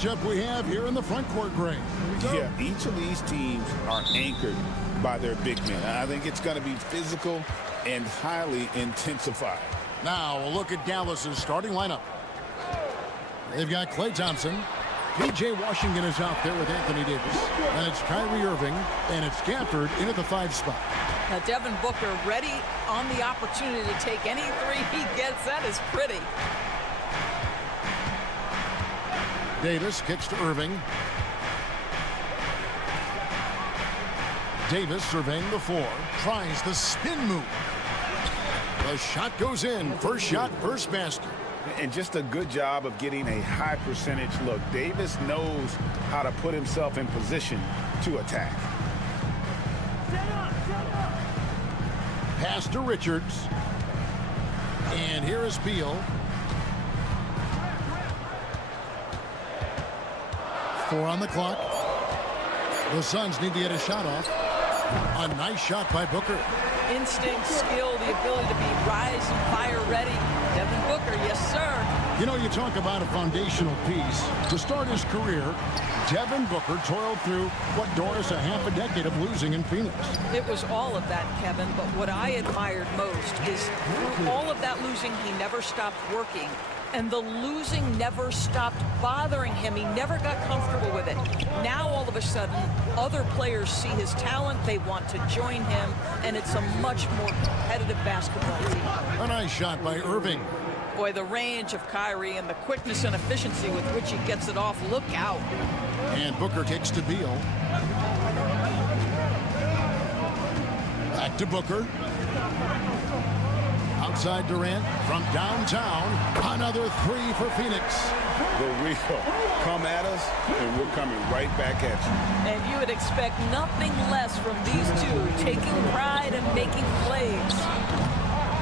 Matchup we have here in the front court, Greg. Yeah, each of these teams are anchored by their big men. I think it's going to be physical and highly intensified. Now, a look at Dallas's starting lineup. They've got Klay Thompson. P.J. Washington is out there with Anthony Davis. And it's Kyrie Irving. And it's Gafford in at the 5 spot. Now, Devin Booker ready on the opportunity to take any three he gets. That is pretty. Davis kicks to Irving. Davis surveying the floor. Tries the spin move. The shot goes in. First shot, first basket. And just a good job of getting a high percentage look. Davis knows how to put himself in position to attack. Pass to Richards. And here is Beal. 4 on the clock. The Suns need to get a shot off. A nice shot by Booker. Instinct, skill, the ability to be rise and fire ready. Devin Booker, yes, sir. You know, you talk about a foundational piece. To start his career, Devin Booker toiled through, what, Doris, a half a decade of losing in Phoenix. It was all of that, Kevin, but what I admired most is through all of that losing, he never stopped working. And the losing never stopped bothering him. He never got comfortable with it. Now, all of a sudden, other players see his talent. They want to join him, and it's a much more competitive basketball team. A nice shot by Irving. Boy, the range of Kyrie and the quickness and efficiency with which he gets it off. Look out. And Booker kicks to Beal. Back to Booker. Outside Durant from downtown. Another 3 for Phoenix. The real come at us, and we're coming right back at you. And you would expect nothing less from these two, taking pride and making plays.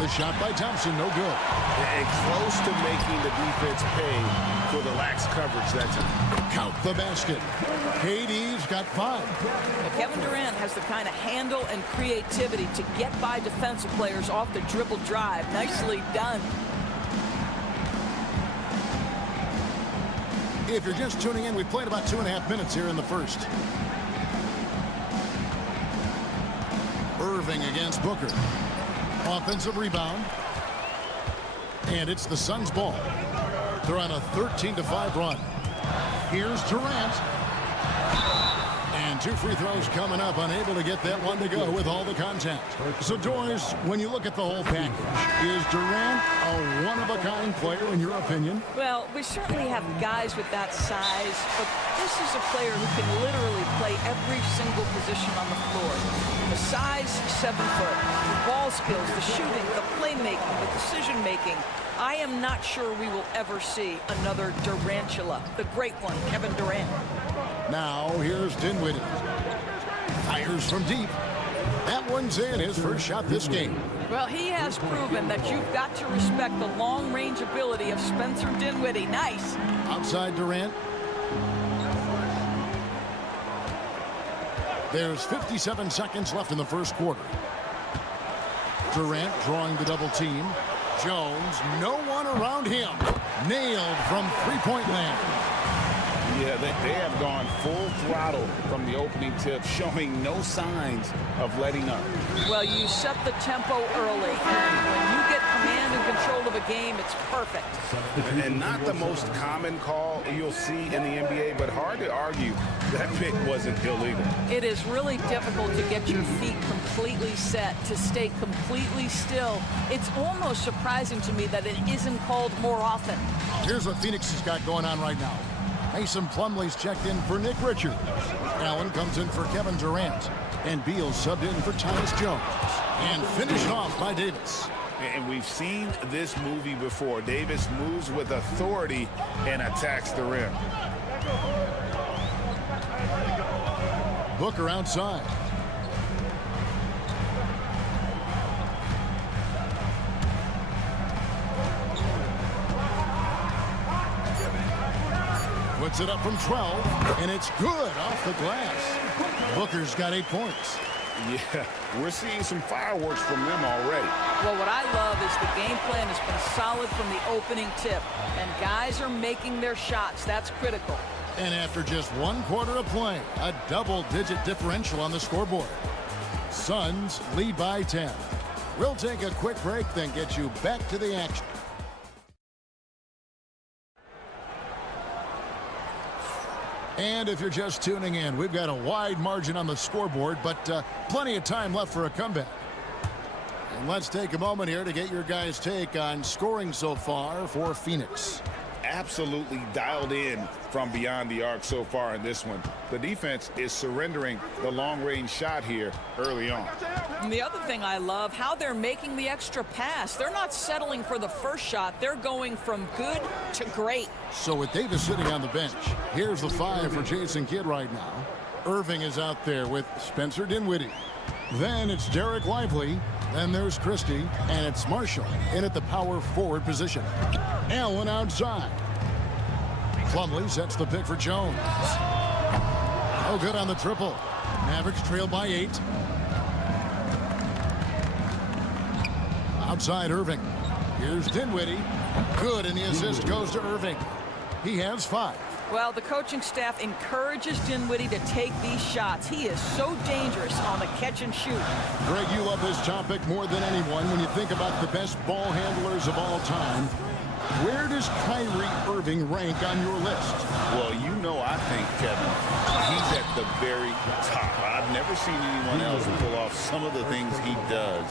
The shot by Thompson, no good. And close to making the defense pay for the lax coverage that time. Count the basket. KD's got 5. Well, Kevin Durant has the kind of handle and creativity to get by defensive players off the dribble drive. Nicely done. If you're just tuning in, we've played about 2.5 minutes here in the first. Irving against Booker. Offensive rebound. And it's the Suns' ball. They're on a 13-5 run. Here's Durant. And 2 free throws coming up. Unable to get that one to go with all the contact. So, Doris, when you look at the whole package, is Durant a one-of-a-kind player in your opinion? Well, we certainly have guys with that size, but this is a player who can literally play every single position on the floor. The size, 7 foot. The ball skills, the shooting, the playmaking, the decision-making. I am not sure we will ever see another Durantula. The great one, Kevin Durant. Now, here's Dinwiddie. Fires from deep. That one's in, his first shot this game. Well, he has proven that you've got to respect the long-range ability of Spencer Dinwiddie. Nice. Outside Durant. There's 57 seconds left in the first quarter. Durant drawing the double team. Jones, no one around him. Nailed from three-point land. Yeah, they have gone full throttle from the opening tip, showing no signs of letting up. Well, you set the tempo early, and when you get hand in control of a game, it's perfect. And not the most common call you'll see in the NBA, but hard to argue that pick wasn't illegal. It is really difficult to get your feet completely set, to stay completely still. It's almost surprising to me that it isn't called more often. Here's what Phoenix has got going on right now. Mason Plumlee's checked in for Nick Richards. Allen comes in for Kevin Durant. And Beal subbed in for Tyus Jones. And finished off by Davis. And we've seen this movie before. Davis moves with authority and attacks the rim. Booker outside. Puts it up from 12, and it's good off the glass. Booker's got 8 points. Yeah, we're seeing some fireworks from them already. Well, what I love is the game plan has been solid from the opening tip, and guys are making their shots. That's critical. And after just 1 quarter of play, a double-digit differential on the scoreboard. Suns lead by 10. We'll take a quick break, then get you back to the action. And if you're just tuning in, we've got a wide margin on the scoreboard, but plenty of time left for a comeback. And let's take a moment here to get your guys' take on scoring so far for Phoenix. Absolutely dialed in from beyond the arc so far in this one. The defense is surrendering the long-range shot here early on. And the other thing I love, how they're making the extra pass. They're not settling for the first shot. They're going from good to great. So with Davis sitting on the bench, here's the 5 for Jason Kidd right now. Irving is out there with Spencer Dinwiddie. Then it's Derek Lively. Then there's Christie, and it's Marshall in at the power forward position. Allen outside. Plumlee sets the pick for Jones. Oh, good on the triple. Mavericks trail by 8. Outside Irving. Here's Dinwiddie. Good, and the assist goes to Irving. He has 5. Well, the coaching staff encourages Dinwiddie to take these shots. He is so dangerous on the catch and shoot. Greg, you love this topic more than anyone when you think about the best ball handlers of all time. Where does Kyrie Irving rank on your list? Well, you know, I think, Kevin, he's at the very top. I've never seen anyone else pull off some of the things he does.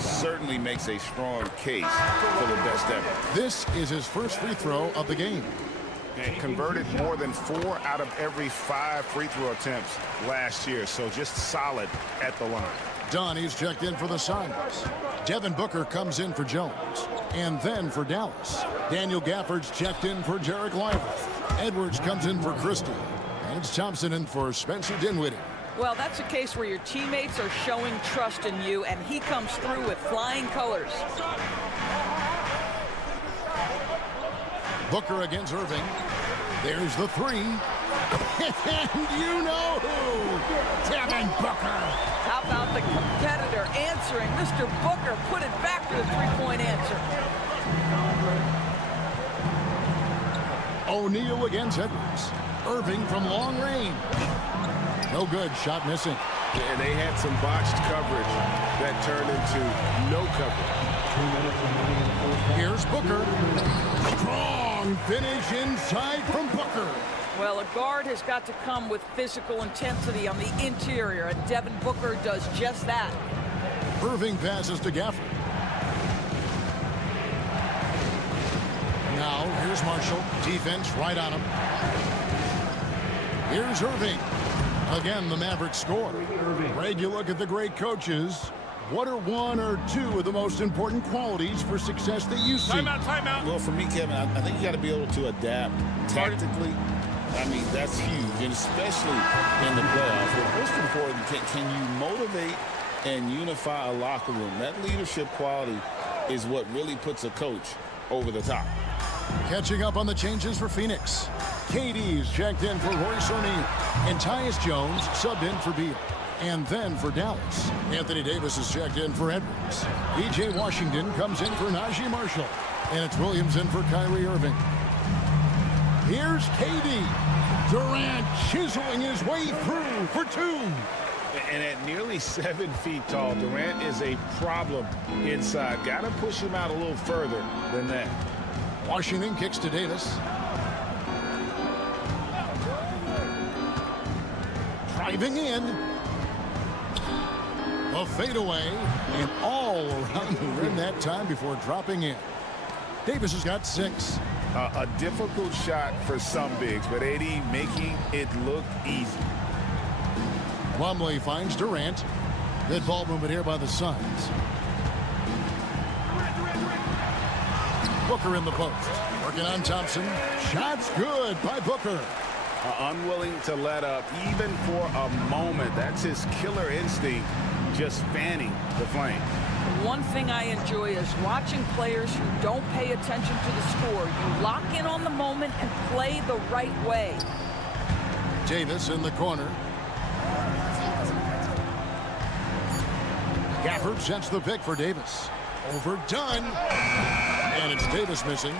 Certainly makes a strong case for the best ever. This is his first free throw of the game. And converted more than 4 out of every 5 free throw attempts last year, so just solid at the line. Donnie's checked in for the Suns. Devin Booker comes in for Jones. And then for Dallas, Daniel Gafford's checked in for Derek Lively. Edwards comes in for Christie. And it's Thompson in for Spencer Dinwiddie. Well, that's a case where your teammates are showing trust in you, and he comes through with flying colors. Booker against Irving. There's the 3. And you know who? Devin Booker. How about the competitor answering? Mr. Booker put it back to the three-point answer. O'Neal against Edwards. Irving from long range. No good. Shot missing. Yeah, they had some botched coverage that turned into no coverage. Here's Booker. Strong finish inside from Booker. Well, a guard has got to come with physical intensity on the interior, and Devin Booker does just that. Irving passes to Gafford. Now, here's Marshall. Defense right on him. Here's Irving. Again, the Mavericks score. Greg, you look at the great coaches. What are 1 or 2 of the most important qualities for success that you see? Timeout. Well, for me, Kevin, I think you got to be able to adapt tactically. I mean, that's huge, and especially in the playoffs. But most important, can you motivate and unify a locker room? That leadership quality is what really puts a coach over the top. Catching up on the changes for Phoenix. KD's checked in for Royce O'Neal. And Tyus Jones subbed in for Beal. And then for Dallas, Anthony Davis is checked in for Edwards. PJ Washington comes in for Najee Marshall. And it's Williams in for Kyrie Irving. Here's KD. Durant chiseling his way through for 2. And at nearly 7 feet tall, Durant is a problem inside. Got to push him out a little further than that. Washington kicks to Davis. Driving in. A fadeaway and all around the rim that time before dropping in. Davis has got 6. A difficult shot for some bigs, but AD making it look easy. Plumlee finds Durant. Good ball movement here by the Suns. Booker in the post. Working on Thompson. Shots good by Booker. Unwilling to let up even for a moment. That's his killer instinct, just fanning the flame. One thing I enjoy is watching players who don't pay attention to the score. You lock in on the moment and play the right way. Davis in the corner. Gafford sets the pick for Davis. Overdone. And it's Davis missing.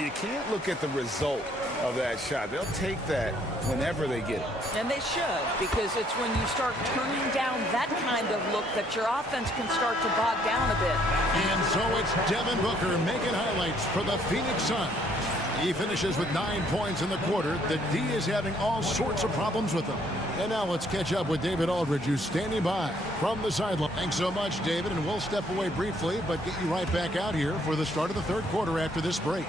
You can't look at the result of that shot. They'll take that whenever they get it. And they should, because it's when you start turning down that kind of look that your offense can start to bog down a bit. And so it's Devin Booker making highlights for the Phoenix Suns. He finishes with 9 points in the quarter. The D is having all sorts of problems with him. And now let's catch up with David Aldridge, who's standing by from the sideline. Thanks so much, David, and we'll step away briefly, but get you right back out here for the start of the third quarter after this break.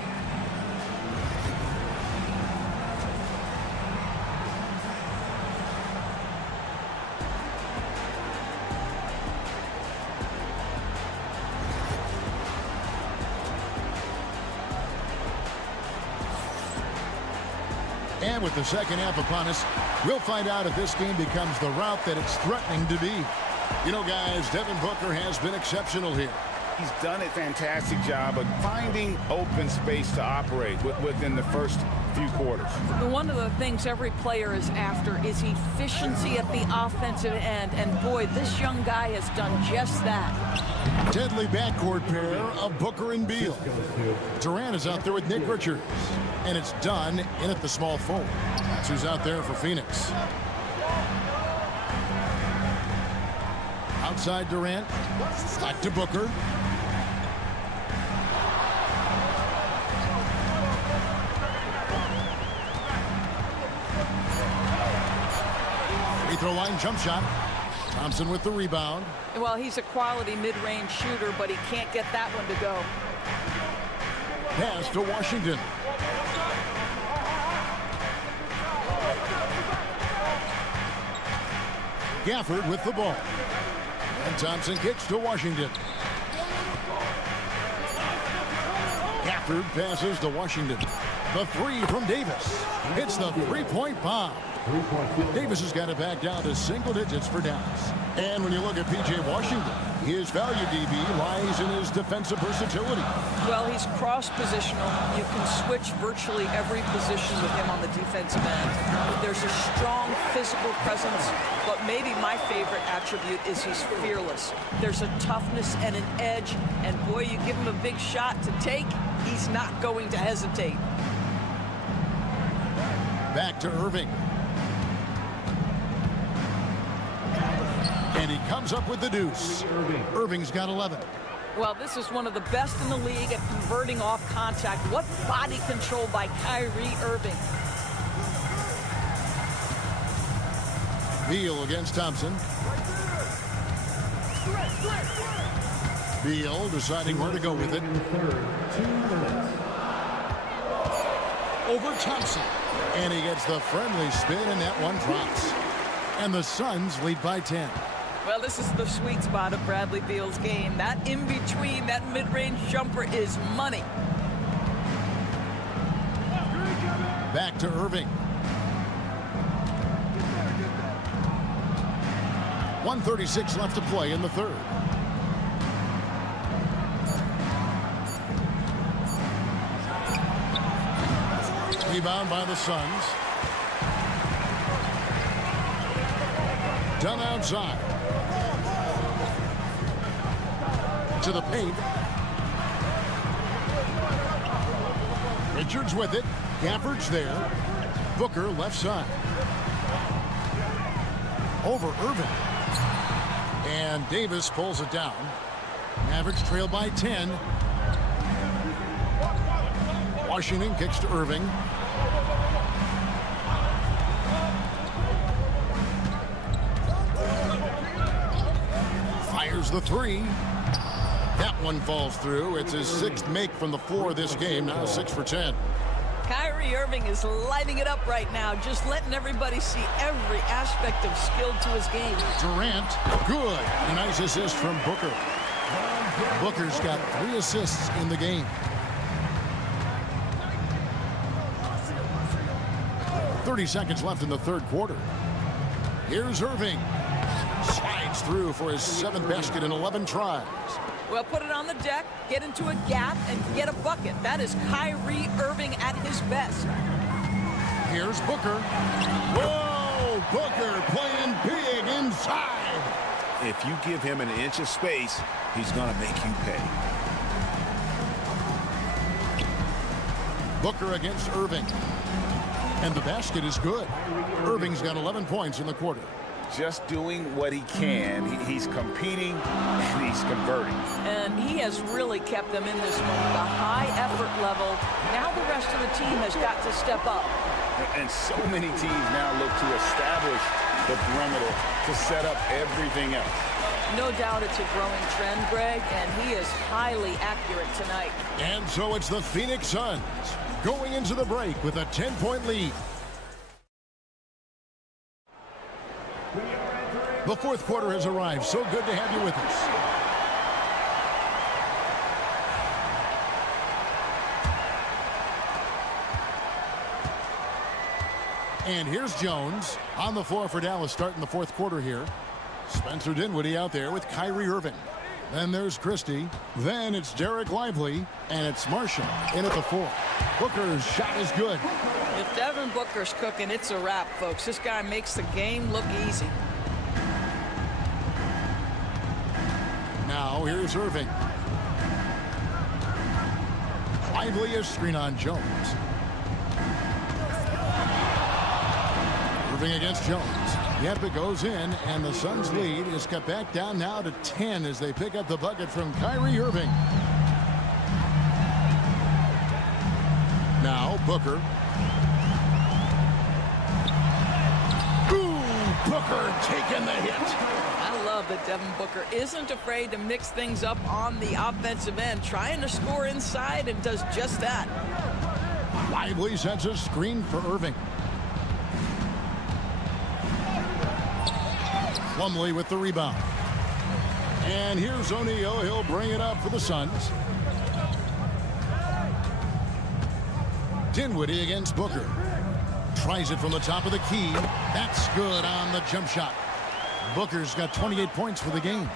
And with the second half upon us, we'll find out if this game becomes the route that it's threatening to be. You know, guys, Devin Booker has been exceptional here. He's done a fantastic job of finding open space to operate within the first few quarters. One of the things every player is after is efficiency at the offensive end. And boy, this young guy has done just that. Deadly backcourt pair of Booker and Beal. Durant is out there with Nick Richards. And it's done in at the small forward. That's who's out there for Phoenix. Outside Durant. Back to Booker. Free throw line jump shot. Thompson with the rebound. Well, he's a quality mid-range shooter, but he can't get that one to go. Pass to Washington. Gafford with the ball. And Thompson kicks to Washington. Gafford passes to Washington. The three from Davis. It's the three-point bomb. Davis has got it back down to single digits for Dallas. And when you look at P.J. Washington, his value, DB, lies in his defensive versatility. Well, he's cross-positional. You can switch virtually every position with him on the defensive end. There's a strong physical presence, but maybe my favorite attribute is he's fearless. There's a toughness and an edge, and boy, you give him a big shot to take, he's not going to hesitate. Back to Irving. And he comes up with the deuce. Irving's got 11. Well, this is one of the best in the league at converting off contact. What body control by Kyrie Irving. Beal against Thompson. Beal deciding where to go with it. Over Thompson. And he gets the friendly spin, and that one drops. And the Suns lead by 10. Well, this is the sweet spot of Bradley Beal's game. That in-between, that mid-range jumper is money. Back to Irving. 1:36 left to play in the third. Rebound by the Suns. Done outside. To the paint. Richards with it. Gafford's there. Booker left side. Over Irving. And Davis pulls it down. Mavericks trail by 10. Washington kicks to Irving. Fires the three. That one falls through. It's his 6th make from the floor this game. Now 6 for 10. Kyrie Irving is lighting it up right now, just letting everybody see every aspect of skill to his game. Durant, good. A nice assist from Booker. Booker's got 3 assists in the game. 30 seconds left in the third quarter. Here's Irving. Slides through for his 7th basket in 11 tries. Well, put it on the deck, get into a gap, and get a bucket. That is Kyrie Irving at his best. Here's Booker. Whoa! Booker playing big inside. If you give him an inch of space, he's going to make you pay. Booker against Irving. And the basket is good. Irving's got 11 points in the quarter. Just doing what he can. He's competing and he's converting. And he has really kept them in this one. The high effort level. Now the rest of the team has got to step up. And so many teams now look to establish the perimeter to set up everything else. No doubt it's a growing trend, Greg, and he is highly accurate tonight. And so it's the Phoenix Suns going into the break with a 10-point lead. The fourth quarter has arrived. So good to have you with us. And here's Jones on the floor for Dallas starting the fourth quarter here. Spencer Dinwiddie out there with Kyrie Irving. Then there's Christie. Then it's Derek Lively. And it's Marshall in at the 4. Booker's shot is good. If Devin Booker's cooking, it's a wrap, folks. This guy makes the game look easy. Now here's Irving. Lively is screen on Jones. Irving against Jones. Yep, it goes in, and the Suns' lead is cut back down now to 10 as they pick up the bucket from Kyrie Irving. Now Booker. Ooh, Booker taking the hit. I love that Devin Booker isn't afraid to mix things up on the offensive end, trying to score inside, and does just that. Lively sets a screen for Irving. Plumlee with the rebound. And here's O'Neal. He'll bring it up for the Suns. Dinwiddie against Booker. Tries it from the top of the key. That's good on the jump shot. Booker's got 28 points for the game.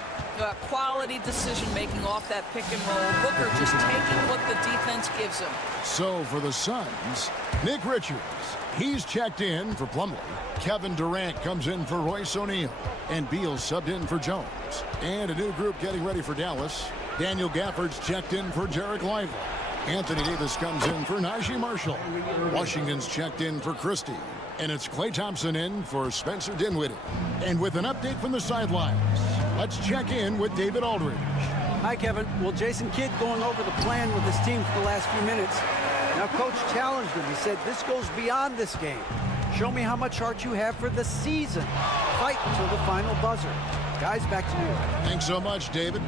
Quality decision-making off that pick and roll. Booker just taking what the defense gives him. So for the Suns, Nick Richards. He's checked in for Plumlee. Kevin Durant comes in for Royce O'Neal. And Beal subbed in for Jones. And a new group getting ready for Dallas. Daniel Gafford's checked in for Derek Lively. Anthony Davis comes in for Najee Marshall. Washington's checked in for Christie. And it's Klay Thompson in for Spencer Dinwiddie. And with an update from the sidelines, let's check in with David Aldridge. Hi, Kevin. Well, Jason Kidd going over the plan with his team for the last few minutes. Now, Coach challenged him. He said, this goes beyond this game. Show me how much heart you have for the season. Fight until the final buzzer. Guys, back to you. Thanks so much, David.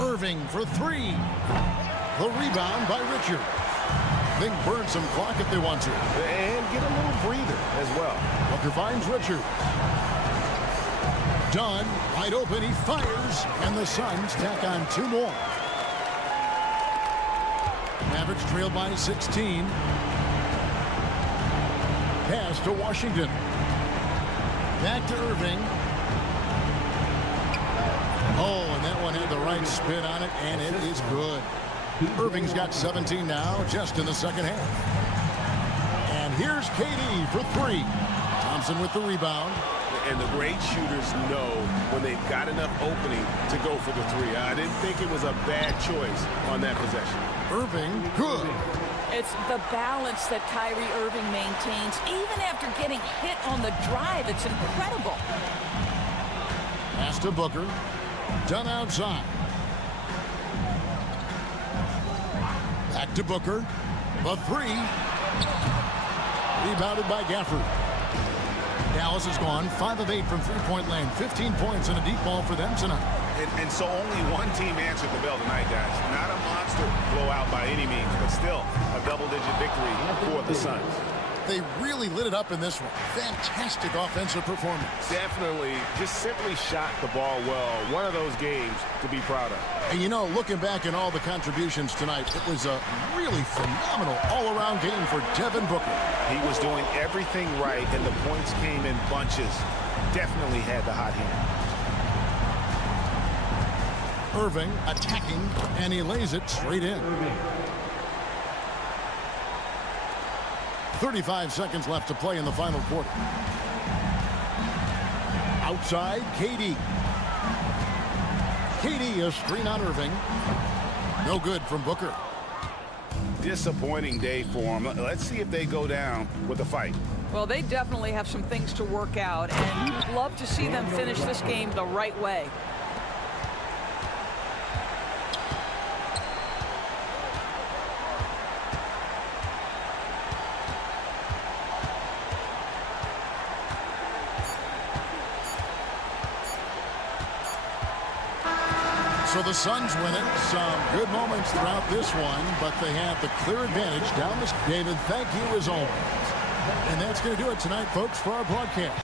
Irving for 3. The rebound by Richards. They can burn some clock if they want to. And get a little breather as well. Booker finds Richards. Dunn, wide open, he fires, and the Suns tack on 2 more. Mavericks trail by 16. Pass to Washington. Back to Irving. Oh, and that one had the right spin on it, and it is good. Irving's got 17 now, just in the second half. And here's KD for 3. Thompson with the rebound. And the great shooters know when they've got enough opening to go for the 3. I didn't think it was a bad choice on that possession. Irving, good. It's the balance that Kyrie Irving maintains, even after getting hit on the drive. It's incredible. Pass to Booker. Done outside. Back to Booker. The three. Rebounded by Gafford. Dallas has gone 5 of 8 from three-point land. 15 points and a deep ball for them tonight. And so only one team answered the bell tonight, guys. Not a monster blowout by any means, but still a double-digit victory for the Suns. They really lit it up in this one. Fantastic offensive performance. Definitely just simply shot the ball well. One of those games to be proud of. And you know, looking back at all the contributions tonight, it was a really phenomenal all-around game for Devin Booker. He was doing everything right, and the points came in bunches. Definitely had the hot hand. Irving attacking, and he lays it straight in. 35 seconds left to play in the final quarter. Outside, KD. KD, a screen on Irving. No good from Booker. Disappointing day for him. Let's see if they go down with a fight. Well, they definitely have some things to work out, and you'd love to see them finish this game the right way. So the Suns win it. Some good moments throughout this one, but they have the clear advantage down the... David, thank you as always. And that's going to do it tonight, folks, for our broadcast.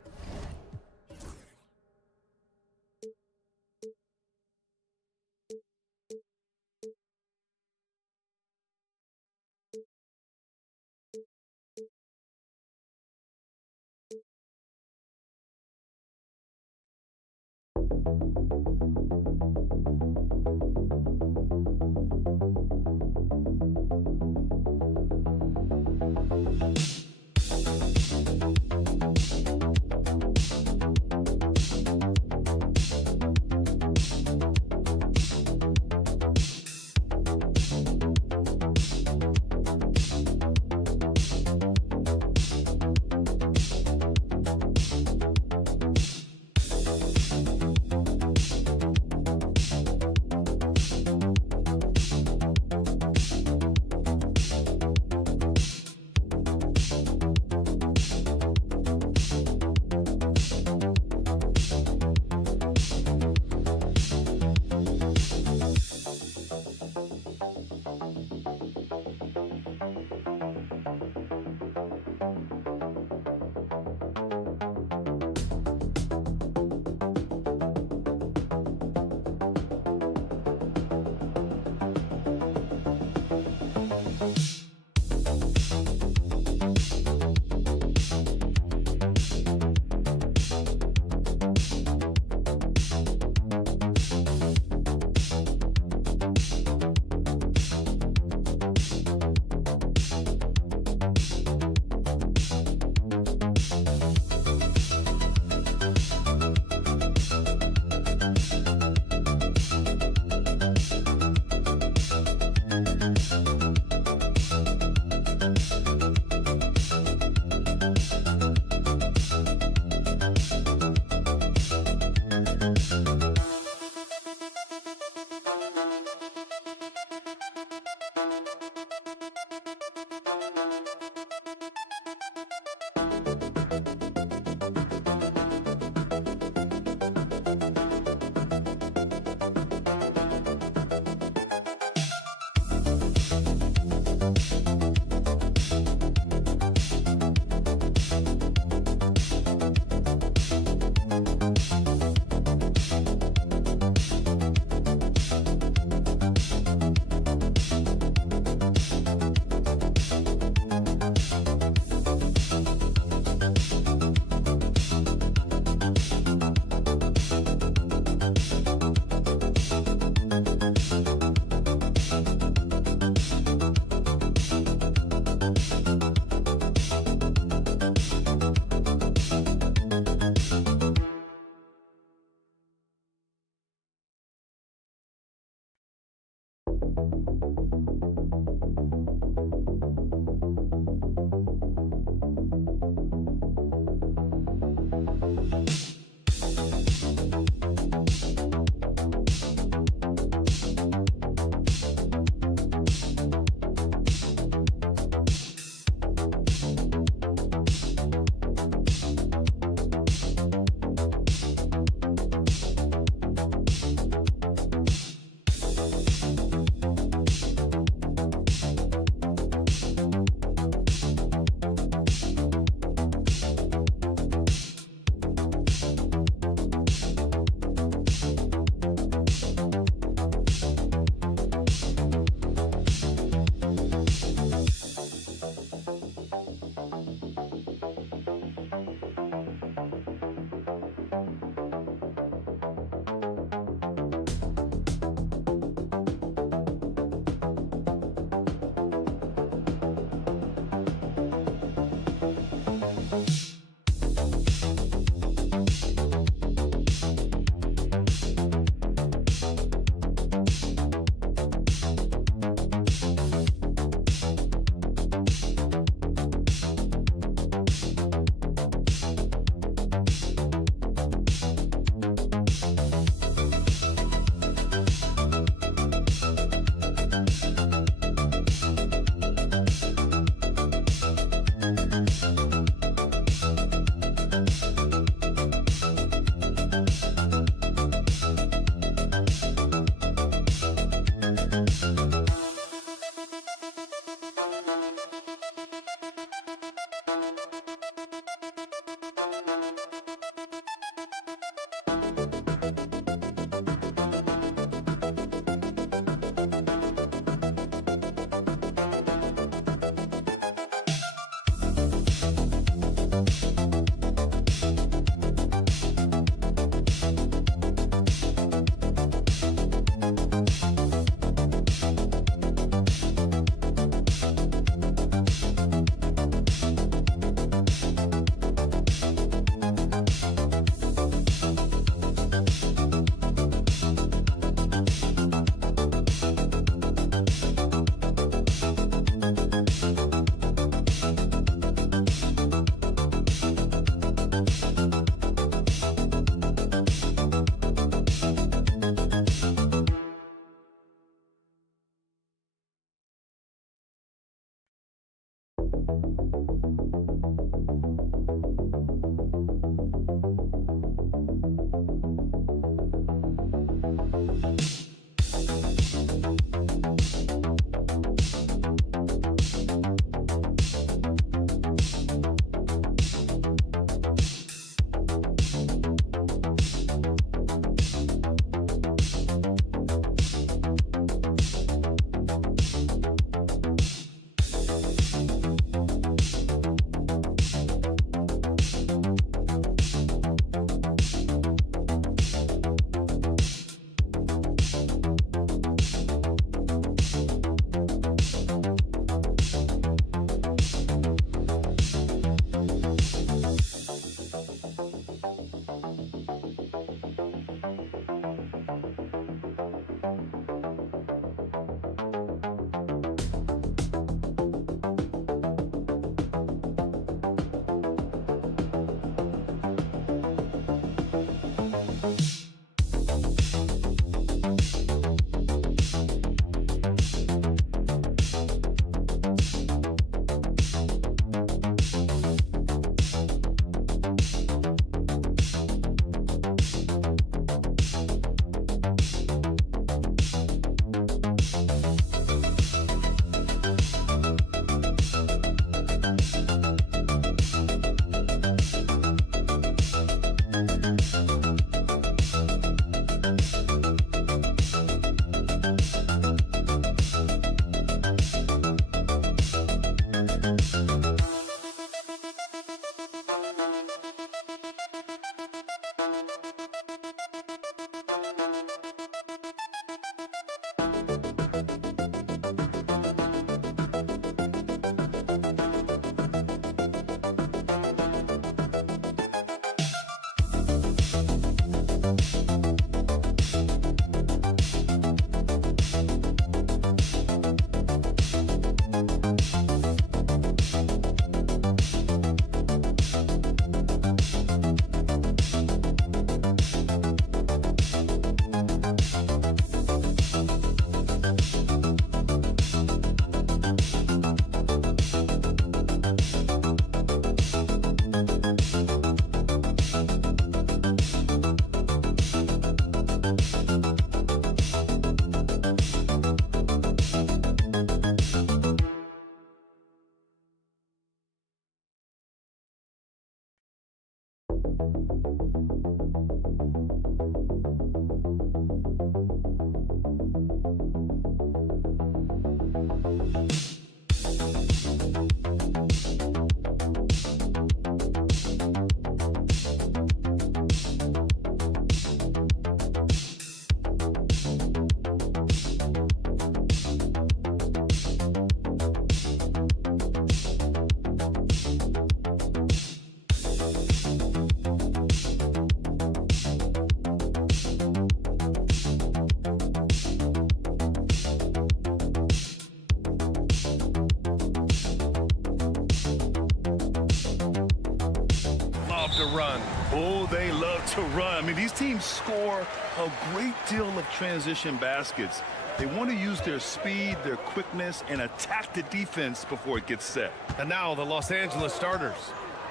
to run. Oh, they love to run. I mean, these teams score a great deal of transition baskets. They want to use their speed, their quickness, and attack the defense before it gets set. And now the Los Angeles starters.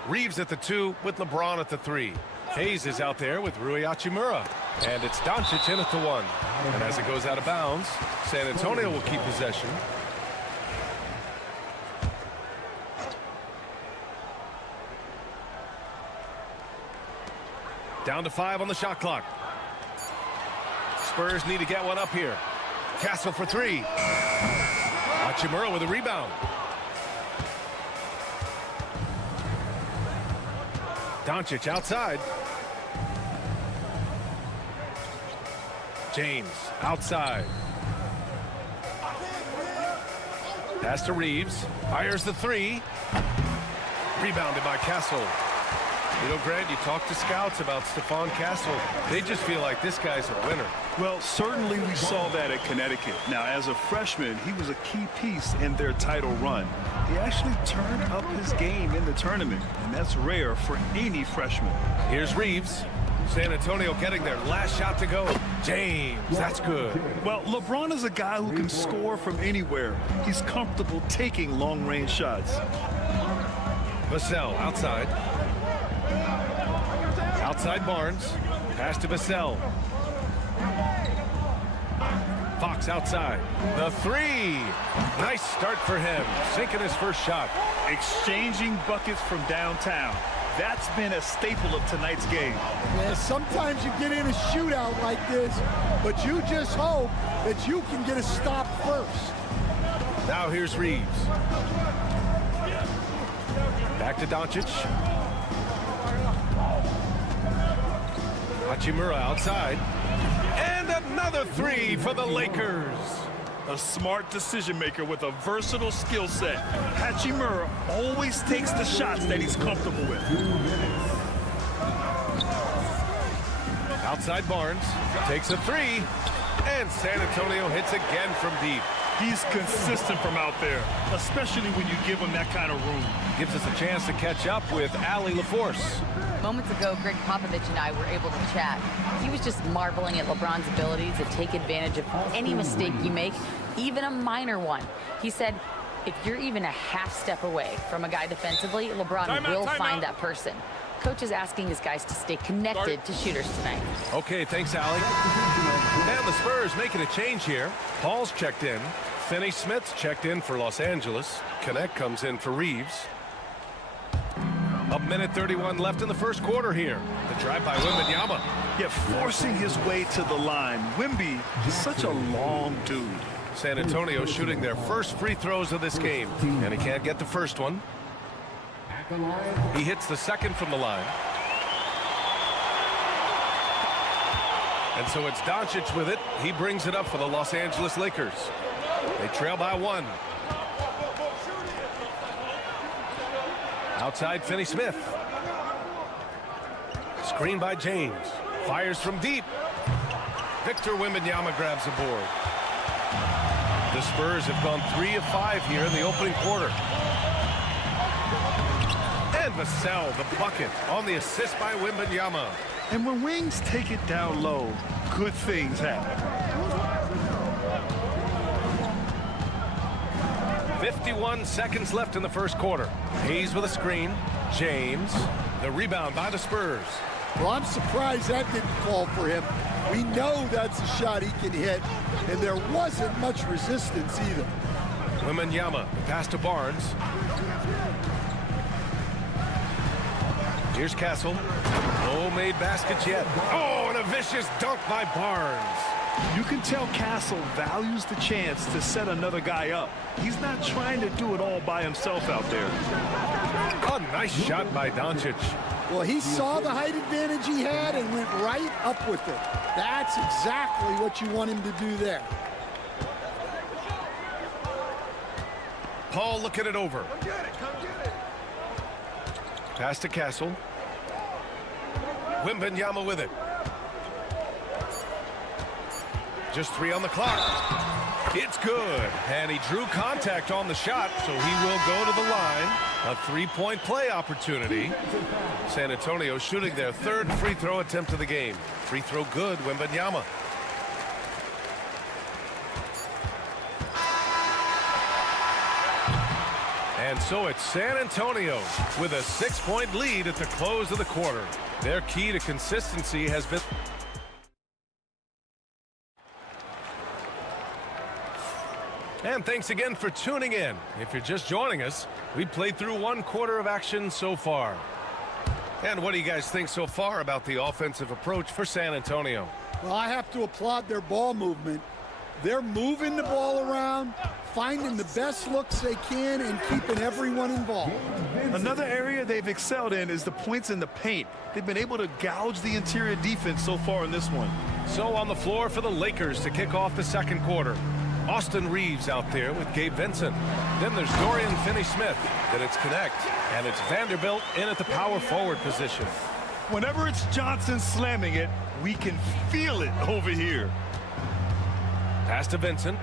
Reeves at the 2 with LeBron at the 3. Hayes is out there with Rui Hachimura. And it's Doncic in at the 1. And as it goes out of bounds, San Antonio will keep possession. Down to 5 on the shot clock. Spurs need to get one up here. Castle for 3. Hachimura with a rebound. Doncic outside. James outside. Pass to Reeves. Fires the 3. Rebounded by Castle. You know, Grant, you talk to scouts about Stephon Castle. They just feel like this guy's a winner. Well, certainly we saw that at Connecticut. Now, as a freshman, he was a key piece in their title run. He actually turned up his game in the tournament, and that's rare for any freshman. Here's Reeves. San Antonio getting their last shot to go. James, that's good. Well, LeBron is a guy who can score from anywhere. He's comfortable taking long-range shots. Vassell outside. Outside Barnes. Pass to Vassell. Fox outside. The 3. Nice start for him. Sinking his first shot. Exchanging buckets from downtown. That's been a staple of tonight's game. Yeah, sometimes you get in a shootout like this, but you just hope that you can get a stop first. Now here's Reeves. Back to Doncic. Hachimura outside. And another 3 for the Lakers. A smart decision maker with a versatile skill set. Hachimura always takes the shots that he's comfortable with. Outside Barnes takes a 3. And San Antonio hits again from deep. He's consistent from out there, especially when you give him that kind of room. Gives us a chance to catch up with Allie LaForce. Moments ago, Greg Popovich and I were able to chat. He was just marveling at LeBron's ability to take advantage of any mistake you make, even a minor one. He said, if you're even a half step away from a guy defensively, LeBron will find that person. Coach is asking his guys to stay connected to shooters tonight. Okay, thanks, Allie. And the Spurs making a change here. Paul's checked in. Finney Smith's checked in for Los Angeles. Connect comes in for Reeves. A minute 31 left in the first quarter here. The drive by Wembanyama. Yeah, forcing his way to the line. Wemby is such a long dude. San Antonio shooting their first free throws of this game. And he can't get the first one. He hits the second from the line. And so it's Doncic with it. He brings it up for the Los Angeles Lakers. They trail by 1. Outside Finney Smith. Screen by James. Fires from deep. Victor Wembanyama grabs the board. The Spurs have gone 3 of 5 here in the opening quarter. And Vassell, the bucket, on the assist by Wembanyama. And when wings take it down low, good things happen. 51 seconds left in the first quarter. Hayes with a screen. James. The rebound by the Spurs. Well, I'm surprised that didn't fall for him. We know that's a shot he can hit, and there wasn't much resistance either. Wembanyama, pass to Barnes. Here's Castle. No made baskets yet. Oh, and a vicious dunk by Barnes. You can tell Castle values the chance to set another guy up. He's not trying to do it all by himself out there. A nice shot by Doncic. Well, he saw the height advantage he had and went right up with it. That's exactly what you want him to do there. Paul looking it over. Pass to Castle. Wembanyama with it. Just 3 on the clock. It's good. And he drew contact on the shot, so he will go to the line. A 3-point play opportunity. San Antonio shooting their 3rd free throw attempt of the game. Free throw good, Wembanyama. And so it's San Antonio with a 6-point lead at the close of the quarter. Their key to consistency has been... And thanks again for tuning in. If you're just joining us, we played through 1 quarter of action so far. And what do you guys think so far about the offensive approach for San Antonio? Well, I have to applaud their ball movement. They're moving the ball around, finding the best looks they can, and keeping everyone involved. Another area they've excelled in is the points in the paint. They've been able to gouge the interior defense so far in this one. So on the floor for the Lakers to kick off the second quarter. Austin Reeves out there with Gabe Vincent. Then there's Dorian Finney-Smith. Then it's Connect. And it's Vanderbilt in at the power forward position. Whenever it's Johnson slamming it, we can feel it over here. Pass to Vincent.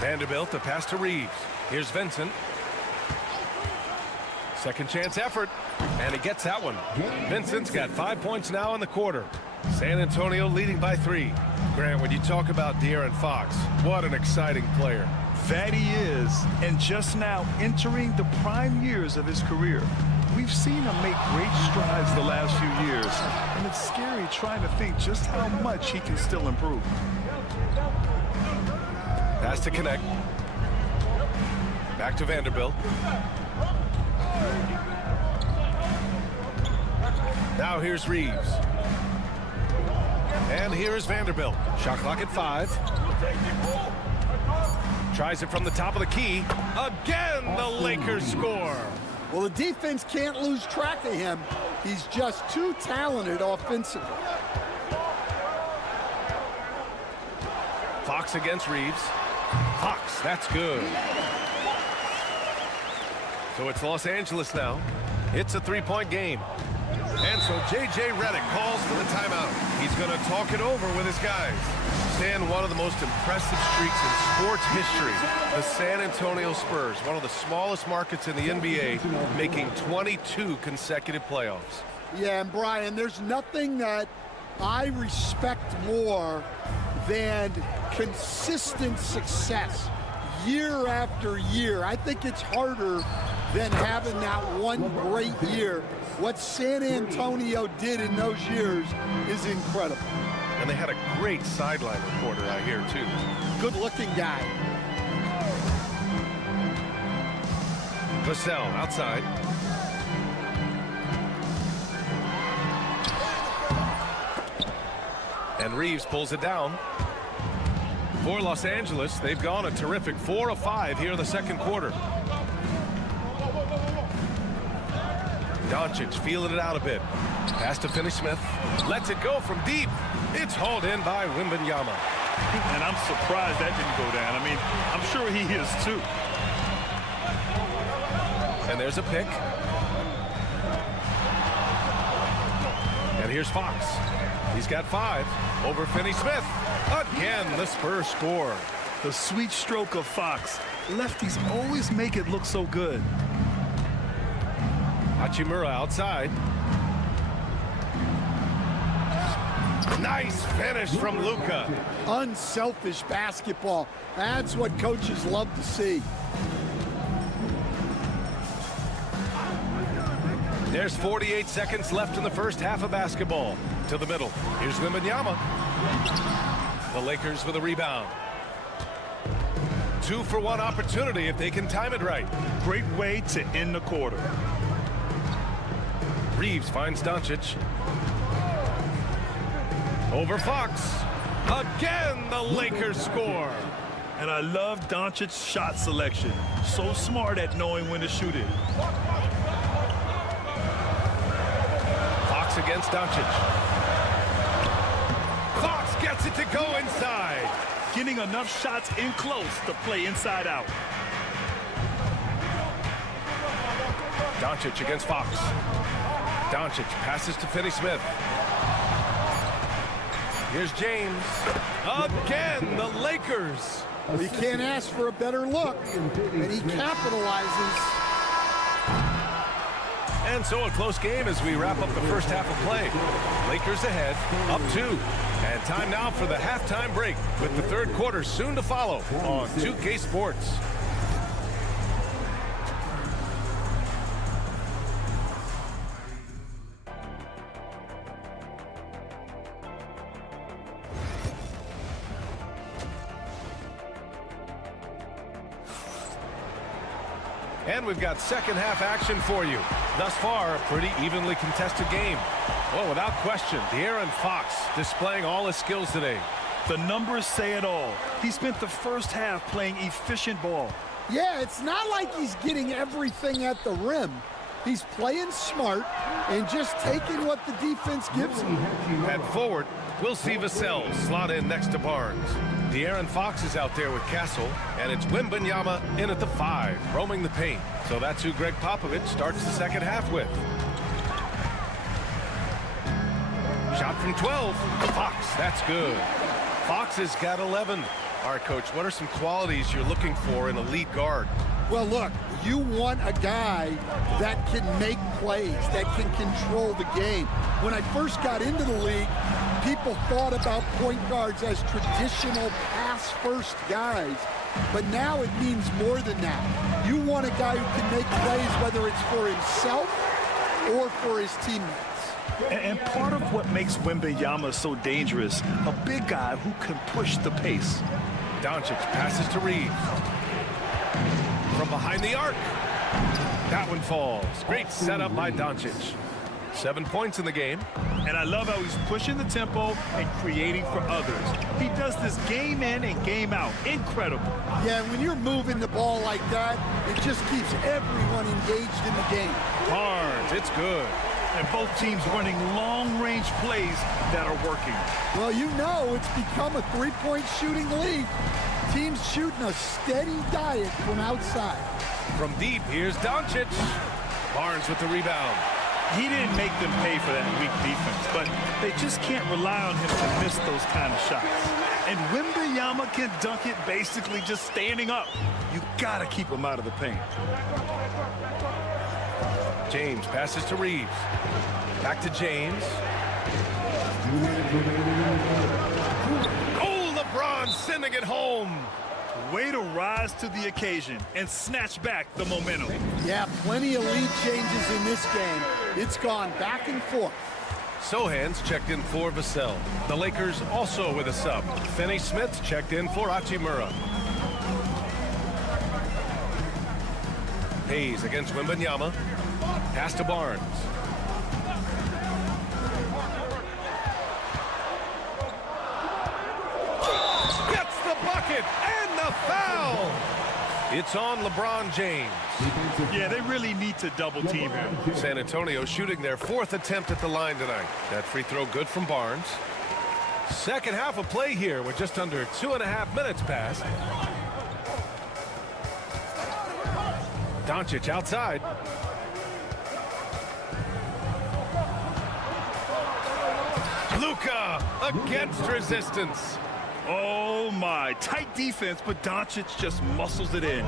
Vanderbilt, the pass to Reeves. Here's Vincent. Second chance effort. And he gets that one. Vincent's got 5 points now in the quarter. San Antonio leading by 3. Grant, when you talk about De'Aaron Fox, what an exciting player. That he is, and just now entering the prime years of his career. We've seen him make great strides the last few years, and it's scary trying to think just how much he can still improve. Pass to Connect. Back to Vanderbilt. Now here's Reeves. And here's Vanderbilt. Shot clock at 5. Tries it from the top of the key. Again, the Lakers score. Well, the defense can't lose track of him. He's just too talented offensively. Fox against Reeves. Fox, that's good. So it's Los Angeles now. It's a 3-point game. And so J.J. Redick calls for the timeout. He's going to talk it over with his guys. Stan, one of the most impressive streaks in sports history. The San Antonio Spurs, one of the smallest markets in the NBA, making 22 consecutive playoffs. Yeah, and Brian, there's nothing that I respect more than consistent success year after year. I think it's harder than having that one great year. What San Antonio did in those years is incredible. And they had a great sideline reporter out here, too. Good-looking guy. Vassell outside. And Reeves pulls it down. For Los Angeles, they've gone a terrific 4 of 5 here in the second quarter. Doncic feeling it out a bit. Pass to Finney-Smith. Lets it go from deep. It's hauled in by Wembanyama. And I'm surprised that didn't go down. I mean, I'm sure he is too. And there's a pick. And here's Fox. He's got 5 over Finney-Smith. Again, the Spurs score. The sweet stroke of Fox. Lefties always make it look so good. Hachimura outside. Nice finish from Luka. Unselfish basketball. That's what coaches love to see. There's 48 seconds left in the first half of basketball. To the middle. Here's Wembanyama. The Lakers with a rebound. 2-for-1 opportunity if they can time it right. Great way to end the quarter. Reeves finds Doncic. Over Fox. Again, the Lakers score. And I love Doncic's shot selection. So smart at knowing when to shoot it. Fox against Doncic. Fox gets it to go inside. Getting enough shots in close to play inside out. Doncic against Fox. Doncic passes to Finney-Smith. Here's James. Again, the Lakers. Well, you can't ask for a better look, and he capitalizes. And so a close game as we wrap up the first half of play. Lakers ahead, up 2. And time now for the halftime break with the third quarter soon to follow on 2K Sports. And we've got second half action for you. Thus far, a pretty evenly contested game. Well, without question, De'Aaron Fox displaying all his skills today. The numbers say it all. He spent the first half playing efficient ball. Yeah, it's not like he's getting everything at the rim. He's playing smart and just taking what the defense gives him. At forward, we'll see Vassell slot in next to Barnes. De'Aaron Fox is out there with Castle, and it's Wembanyama in at the 5, roaming the paint. So that's who Greg Popovich starts the second half with. Shot from 12. Fox, that's good. Fox has got 11. All right, Coach, what are some qualities you're looking for in a lead guard? Well, look, you want a guy that can make plays, that can control the game. When I first got into the league, people thought about point guards as traditional pass-first guys. But now it means more than that. You want a guy who can make plays, whether it's for himself or for his teammates. And part of what makes Wembanyama so dangerous, a big guy who can push the pace. Doncic passes to Reeves. From behind the arc. That one falls. Great setup by Doncic. 7 points in the game. And I love how he's pushing the tempo and creating for others. He does this game in and game out. Incredible. Yeah, when you're moving the ball like that, it just keeps everyone engaged in the game. Barnes, it's good. And both teams running long-range plays that are working. Well, you know it's become a three-point shooting league. Teams shooting a steady diet from outside. From deep, here's Doncic. Barnes with the rebound. He didn't make them pay for that weak defense, but they just can't rely on him to miss those kind of shots. And Wembanyama can dunk it basically just standing up. You got to keep him out of the paint. James passes to Reeves. Back to James. Oh, LeBron sending it home. Way to rise to the occasion and snatch back the momentum. Yeah, plenty of lead changes in this game. It's gone back and forth. Sohan's checked in for Vassell. The Lakers also with a sub. Finney-Smith's checked in for Hachimura. Hayes against Wembanyama. Pass to Barnes. Gets the bucket and the foul. It's on LeBron James. Yeah, they really need to double team him. San Antonio shooting their 4th attempt at the line tonight. That free throw good from Barnes. Second half of play here with just under 2.5 minutes passed. Doncic outside. Luka against resistance. Oh my, tight defense, but Doncic just muscles it in.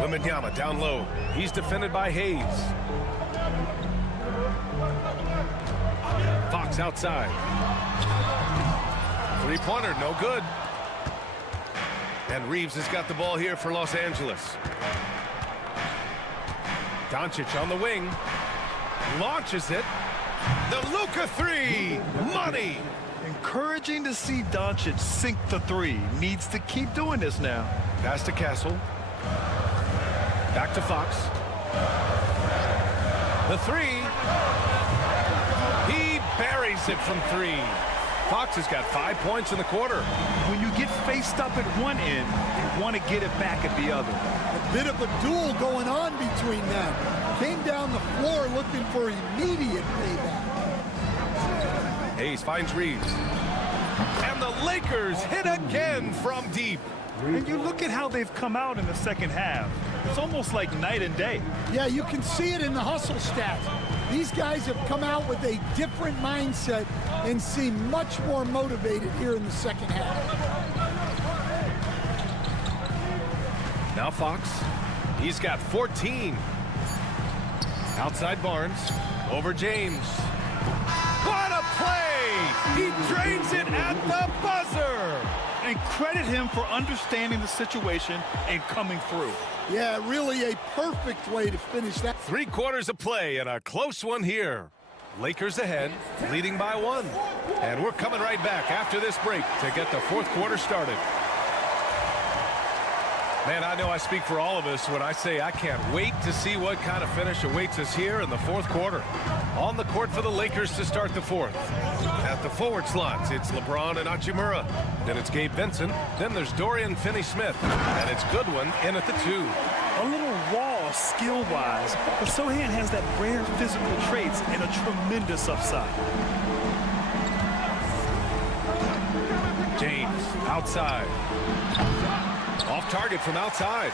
Wembanyama down low. He's defended by Hayes. Fox outside. Three-pointer, no good. And Reeves has got the ball here for Los Angeles. Doncic on the wing. Launches it. The Luka 3. Money. Encouraging to see Doncic sink the 3. Needs to keep doing this now. Pass to Castle. Back to Fox. The 3. He buries it from 3. Fox has got 5 points in the quarter. When you get faced up at one end, you want to get it back at the other. A bit of a duel going on between them. Came down the floor looking for immediate payback. Hayes finds Reeves. And the Lakers hit again from deep. And you look at how they've come out in the second half. It's almost like night and day. Yeah, you can see it in the hustle stats. These guys have come out with a different mindset and seem much more motivated here in the second half. Now Fox. He's got 14. Outside Barnes. Over James. What a play! He drains it at the buzzer! And credit him for understanding the situation and coming through. Yeah, really a perfect way to finish that. 3 quarters of play and a close one here. Lakers ahead, leading by 1. And we're coming right back after this break to get the 4th quarter started. Man, I know I speak for all of us when I say I can't wait to see what kind of finish awaits us here in the fourth quarter. On the court for the Lakers to start the fourth. At the forward slots, it's LeBron and Hachimura. Then it's Gabe Vincent. Then there's Dorian Finney-Smith. And it's Goodwin in at the 2. A little raw skill-wise, but Sohan has that rare physical traits and a tremendous upside. James outside. Off target from outside.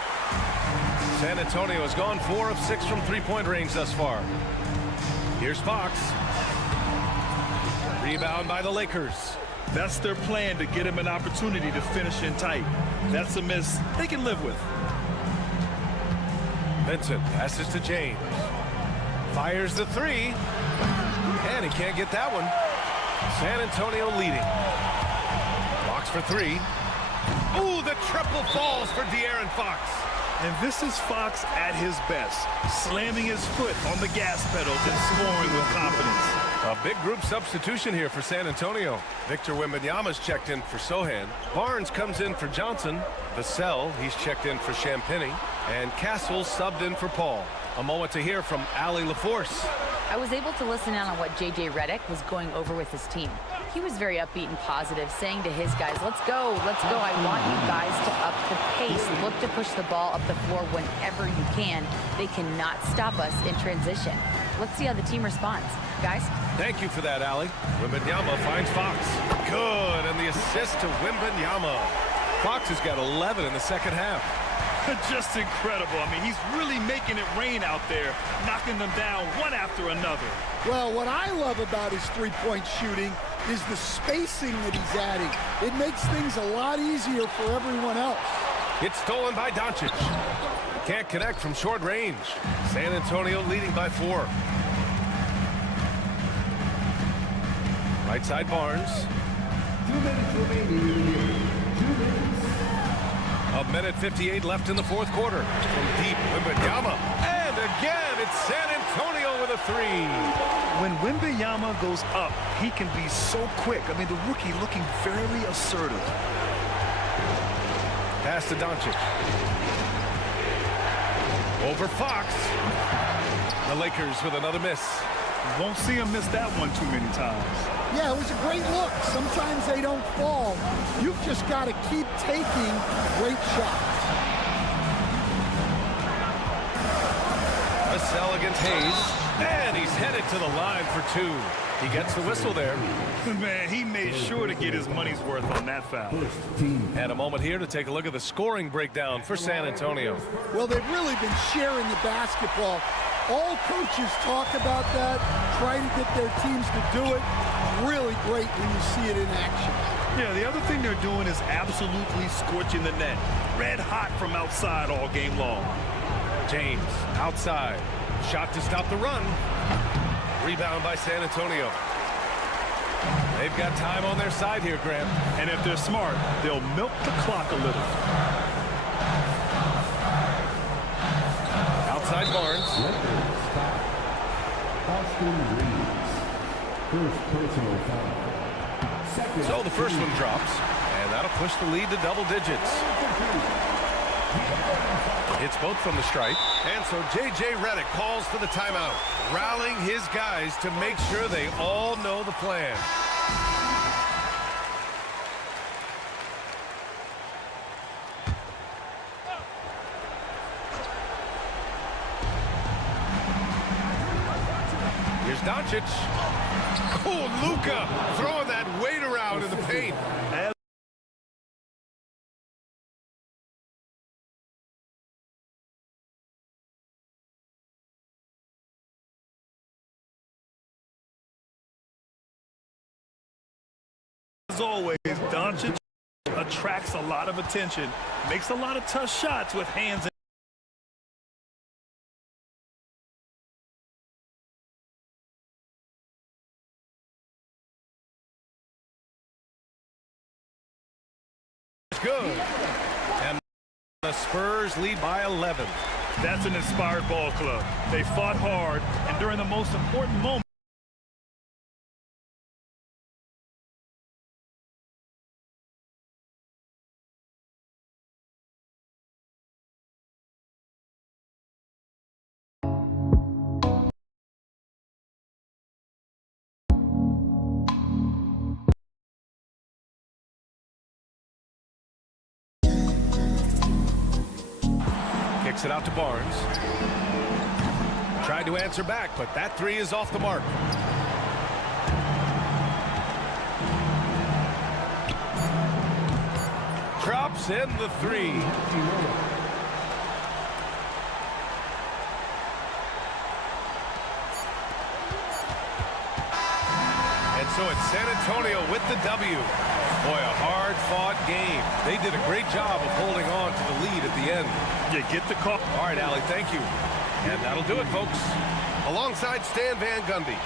San Antonio has gone 4 of 6 from three-point range thus far. Here's Fox. Rebound by the Lakers. That's their plan, to get him an opportunity to finish in tight. That's a miss they can live with. Vincent passes to James. Fires the 3. And he can't get that one. San Antonio leading. Fox for 3. Ooh, the triple falls for De'Aaron Fox. And this is Fox at his best, slamming his foot on the gas pedal and scoring with confidence. A big group substitution here for San Antonio. Victor Wembanyama's checked in for Sohan. Barnes comes in for Johnson. Vassell, he's checked in for Champagny. And Castle subbed in for Paul. A moment to hear from Allie LaForce. I was able to listen in on what J.J. Redick was going over with his team. He was very upbeat and positive, saying to his guys, let's go. I want you guys to up the pace. Look to push the ball up the floor whenever you can. They cannot stop us in transition. Let's see how the team responds. Guys? Thank you for that, Allie. Wembanyama finds Fox. Good, and the assist to Wembanyama. Fox has got 11 in the second half. Just incredible. I mean, he's really making it rain out there, knocking them down one after another. Well, what I love about his three-point shooting is the spacing that he's adding. It makes things a lot easier for everyone else. It's stolen by Doncic. Can't connect from short range. San Antonio leading by 4. Right side Barnes. 2 minutes remaining. 2 minutes. A minute 58 left in the fourth quarter. From deep, Wembanyama. And again, it's San Antonio with a 3. When Wembanyama goes up, he can be so quick. I mean, the rookie looking very assertive. Pass to Doncic. Over Fox. The Lakers with another miss. You won't see him miss that one too many times. Yeah, it was a great look. Sometimes they don't fall. You've just got to keep taking great shots. Vassell against Hayes. And he's headed to the line for 2. He gets the whistle there. Man, he made sure to get his money's worth on that foul. And a moment here to take a look at the scoring breakdown for San Antonio. Well, they've really been sharing the basketball. All coaches talk about that, try to get their teams to do it. Really great when you see it in action. Yeah, the other thing they're doing is absolutely scorching the net. Red hot from outside all game long. James outside. Shot to stop the run. Rebound by San Antonio. They've got time on their side here, Graham. And if they're smart, they'll milk the clock a little. Outside Barnes. Austin Reeves. First personal foul. So the first one drops, and that'll push the lead to double digits. It's both from the stripe, and so J.J. Redick calls for the timeout, rallying his guys to make sure they all know the plan. Here's Doncic. Cool, Luka throwing that weight around in the paint. As always, Doncic attracts a lot of attention, makes a lot of tough shots with hands. Good. And the Spurs lead by 11. That's an inspired ball club. They fought hard, and during the most important moment, Kicks it out to Barnes. Tried to answer back, but that three is off the mark. Drops in the three. And so it's San Antonio with the W. Boy, a hard-fought game. They did a great job of holding on to the lead at the end. Yeah, get the call. All right, Allie, thank you. And that'll do it, folks. Alongside Stan Van Gundy.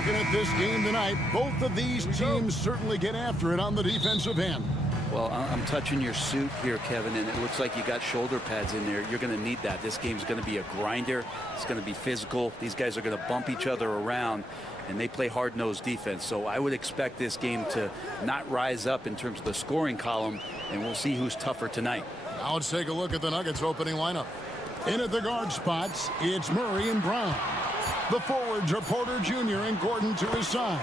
looking at this game tonight, both of these teams certainly get after it on the defensive end. Well, I'm touching your suit here, Kevin, and it looks like you got shoulder pads in there. You're going to need that. This game's going to be a grinder. It's going to be physical. These guys are going to bump each other around, and they play hard-nosed defense. So I would expect this game to not rise up in terms of the scoring column, and we'll see who's tougher tonight. Now let's take a look at the Nuggets opening lineup. In at the guard spots, it's Murray and Brown. The forwards are Porter Jr. and Gordon to his side.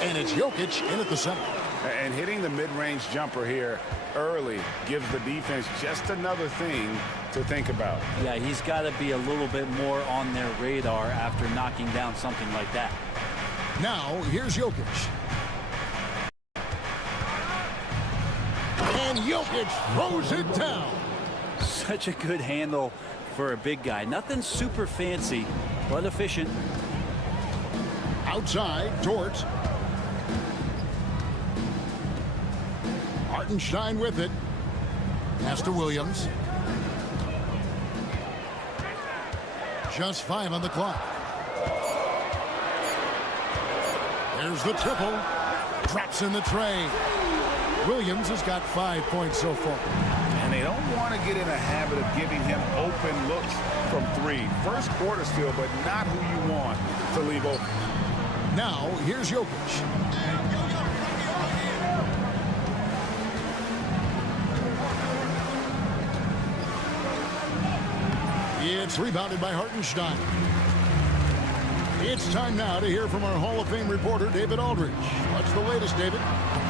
And it's Jokic in at the center. And hitting the mid-range jumper here early gives the defense just another thing to think about. Yeah, he's got to be a little bit more on their radar after knocking down something like that. Now, here's Jokic. And Jokic throws it down. Such a good handle for a big guy. Nothing super fancy, but efficient. Outside, Dort. Hartenstein with it. Pass to Williams. Just 5 on the clock. There's the triple. Drops in the tray. Williams has got 5 points so far. And they don't want to get in a habit of giving him open looks from 3. First quarter still, but not who you want to leave open. Now, here's Jokic. It's rebounded by Hartenstein. It's time now to hear from our Hall of Fame reporter, David Aldridge. What's the latest, David?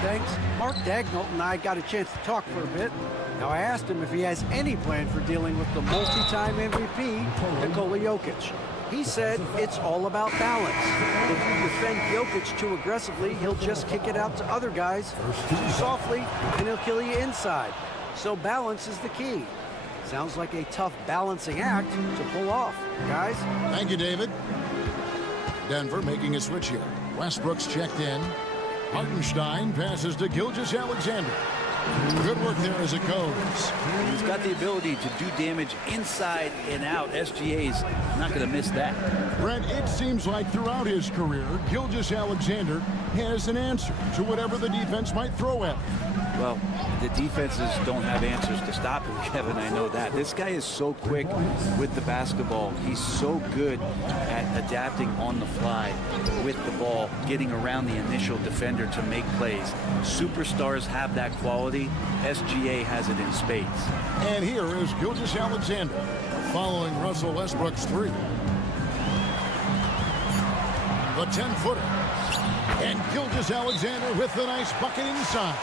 Thanks. Mark Dagnall and I got a chance to talk for a bit. Now, I asked him if he has any plan for dealing with the multi-time MVP, Nikola Jokic. He said it's all about balance. If you defend Jokic too aggressively, he'll just kick it out to other guys too softly, and he'll kill you inside. So balance is the key. Sounds like a tough balancing act to pull off, guys. Thank you, David. Denver making a switch here. Westbrook's checked in. Hartenstein passes to Gilgeous-Alexander. Good work there as it goes. He's got the ability to do damage inside and out. SGA's not going to miss that. Brent, it seems like throughout his career, Gilgeous-Alexander has an answer to whatever the defense might throw at him. Well, the defenses don't have answers to stop him, Kevin. I know that. This guy is so quick with the basketball. He's so good at adapting on the fly with the ball, getting around the initial defender to make plays. Superstars have that quality. SGA has it in spades. And here is Gilgeous-Alexander following Russell Westbrook's three. The 10-footer. And Gilgeous-Alexander with the nice bucket inside.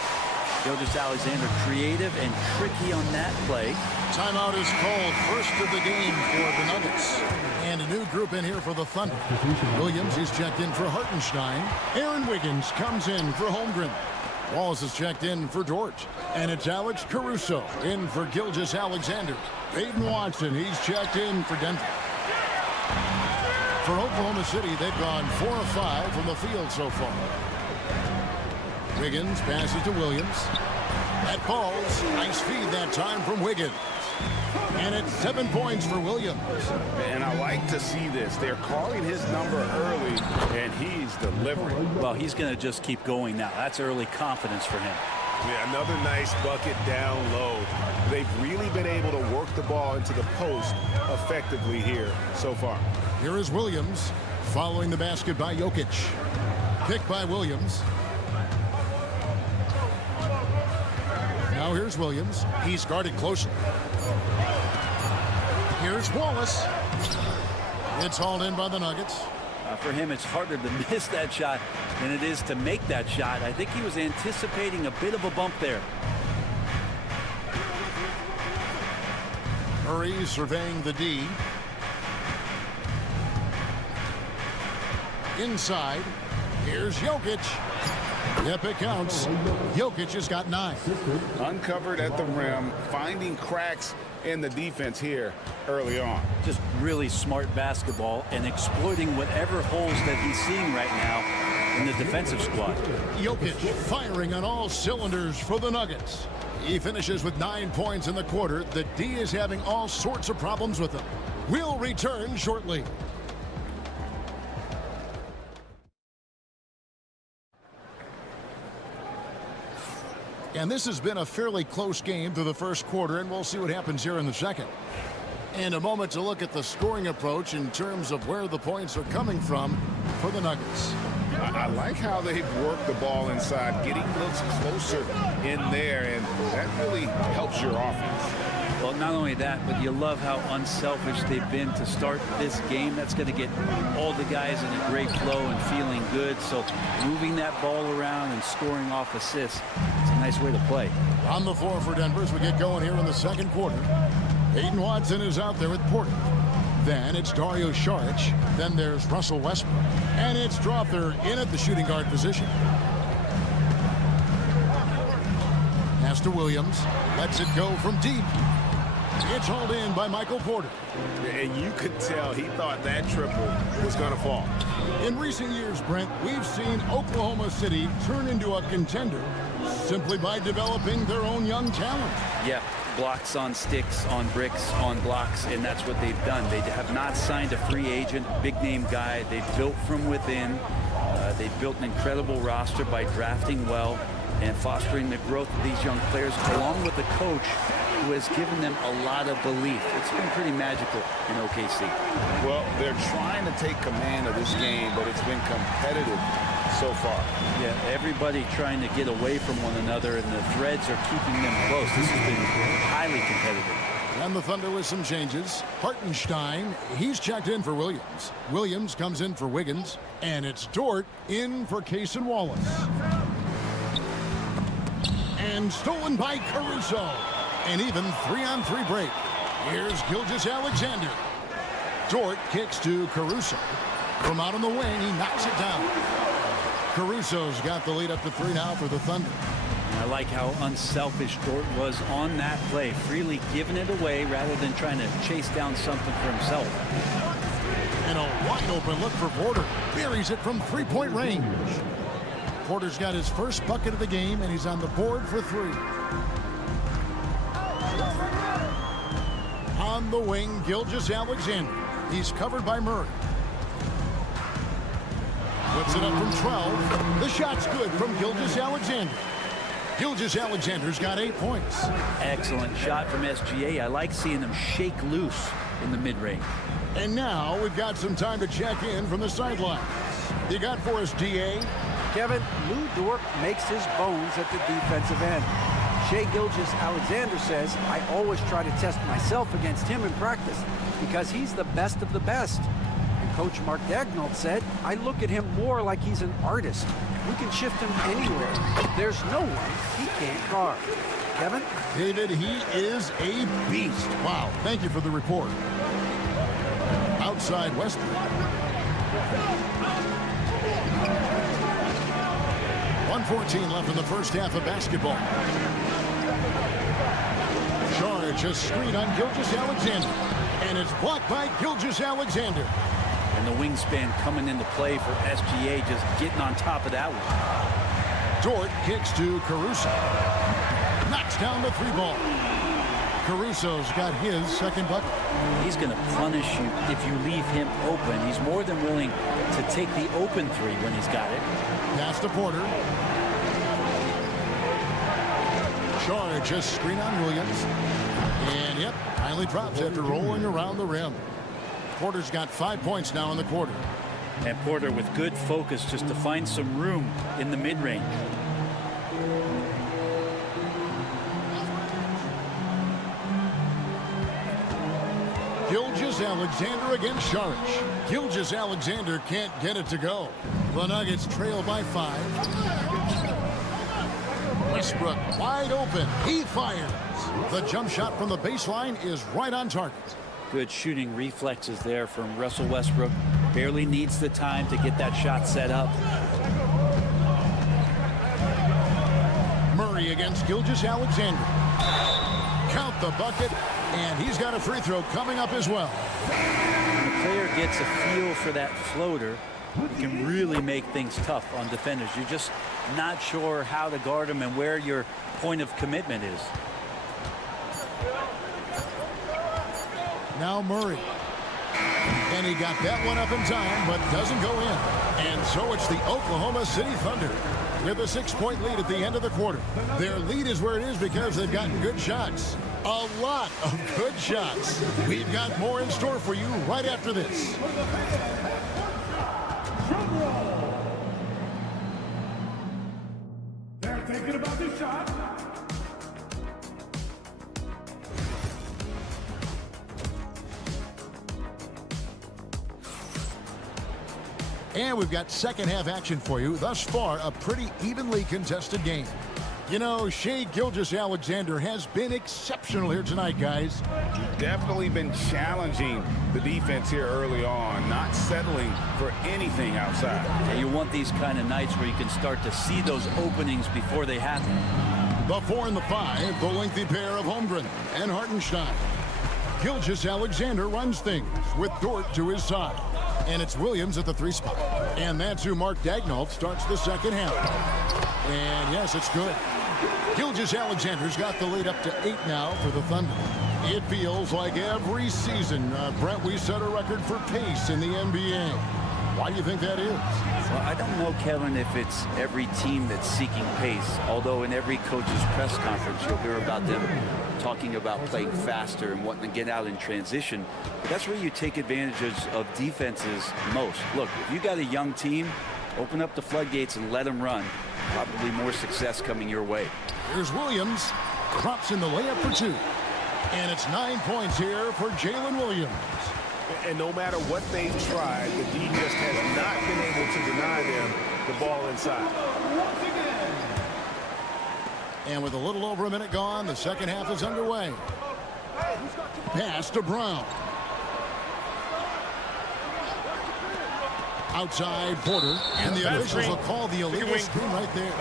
Gilgeous-Alexander creative and tricky on that play. Timeout is called, first of the game for the Nuggets. And a new group in here for the Thunder. Williams is checked in for Hartenstein. Aaron Wiggins comes in for Holmgren. Wallace is checked in for George. And it's Alex Caruso in for Gilgeous-Alexander. Peyton Watson, he's checked in for Denver. For Oklahoma City, they've gone 4 of 5 from the field so far. Wiggins passes to Williams. That falls. Nice feed that time from Wiggins. And it's 7 points for Williams. And I like to see this. They're calling his number early, and he's delivering. Well, he's going to just keep going now. That's early confidence for him. Yeah, another nice bucket down low. They've really been able to work the ball into the post effectively here so far. Here is Williams following the basket by Jokic. Pick by Williams. Now here's Williams. He's guarded closely. Here's Wallace. It's hauled in by the Nuggets. For him, it's harder to miss that shot than it is to make that shot. I think he was anticipating a bit of a bump there. Murray surveying the D. Inside. Here's Jokic. Yep, it counts. Jokic has got 9. Uncovered at the rim, finding cracks in the defense here early on. Just really smart basketball and exploiting whatever holes that he's seeing right now in the defensive squad. Jokic firing on all cylinders for the Nuggets. He finishes with 9 points in the quarter. The D is having all sorts of problems with him. We'll return shortly. And this has been a fairly close game through the first quarter, and we'll see what happens here in the second. And a moment to look at the scoring approach in terms of where the points are coming from for the Nuggets. I like how they've worked the ball inside, getting looks closer in there, and that really helps your offense. Well, not only that, but you love how unselfish they've been to start this game. That's going to get all the guys in a great flow and feeling good. So moving that ball around and scoring off assists, it's a nice way to play. On the floor for Denver as we get going here in the second quarter. Peyton Watson is out there with Porter. Then it's Dario Saric. Then there's Russell Westbrook. And it's Drawther in at the shooting guard position. Pass to Williams. Lets it go from deep. It's hauled in by Michael Porter. And you could tell he thought that triple was going to fall. In recent years, Brent, we've seen Oklahoma City turn into a contender simply by developing their own young talent. Yeah, blocks on sticks, on bricks, on blocks, and that's what they've done. They have not signed a free agent, big-name guy. They've built from within. They've built an incredible roster by drafting well and fostering the growth of these young players, along with a coach who has given them a lot of belief. It's been pretty magical in OKC. Well, they're trying to take command of this game, but it's been competitive so far. Yeah, everybody trying to get away from one another, and the threads are keeping them close. This has been highly competitive. And the Thunder with some changes. Hartenstein, he's checked in for Williams. Williams comes in for Wiggins. And it's Dort in for Cason Wallace. And stolen by Caruso. An even 3-on-3 break. Here's Gilgeous-Alexander. Dort kicks to Caruso. From out on the wing, he knocks it down. Caruso's got the lead up to 3 now for the Thunder. I like how unselfish Dort was on that play, freely giving it away rather than trying to chase down something for himself. And a wide open look for Porter. Buries it from 3-point range. Porter's got his first bucket of the game, and he's on the board for 3. On the wing, Gilgeous-Alexander. He's covered by Murray. Puts it up from 12. The shot's good from Gilgeous-Alexander. Gilgeous-Alexander's got 8 points. Excellent shot from SGA. I like seeing them shake loose in the mid-range. And now we've got some time to check in from the sidelines. You got for us, DA? Kevin, Lou Dort makes his bones at the defensive end. Shai Gilgeous-Alexander says, I always try to test myself against him in practice because he's the best of the best. And Coach Mark Daigneault said, I look at him more like he's an artist. We can shift him anywhere. There's no one he can't guard. Kevin? David, he is a beast. Wow, thank you for the report. Outside Westbrook. 1:14 left in the first half of basketball. Charge a screen on Gilgeous-Alexander. And it's blocked by Gilgeous-Alexander. And the wingspan coming into play for SGA, just getting on top of that one. Dort kicks to Caruso. Knocks down the 3 ball. Caruso's got his second bucket. He's going to punish you if you leave him open. He's more than willing to take the open 3 when he's got it. Pass to Porter. Charge a screen on Williams. And yep, finally drops after rolling around the rim. Porter's got 5 points now in the quarter. And Porter with good focus just to find some room in the mid-range. Gilgeous-Alexander against Saric. Gilgeous-Alexander can't get it to go. The Nuggets trail by 5. Westbrook wide open. He fires. The jump shot from the baseline is right on target. Good shooting reflexes there from Russell Westbrook. Barely needs the time to get that shot set up. Murray against Gilgeous-Alexander. Count the bucket, and he's got a free throw coming up as well. When the player gets a feel for that floater, it can really make things tough on defenders. You're just not sure how to guard them and where your point of commitment is. Now Murray. And he got that one up in time, but doesn't go in. And so it's the Oklahoma City Thunder with a 6-point lead at the end of the quarter. Their lead is where it is because they've gotten good shots. A lot of good shots. We've got more in store for you right after this. They're thinking about the shot. And we've got second half action for you. Thus far, a pretty evenly contested game. You know, Shai Gilgeous-Alexander has been exceptional here tonight, guys. Definitely been challenging the defense here early on, not settling for anything outside. Yeah, you want these kind of nights where you can start to see those openings before they happen. The 4 and the 5, the lengthy pair of Holmgren and Hartenstein. Gilgeous-Alexander runs things with Dort to his side. And it's Williams at the 3 spot. And that's who Mark Daigneault starts the second half. And yes, it's good. Gilgeous-Alexander's got the lead up to 8 now for the Thunder. It feels like every season, Brent, we set a record for pace in the NBA. Why do you think that is? Well, I don't know, Kevin, if it's every team that's seeking pace, although in every coach's press conference you'll hear about them talking about playing faster and wanting to get out in transition. But that's where you take advantage of defenses most. Look, if you got a young team, open up the floodgates and let them run. Probably more success coming your way. Here's Williams. Drops in the layup for 2. And it's 9 points here for Jalen Williams. And no matter what they've tried, the D just has not been able to deny them the ball inside. And with a little over a minute gone, the second half is underway. Pass to Brown. Outside Porter, and the officials will call the illegal screen right there.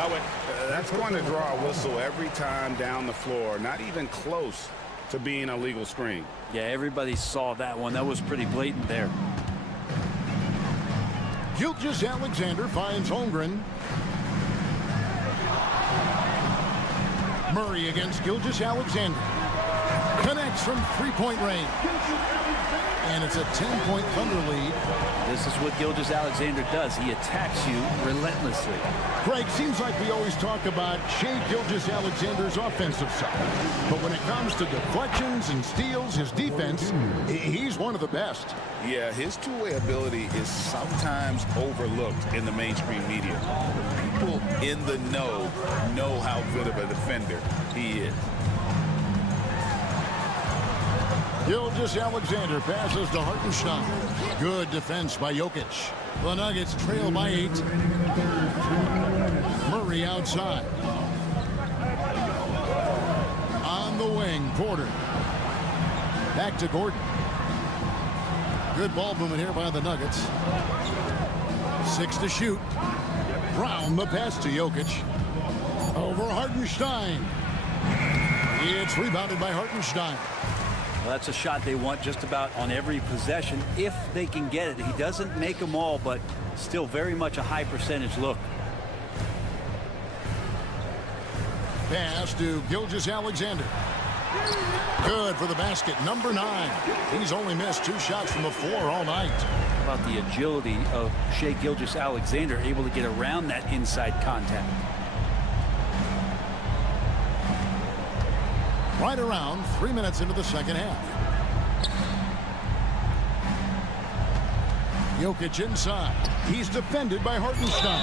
That's going to draw a whistle every time down the floor. Not even close to being a legal screen. Yeah, everybody saw that one. That was pretty blatant there. Gilgeous-Alexander finds Holmgren. Murray against Gilgeous-Alexander. Connects from three-point range. And it's a 10-point Thunder lead. This is what Gilgeous-Alexander does. He attacks you relentlessly. Greg, seems like we always talk about Shai Gilgeous-Alexander's offensive side. But when it comes to deflections and steals, his defense, he's one of the best. Yeah, his two-way ability is sometimes overlooked in the mainstream media. People in the know how good of a defender he is. Gilgeous-Alexander passes to Hartenstein. Good defense by Jokic. The Nuggets trail by 8. Murray outside. On the wing, Porter. Back to Gordon. Good ball movement here by the Nuggets. 6 to shoot. Brown the pass to Jokic. Over Hartenstein. It's rebounded by Hartenstein. Well, that's a shot they want just about on every possession if they can get it. He doesn't make them all, but still very much a high percentage look. Pass to Gilgeous-Alexander. Good for the basket, number 9. He's only missed 2 shots from the floor all night. How about the agility of Shai Gilgeous-Alexander, able to get around that inside contact? Right around 3 minutes into the second half. Jokic inside. He's defended by Hartenstein.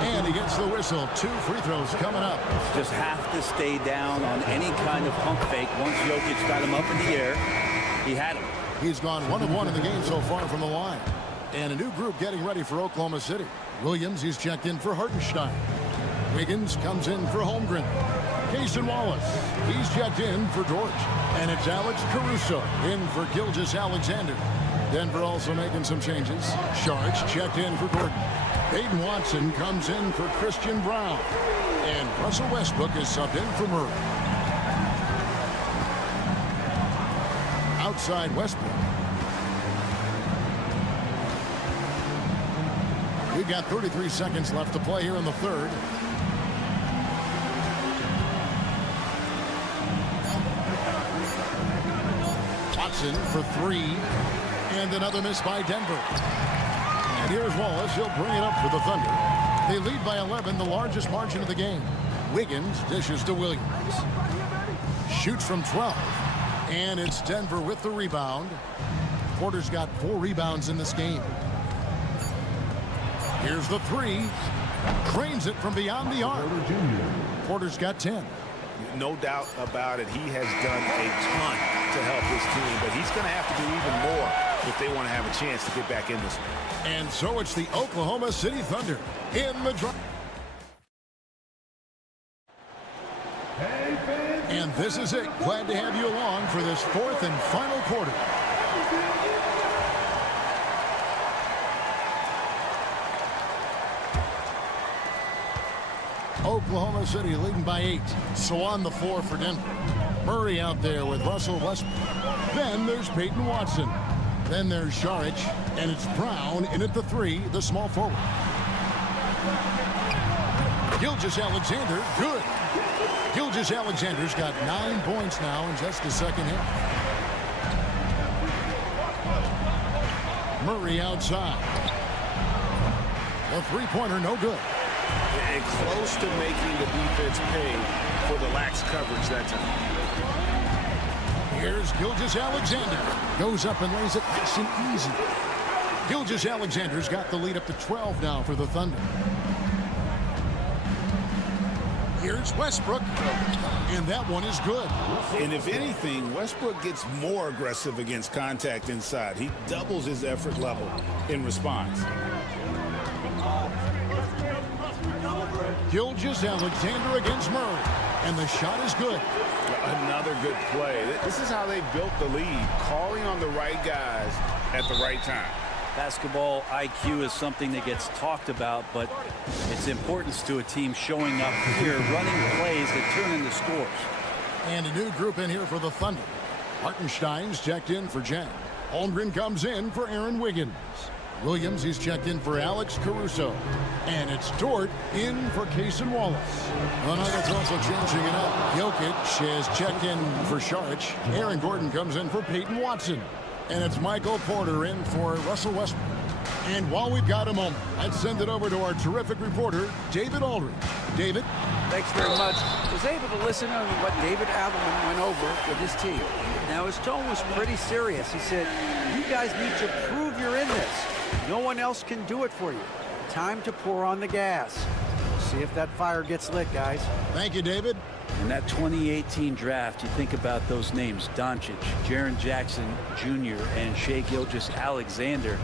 And he gets the whistle. 2 free throws coming up. Just have to stay down on any kind of pump fake. Once Jokic got him up in the air, he had him. He's gone 1 of 1 in the game so far from the line. And a new group getting ready for Oklahoma City. Williams, he's checked in for Hartenstein. Wiggins comes in for Holmgren. Cason Wallace, he's checked in for George. And it's Alex Caruso in for Gilgeous-Alexander. Denver also making some changes. Sharks checked in for Gordon. Peyton Watson comes in for Christian Brown. And Russell Westbrook is subbed in for Murray. Outside Westbrook. We've got 33 seconds left to play here in the third. Watson for 3. And another miss by Denver. And here's Wallace. He'll bring it up for the Thunder. They lead by 11, the largest margin of the game. Wiggins dishes to Williams. Shoots from 12. And it's Denver with the rebound. Porter's got 4 rebounds in this game. Here's the 3. Drains it from beyond the arc. Porter's got 10. No doubt about it. He has done a ton to help his team, but he's going to have to do even more if they want to have a chance to get back in this one. And so it's the Oklahoma City Thunder in the drive. And this is it. Glad to have you along for this 4th and final quarter. Oklahoma City leading by 8. So on the floor for Denver. Murray out there with Russell Westbrook. Then there's Peyton Watson. Then there's Saric. And it's Brown in at the 3, the small forward. Gilgeous-Alexander, good. Gilgeous-Alexander's got 9 points now in just the second half. Murray outside. The three-pointer, no good. And close to making the defense pay for the lax coverage that time. Here's Gilgeous-Alexander. Goes up and lays it nice and easy. Gilgeous-Alexander's got the lead up to 12 now for the Thunder. Here's Westbrook. And that one is good. And if anything, Westbrook gets more aggressive against contact inside. He doubles his effort level in response. Gilgeous-Alexander against Murray. And the shot is good. Another good play. This is how they built the lead, calling on the right guys at the right time. Basketball IQ is something that gets talked about, but its importance to a team showing up here, running plays that turn into scores. And a new group in here for the Thunder. Hartenstein's checked in for Jen. Holmgren comes in for Aaron Wiggins. Williams, he's checked in for Alex Caruso. And it's Dort in for Cason Wallace. The Nuggets also changing it up. Jokic has checked in for Saric. Aaron Gordon comes in for Peyton Watson. And it's Michael Porter in for Russell Westbrook. And while we've got a moment, I'd send it over to our terrific reporter, David Aldridge. David? Thanks very much. I was able to listen to what David Adelman went over with his team. Now, his tone was pretty serious. He said, you guys need to prove you're in this. No one else can do it for you. Time to pour on the gas. See if that fire gets lit, guys. Thank you, David. In that 2018 draft, you think about those names, Doncic, Jaren Jackson Jr., and Shai Gilgeous-Alexander.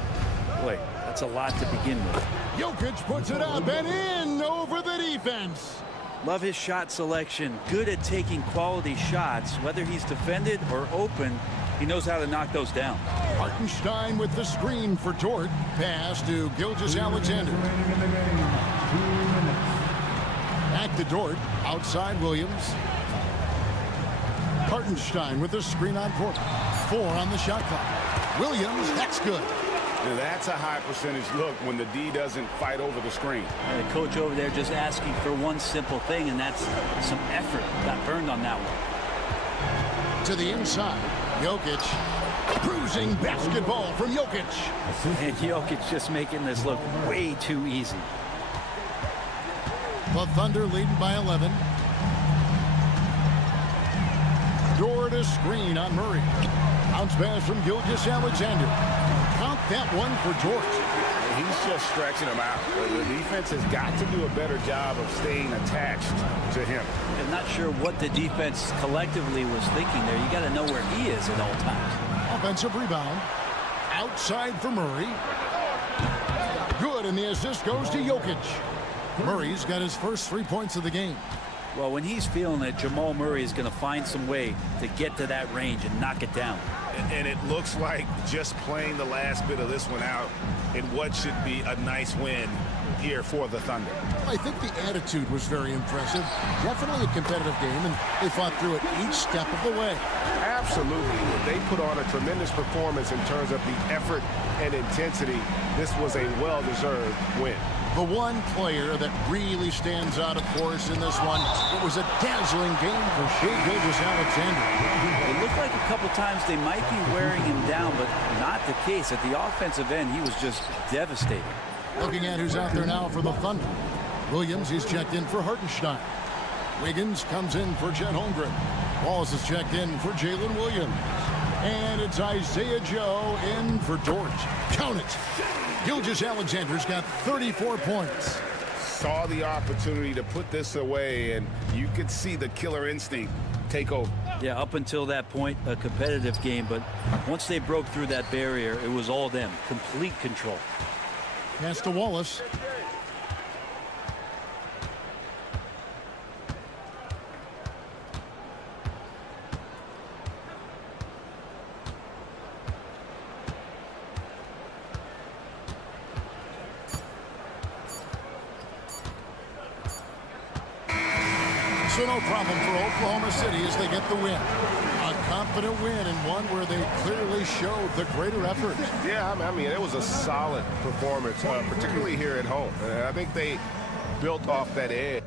Boy, that's a lot to begin with. Jokic puts it up and in over the defense. Love his shot selection. Good at taking quality shots. Whether he's defended or open, he knows how to knock those down. Hartenstein with the screen for Dort. Pass to Gilgeous-Alexander. Back to Dort. Outside Williams. Hartenstein with the screen on Porter. 4 on the shot clock. Williams, that's good. That's a high percentage look when the D doesn't fight over the screen. The coach over there just asking for one simple thing, and that's some effort. Got burned on that one. To the inside. Jokic. Cruising basketball from Jokic. And Jokic just making this look way too easy. The Thunder leading by 11. Dort a screen on Murray. Bounce pass from Gilgeous-Alexander. Count that one for Dort. He's just stretching him out. The defense has got to do a better job of staying attached to him. I'm not sure what the defense collectively was thinking there. You got to know where he is at all times. Offensive rebound. Outside for Murray. Good, and the assist goes to Jokic. Murray's got his first 3 points of the game. Well, when he's feeling it, Jamal Murray is going to find some way to get to that range and knock it down. And it looks like just playing the last bit of this one out in what should be a nice win here for the Thunder. I think the attitude was very impressive. Definitely a competitive game, and they fought through it each step of the way. Absolutely. They put on a tremendous performance in terms of the effort and intensity. This was a well-deserved win. The one player that really stands out, of course, in this one, it was a dazzling game for Shai Gilgeous-Alexander. It looked like a couple times they might be wearing him down, but not the case. At the offensive end, he was just devastating. Looking at who's out there now for the Thunder. Williams, he's checked in for Hartenstein. Wiggins comes in for Chet Holmgren. Wallace is checked in for Jalen Williams. And it's Isaiah Joe in for Dort. Count it. Gilgeous-Alexander's got 34 points. Saw the opportunity to put this away, and you could see the killer instinct take over. Yeah, up until that point, a competitive game, but once they broke through that barrier, it was all them. Complete control. Pass to Wallace. So no problem for Oklahoma City as they get the win. A confident win and one where they clearly showed the greater effort. Yeah, I mean, it was a solid performance, particularly here at home. I think they built off that edge.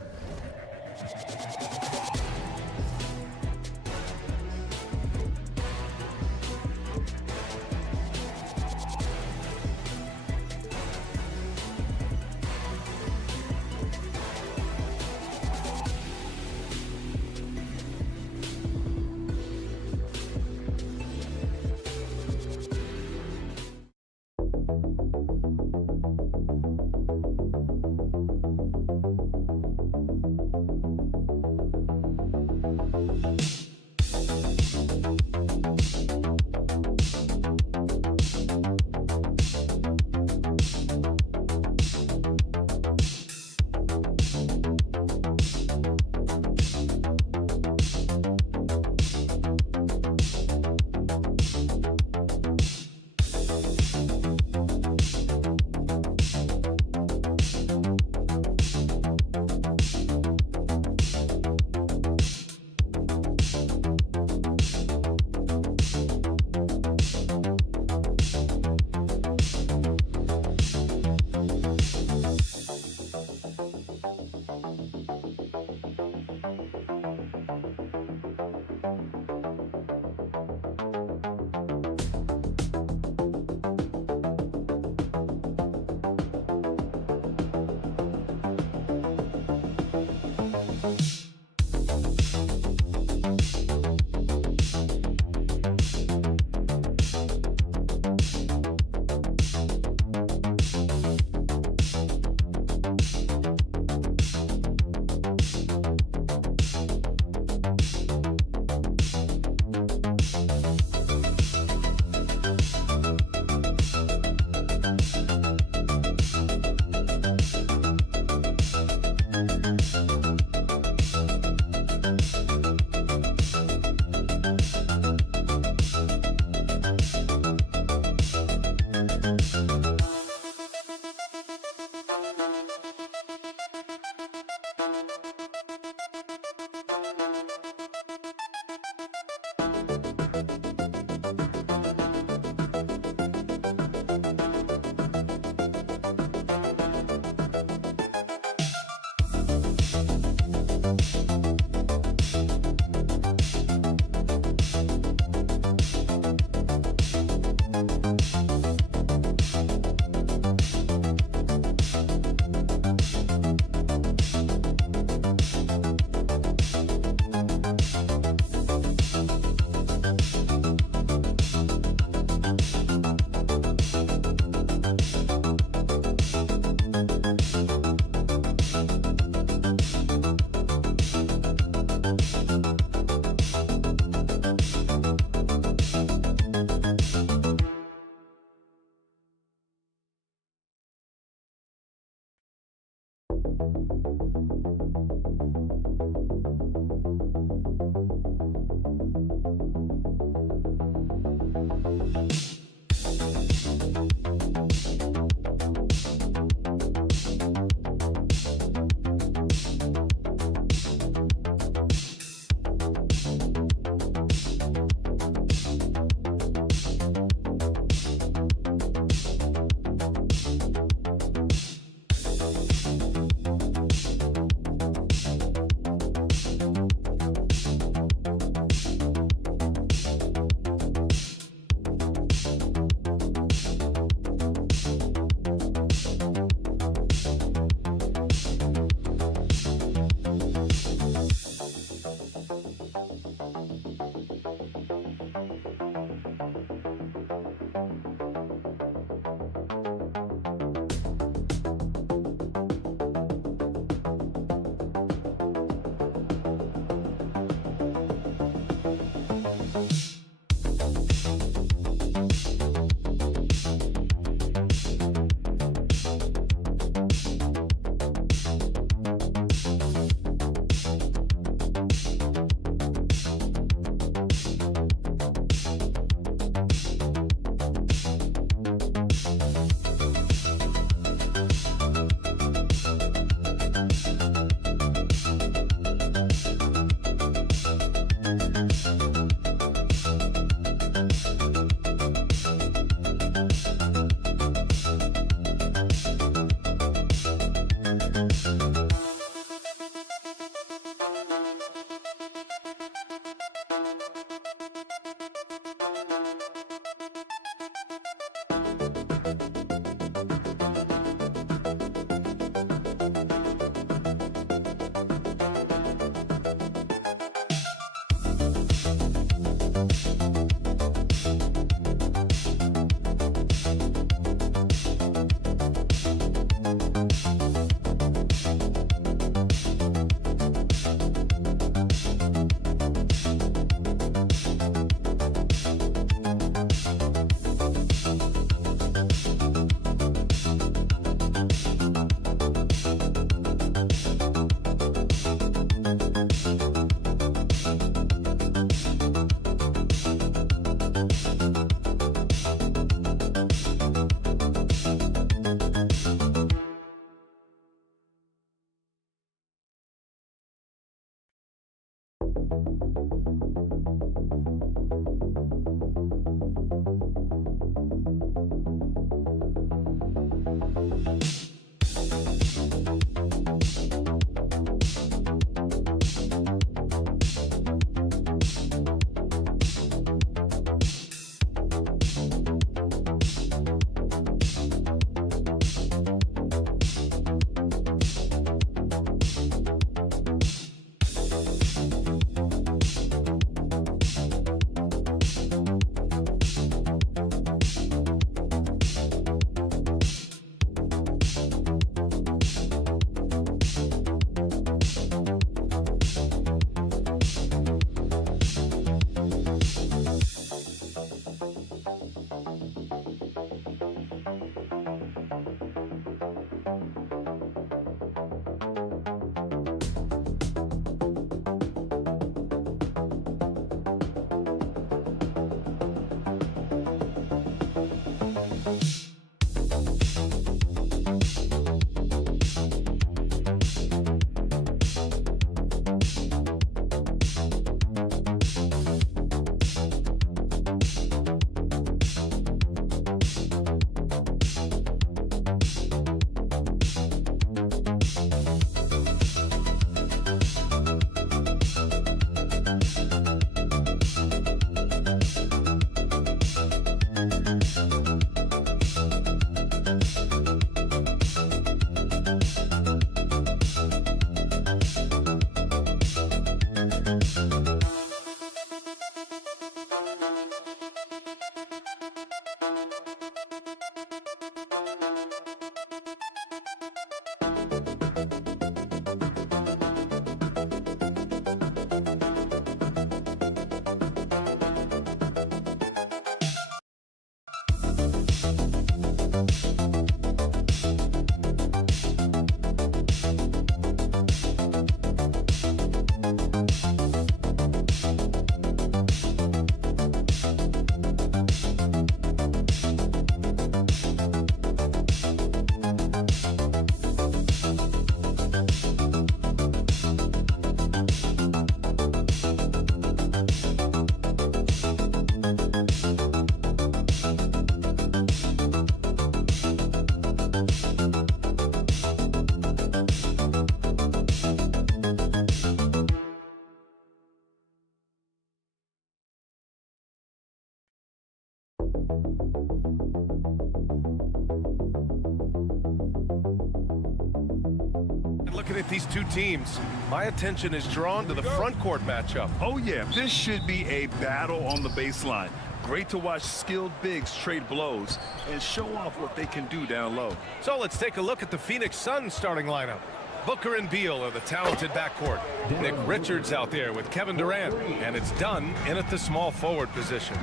Looking at these two teams, my attention is drawn to the front court matchup. Oh, yeah, this should be a battle on the baseline. Great to watch skilled bigs trade blows and show off what they can do down low. So let's take a look at the Phoenix Suns starting lineup. Booker and Beal are the talented backcourt. Nick Richards out there with Kevin Durant, and it's done in at the small forward position.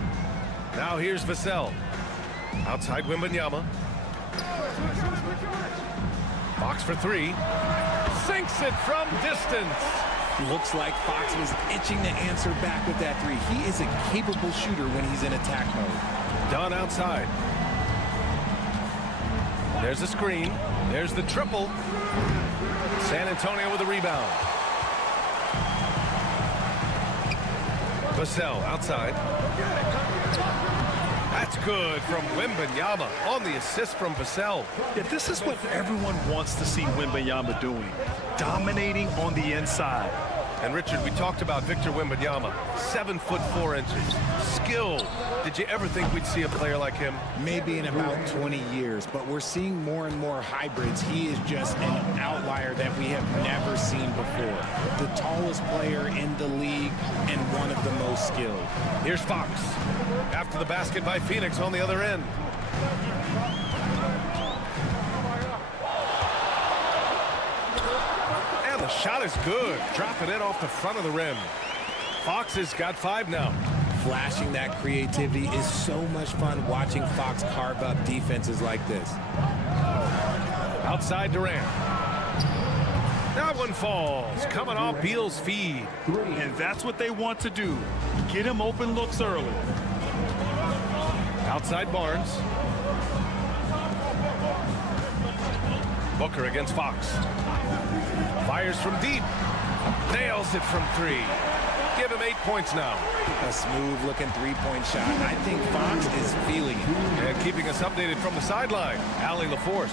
Now here's Vassell. Outside Wembanyama. Fox for three. Sinks it from distance. Looks like Fox was itching to answer back with that three. He is a capable shooter when he's in attack mode. Dunn outside. There's a screen. There's the triple. San Antonio with a rebound. Vassell outside. That's good from Wembanyama on the assist from Vassell. Yeah, this is what everyone wants to see Wembanyama doing. Dominating on the inside. And Richard, we talked about Victor Wembanyama, 7'4". Skill. Did you ever think we'd see a player like him? Maybe in about 20 years, but we're seeing more and more hybrids. He is just an outlier that we have never seen before. The tallest player in the league and one of the most skilled. Here's Fox. After the basket by Phoenix on the other end. And the shot is good. Dropping it off the front of the rim. Fox has got 5 now. Flashing that creativity is so much fun watching Fox carve up defenses like this. Outside Durant. That one falls. Coming off Beal's feed. And that's what they want to do. Get him open looks early. Outside Barnes. Booker against Fox. Fires from deep. Nails it from 3. Give him 8 points now. A smooth looking three-point shot. I think Fox is feeling it. And keeping us updated from the sideline, Allie LaForce.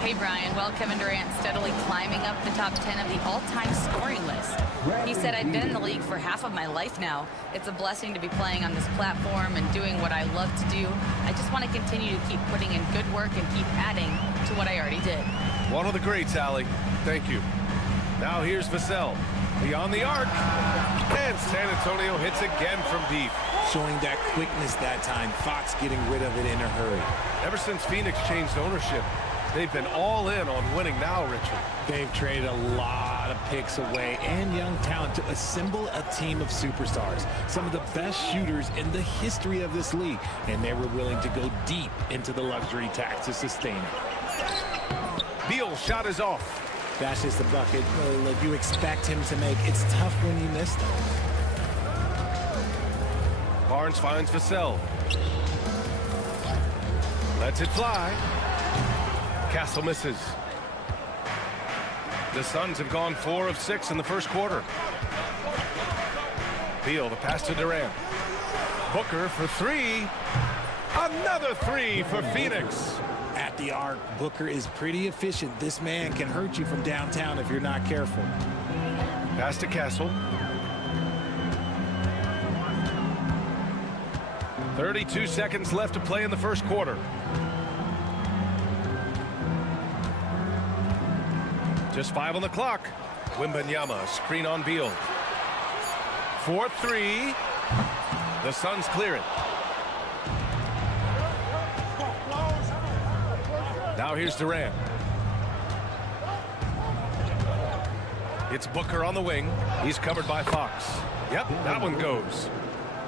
Hey, Brian. Well, Kevin Durant steadily climbing up the top 10 of the all-time scoring list. He said, I've been in the league for half of my life now. It's a blessing to be playing on this platform and doing what I love to do. I just want to continue to keep putting in good work and keep adding to what I already did. One of the greats, Allie. Thank you. Now here's Vassell. Beyond the arc. And San Antonio hits again from deep. Showing that quickness that time. Fox getting rid of it in a hurry. Ever since Phoenix changed ownership, they've been all in on winning now, Richard. They've traded a lot of picks away and young talent to assemble a team of superstars. Some of the best shooters in the history of this league. And they were willing to go deep into the luxury tax to sustain it. Beal's shot is off. That's just the bucket like you expect him to make. It's tough when you miss them. Barnes finds Vassell. Lets it fly. Castle misses. The Suns have gone 4 of 6 in the first quarter. Beal, the pass to Durant. Booker for 3. Another 3 for Phoenix. At the arc, Booker is pretty efficient. This man can hurt you from downtown if you're not careful. Pass to Castle. 32 seconds left to play in the first quarter. Just 5 on the clock. Wembanyama, screen on Beal. 4-3. The Suns clear it. Now here's Durant. It's Booker on the wing. He's covered by Fox. Yep, that one goes.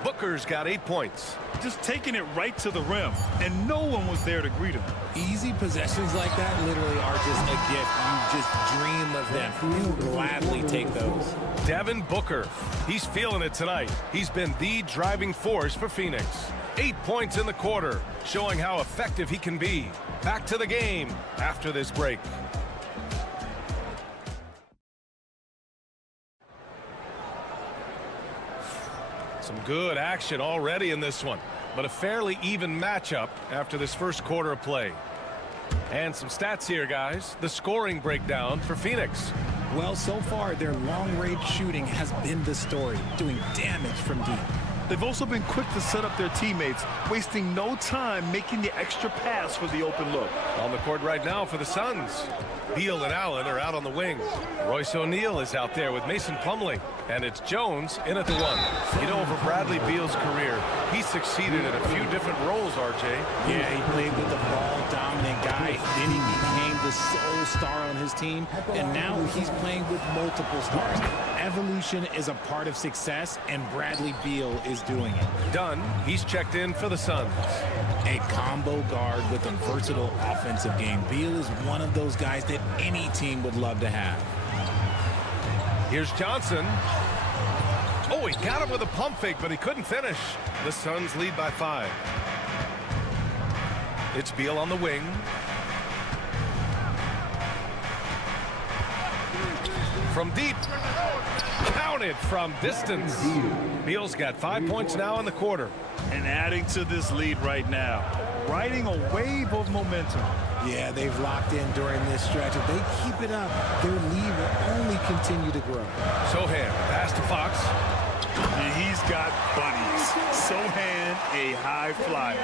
Booker's got 8 points. Just taking it right to the rim, and no one was there to greet him. Easy possessions like that literally are just a gift. You just dream of them. You'll gladly take those. Devin Booker. He's feeling it tonight. He's been the driving force for Phoenix. 8 points in the quarter, showing how effective he can be. Back to the game after this break. Some good action already in this one, but a fairly even matchup after this first quarter of play. And some stats here, guys. The scoring breakdown for Phoenix. Well, so far, their long-range shooting has been the story, doing damage from deep. They've also been quick to set up their teammates, wasting no time making the extra pass for the open look. On the court right now for the Suns. Beal and Allen are out on the wing. Royce O'Neal is out there with Mason Plumlee. And it's Jones in at the 1. You know, over Bradley Beal's career, he succeeded in a few different roles, RJ. Yeah, he played with the ball-dominant guy. Then he became the sole star on his team. And now he's playing with multiple stars. Evolution is a part of success, and Bradley Beal is doing it. Dunn, he's checked in for the Suns. A combo guard with a versatile offensive game. Beal is one of those guys that any team would love to have. Here's Johnson. Oh, he got him with a pump fake, but he couldn't finish. The Suns lead by 5. It's Beal on the wing. From deep. Counted from distance. Beal's got 5 points now in the quarter. And adding to this lead right now, riding a wave of momentum. Yeah, they've locked in during this stretch. If they keep it up, their lead will only continue to grow. Sohan, pass to Fox. And he's got buddies. Sohan, a high flyer.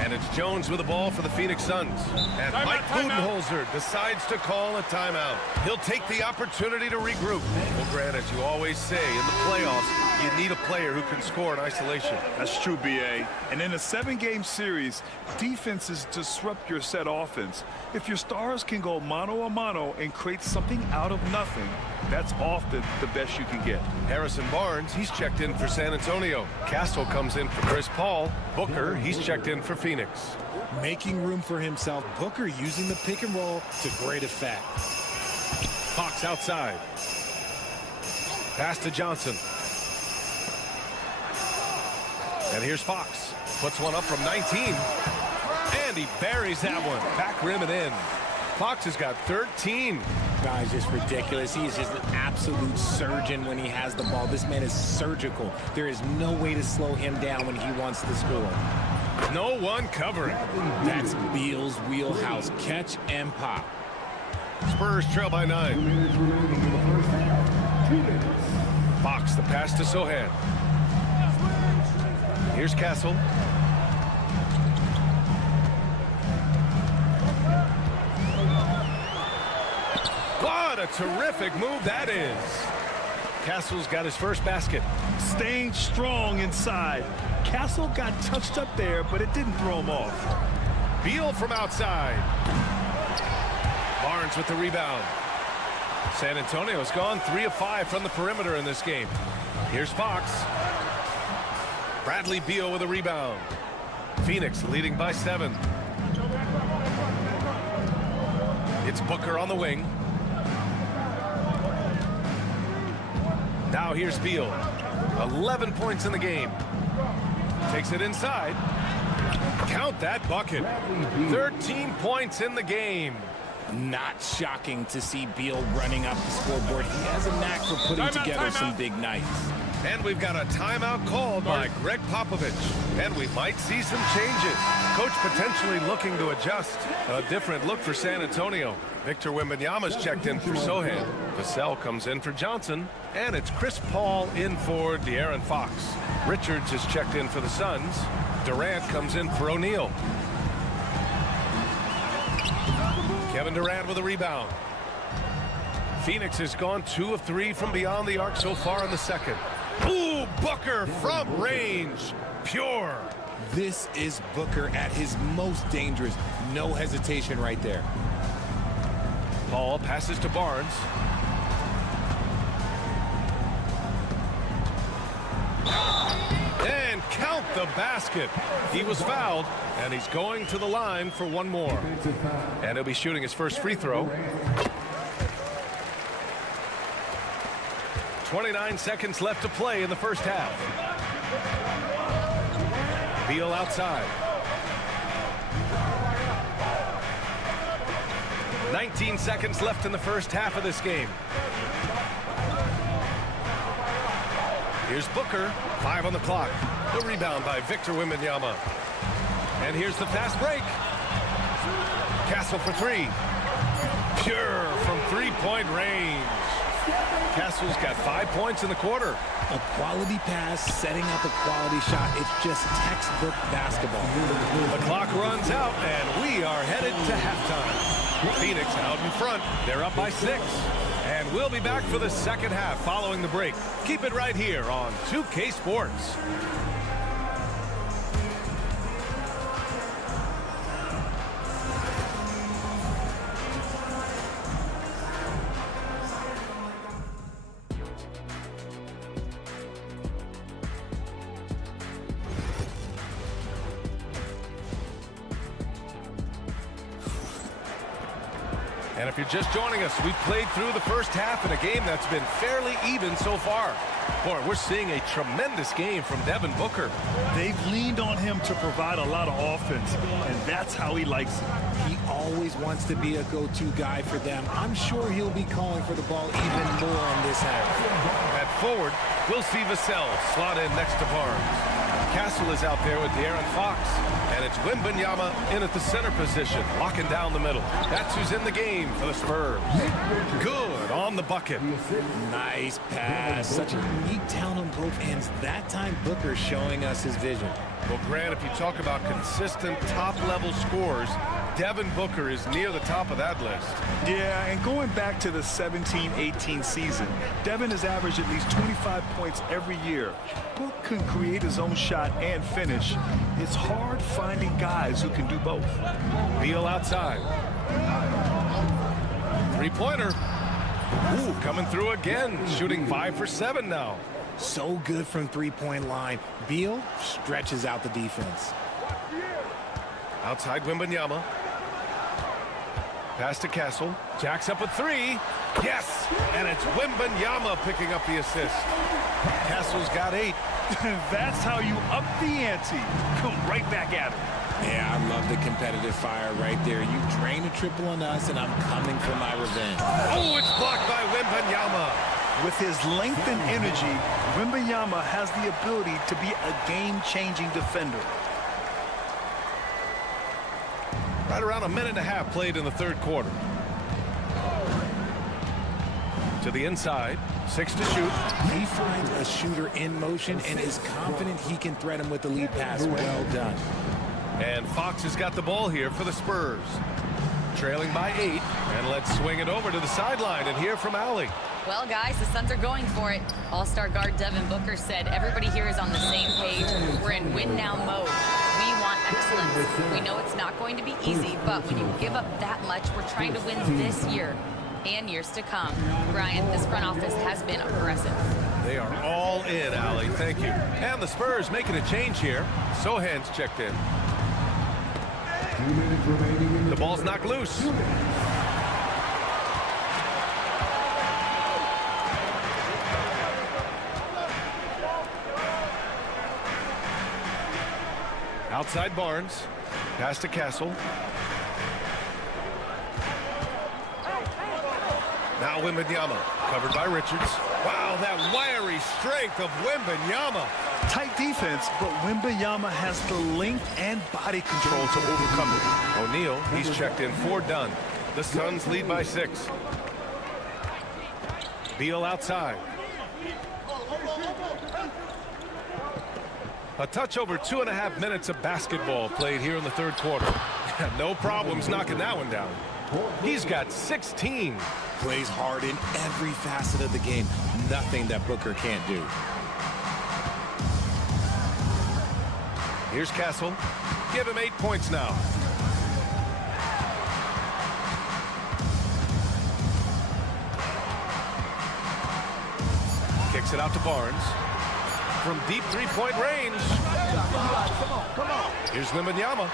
And it's Jones with the ball for the Phoenix Suns. And Mike Budenholzer decides to call a timeout. He'll take the opportunity to regroup. Well, Grant, as you always say, in the playoffs, you need a player who can score in isolation. That's true, B.A. And in a 7-game series, defenses disrupt your set offense. If your stars can go mano-a-mano and create something out of nothing, that's often the best you can get. Harrison Barnes, he's checked in for San Antonio. Castle comes in for Chris Paul. Booker, he's checked in for Phoenix. Making room for himself, Booker using the pick and roll to great effect. Fox outside. Pass to Johnson. And here's Fox. Puts one up from 19. And he buries that one. Back rim and in. Fox has got 13. Guy's just ridiculous. He is just an absolute surgeon when he has the ball. This man is surgical. There is no way to slow him down when he wants to score. No one covering. That's Beal's wheelhouse. Catch and pop. Spurs trail by 9. Fox, the pass to Sohan. Here's Castle. What a terrific move that is. Castle's got his first basket. Staying strong inside. Castle got touched up there, but it didn't throw him off. Beal from outside. Barnes with the rebound. San Antonio's gone 3 of 5 from the perimeter in this game. Here's Fox. Bradley Beal with a rebound. Phoenix leading by 7. It's Booker on the wing. Now here's Beal. 11 points in the game. Takes it inside. Count that bucket. 13 points in the game. Not shocking to see Beal running up the scoreboard. He has a knack for putting together some big nights. And we've got a timeout called by Greg Popovich. And we might see some changes. Coach potentially looking to adjust. A different look for San Antonio. Victor Wembanyama's checked in for Sohan. Vassell comes in for Johnson. And it's Chris Paul in for De'Aaron Fox. Richards is checked in for the Suns. Durant comes in for O'Neal. Kevin Durant with a rebound. Phoenix has gone 2 of 3 from beyond the arc so far in the second. Ooh, Booker from range. Pure. This is Booker at his most dangerous. No hesitation right there. Paul passes to Barnes. And count the basket. He was fouled, and he's going to the line for one more. And he'll be shooting his first free throw. 29 seconds left to play in the first half. Beal outside. 19 seconds left in the first half of this game. Here's Booker, 5 on the clock. The rebound by Victor Wembanyama. And here's the fast break. Castle for 3. Pure from three-point range. Castle's got 5 points in the quarter. A quality pass, setting up a quality shot. It's just textbook basketball. The clock runs out, and we are headed to halftime. Phoenix out in front. They're up by 6. And we'll be back for the second half following the break. Keep it right here on 2K Sports. And if you're just joining us, we've played through the first half in a game that's been fairly even so far. Boy, we're seeing a tremendous game from Devin Booker. They've leaned on him to provide a lot of offense, and that's how he likes it. He always wants to be a go-to guy for them. I'm sure he'll be calling for the ball even more in this half. At forward, we'll see Vassell slot in next to Barnes. Castle is out there with De'Aaron Fox. And it's Wembanyama in at the center position, locking down the middle. That's who's in the game for the Spurs. Good on the bucket. Nice pass. Such a neat talent on both ends. That time, Booker showing us his vision. Well, Grant, if you talk about consistent top-level scores, Devin Booker is near the top of that list. Yeah, and going back to the 17-18 season, Devin has averaged at least 25 points every year. Book can create his own shot and finish. It's hard finding guys who can do both. Beal outside. Three-pointer. Ooh, coming through again, shooting 5 for 7 now. So good from three-point line. Beal stretches out the defense. Outside Wembanyama. Pass to Castle. Jacks up a 3. Yes! And it's Wembanyama picking up the assist. Castle's got 8. That's how you up the ante. Come right back at it. Yeah, I love the competitive fire right there. You drain a triple on us, and I'm coming for my revenge. Oh, it's blocked by Wembanyama. With his length and energy, Wembanyama has the ability to be a game-changing defender. Right around a minute and a half played in the third quarter. To the inside, 6 to shoot. He finds a shooter in motion and is confident he can thread him with the lead pass. Well done. And Fox has got the ball here for the Spurs. Trailing by 8. And let's swing it over to the sideline and hear from Allie. Well, guys, the Suns are going for it. All-star guard Devin Booker said everybody here is on the same page. We're in win-now mode. We want excellence. We know it's not going to be easy, but when you give up that much, we're trying to win this year and years to come. Brian, this front office has been aggressive. They are all in, Allie. Thank you. And the Spurs making a change here. Sohan's checked in. The ball's knocked loose. Outside Barnes. Pass to Castle. Now Wembanyama, covered by Richards. Wow, that wiry strength of Wembanyama. Tight defense, but Wembanyama has the length and body control to overcome it. O'Neal, he's checked in for Dunn. The Suns lead by 6. Beal outside. A touch over 2.5 minutes of basketball played here in the third quarter. No problems knocking that one down. He's got 16. Plays hard in every facet of the game. Nothing that Booker can't do. Here's Castle. Give him 8 points now. Kicks it out to Barnes. From deep three-point range. Come on. Here's Wembanyama.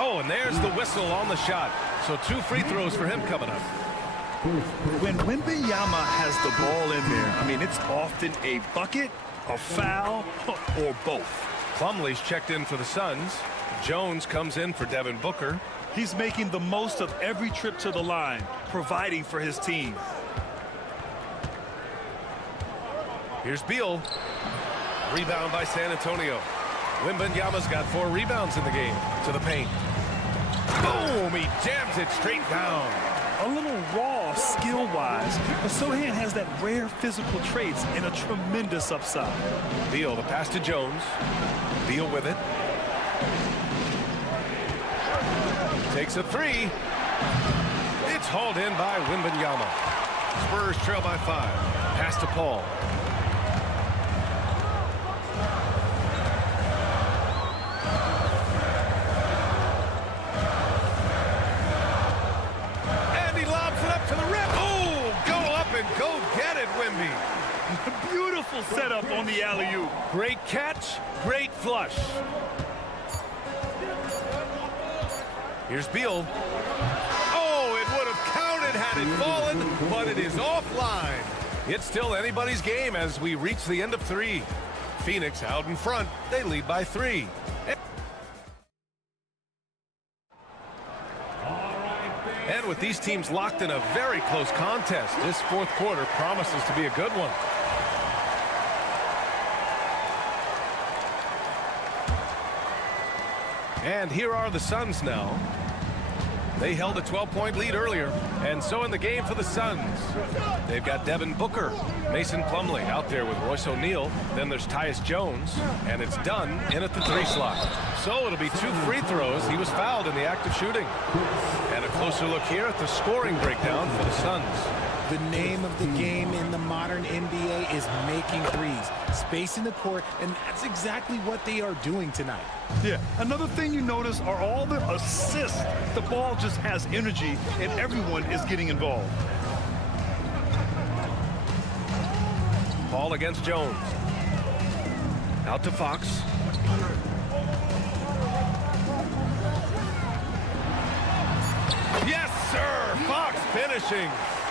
Oh, and there's the whistle on the shot. So 2 free throws for him coming up. When Wembanyama has the ball in there, I mean, it's often a bucket, a foul, or both. Plumlee's checked in for the Suns. Jones comes in for Devin Booker. He's making the most of every trip to the line, providing for his team. Here's Beal. Rebound by San Antonio. Wembanyama's got 4 rebounds in the game. To the paint. Boom! He jams it straight down. A little raw skill-wise, but Sohan has that rare physical traits and a tremendous upside. Beal, the pass to Jones. Beal with it. Takes a 3. It's hauled in by Wembanyama. Spurs trail by 5. Pass to Paul. Beautiful setup on the alley-oop. Great catch, great flush. Here's Beal. Oh, it would have counted had it fallen, but it is offline. It's still anybody's game as we reach the end of 3. Phoenix out in front. They lead by 3. And with these teams locked in a very close contest, this fourth quarter promises to be a good one. And here are the Suns now. They held a 12-point lead earlier, and so in the game for the Suns. They've got Devin Booker, Mason Plumlee out there with Royce O'Neal. Then there's Tyus Jones, and it's Dunn in at the 3 slot. So it'll be 2 free throws. He was fouled in the act of shooting. And a closer look here at the scoring breakdown for the Suns. The name of the game in the modern NBA is making threes, spacing the court, and that's exactly what they are doing tonight. Yeah, another thing you notice are all the assists. The ball just has energy, and everyone is getting involved. Paul against Jones. Out to Fox. Yes, sir! Fox finishing.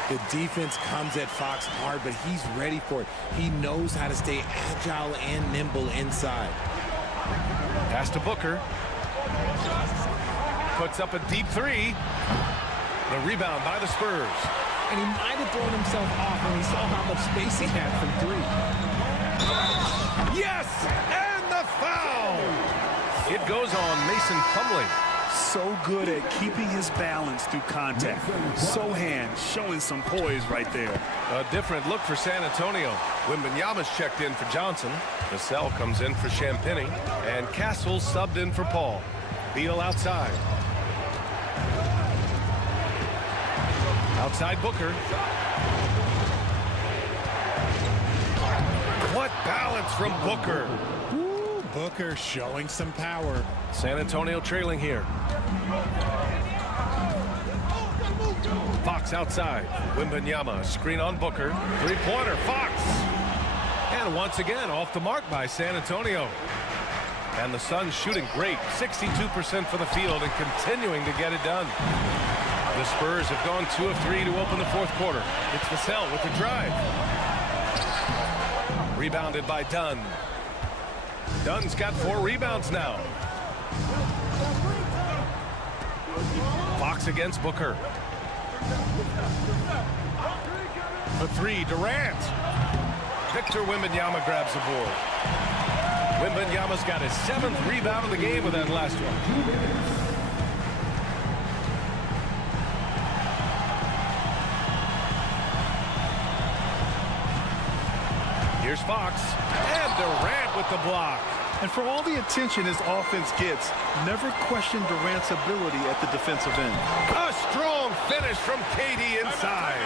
The defense comes at Fox hard, but he's ready for it. He knows how to stay agile and nimble inside. Pass to Booker. Puts up a deep 3. The rebound by the Spurs. And he might have thrown himself off when he saw how much space he had from 3. Yes! And the foul! It goes on Mason Plumlee. So good at keeping his balance through contact. Sohan showing some poise right there. A different look for San Antonio. Wembanyama's checked in for Johnson. Vassell comes in for Champagny. And Castle subbed in for Paul. Beal outside. Outside Booker. What balance from Booker. Ooh, Booker showing some power. San Antonio trailing here. Fox outside. Wembanyama, screen on Booker. 3-pointer, Fox. And once again, off the mark by San Antonio. And the Suns shooting great. 62% for the field and continuing to get it done. The Spurs have gone 2 of 3 to open the fourth quarter. It's Vassell with the drive. Rebounded by Dunn. Dunn's got 4 rebounds now. Fox against Booker. For 3, Durant. Victor Wembanyama grabs the board. Wembanyama's got his 7th rebound of the game with that last one. Here's Fox. And Durant with the block. And for all the attention his offense gets, never question Durant's ability at the defensive end. A strong finish from KD inside.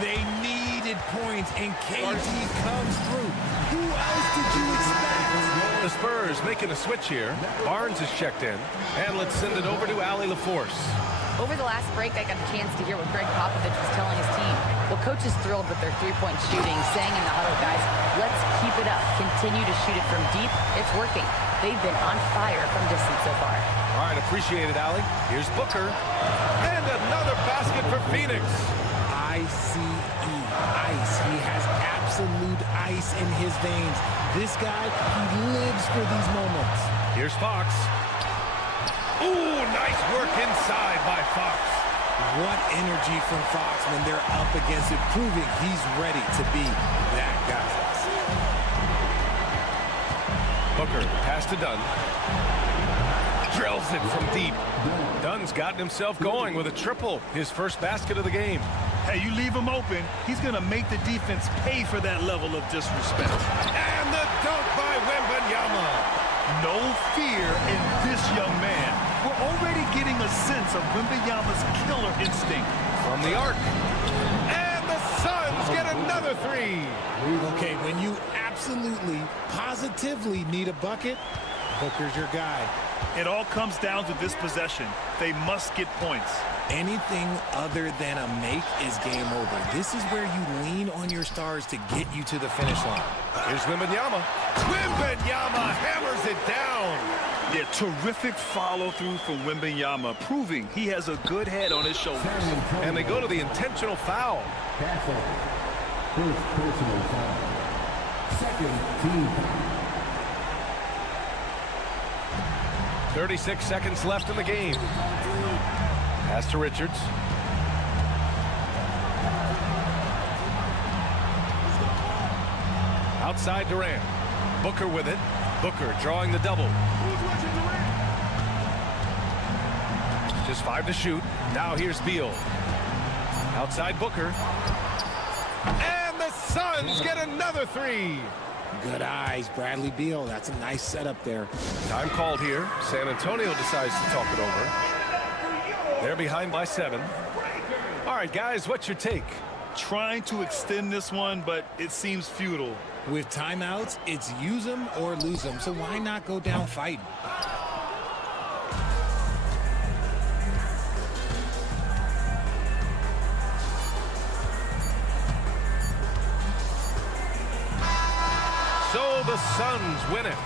They needed points, and KD comes through. Who else did you expect? The Spurs making a switch here. Barnes is checked in. And let's send it over to Allie LaForce. Over the last break, I got a chance to hear what Greg Popovich was telling his team. Well, coach is thrilled with their three-point shooting, saying in the huddle, guys, let's keep it up. Continue to shoot it from deep. It's working. They've been on fire from distance so far. All right, appreciate it, Allie. Here's Booker. And another basket for Phoenix. ICE, ice. He has absolute ice in his veins. This guy, he lives for these moments. Here's Fox. Ooh, nice work inside by Fox. What energy from Fox when they're up against it, proving he's ready to be that guy. Booker, pass to Dunn. Drills it from deep. Dunn's gotten himself going with a triple, his first basket of the game. Hey, you leave him open, he's going to make the defense pay for that level of disrespect. And the dunk by Wembanyama. No fear in this young man. We're already getting a sense of Wembanyama's killer instinct. From the arc. And the Suns get another 3. Okay, when you absolutely, positively need a bucket, Booker's your guy. It all comes down to this possession. They must get points. Anything other than a make is game over. This is where you lean on your stars to get you to the finish line. Here's Wembanyama. Wembanyama hammers it down. Yeah, terrific follow-through from Wembanyama, proving he has a good head on his shoulders. And they go to the intentional foul. First personal foul. Second team foul. 36 seconds left in the game. Pass to Richards. Outside Durant. Booker with it. Booker drawing the double. Just 5 to shoot. Now here's Beal. Outside Booker. And the Suns get another 3. Good eyes, Bradley Beal. That's a nice setup there. Time called here. San Antonio decides to talk it over. They're behind by 7. All right, guys, what's your take? Trying to extend this one, but it seems futile. With timeouts, it's use them or lose them, so why not go down fighting? So the Suns win it,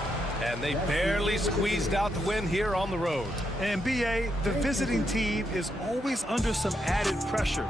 and they barely squeezed out the win here on the road. And BA, the visiting team is always under some added pressure.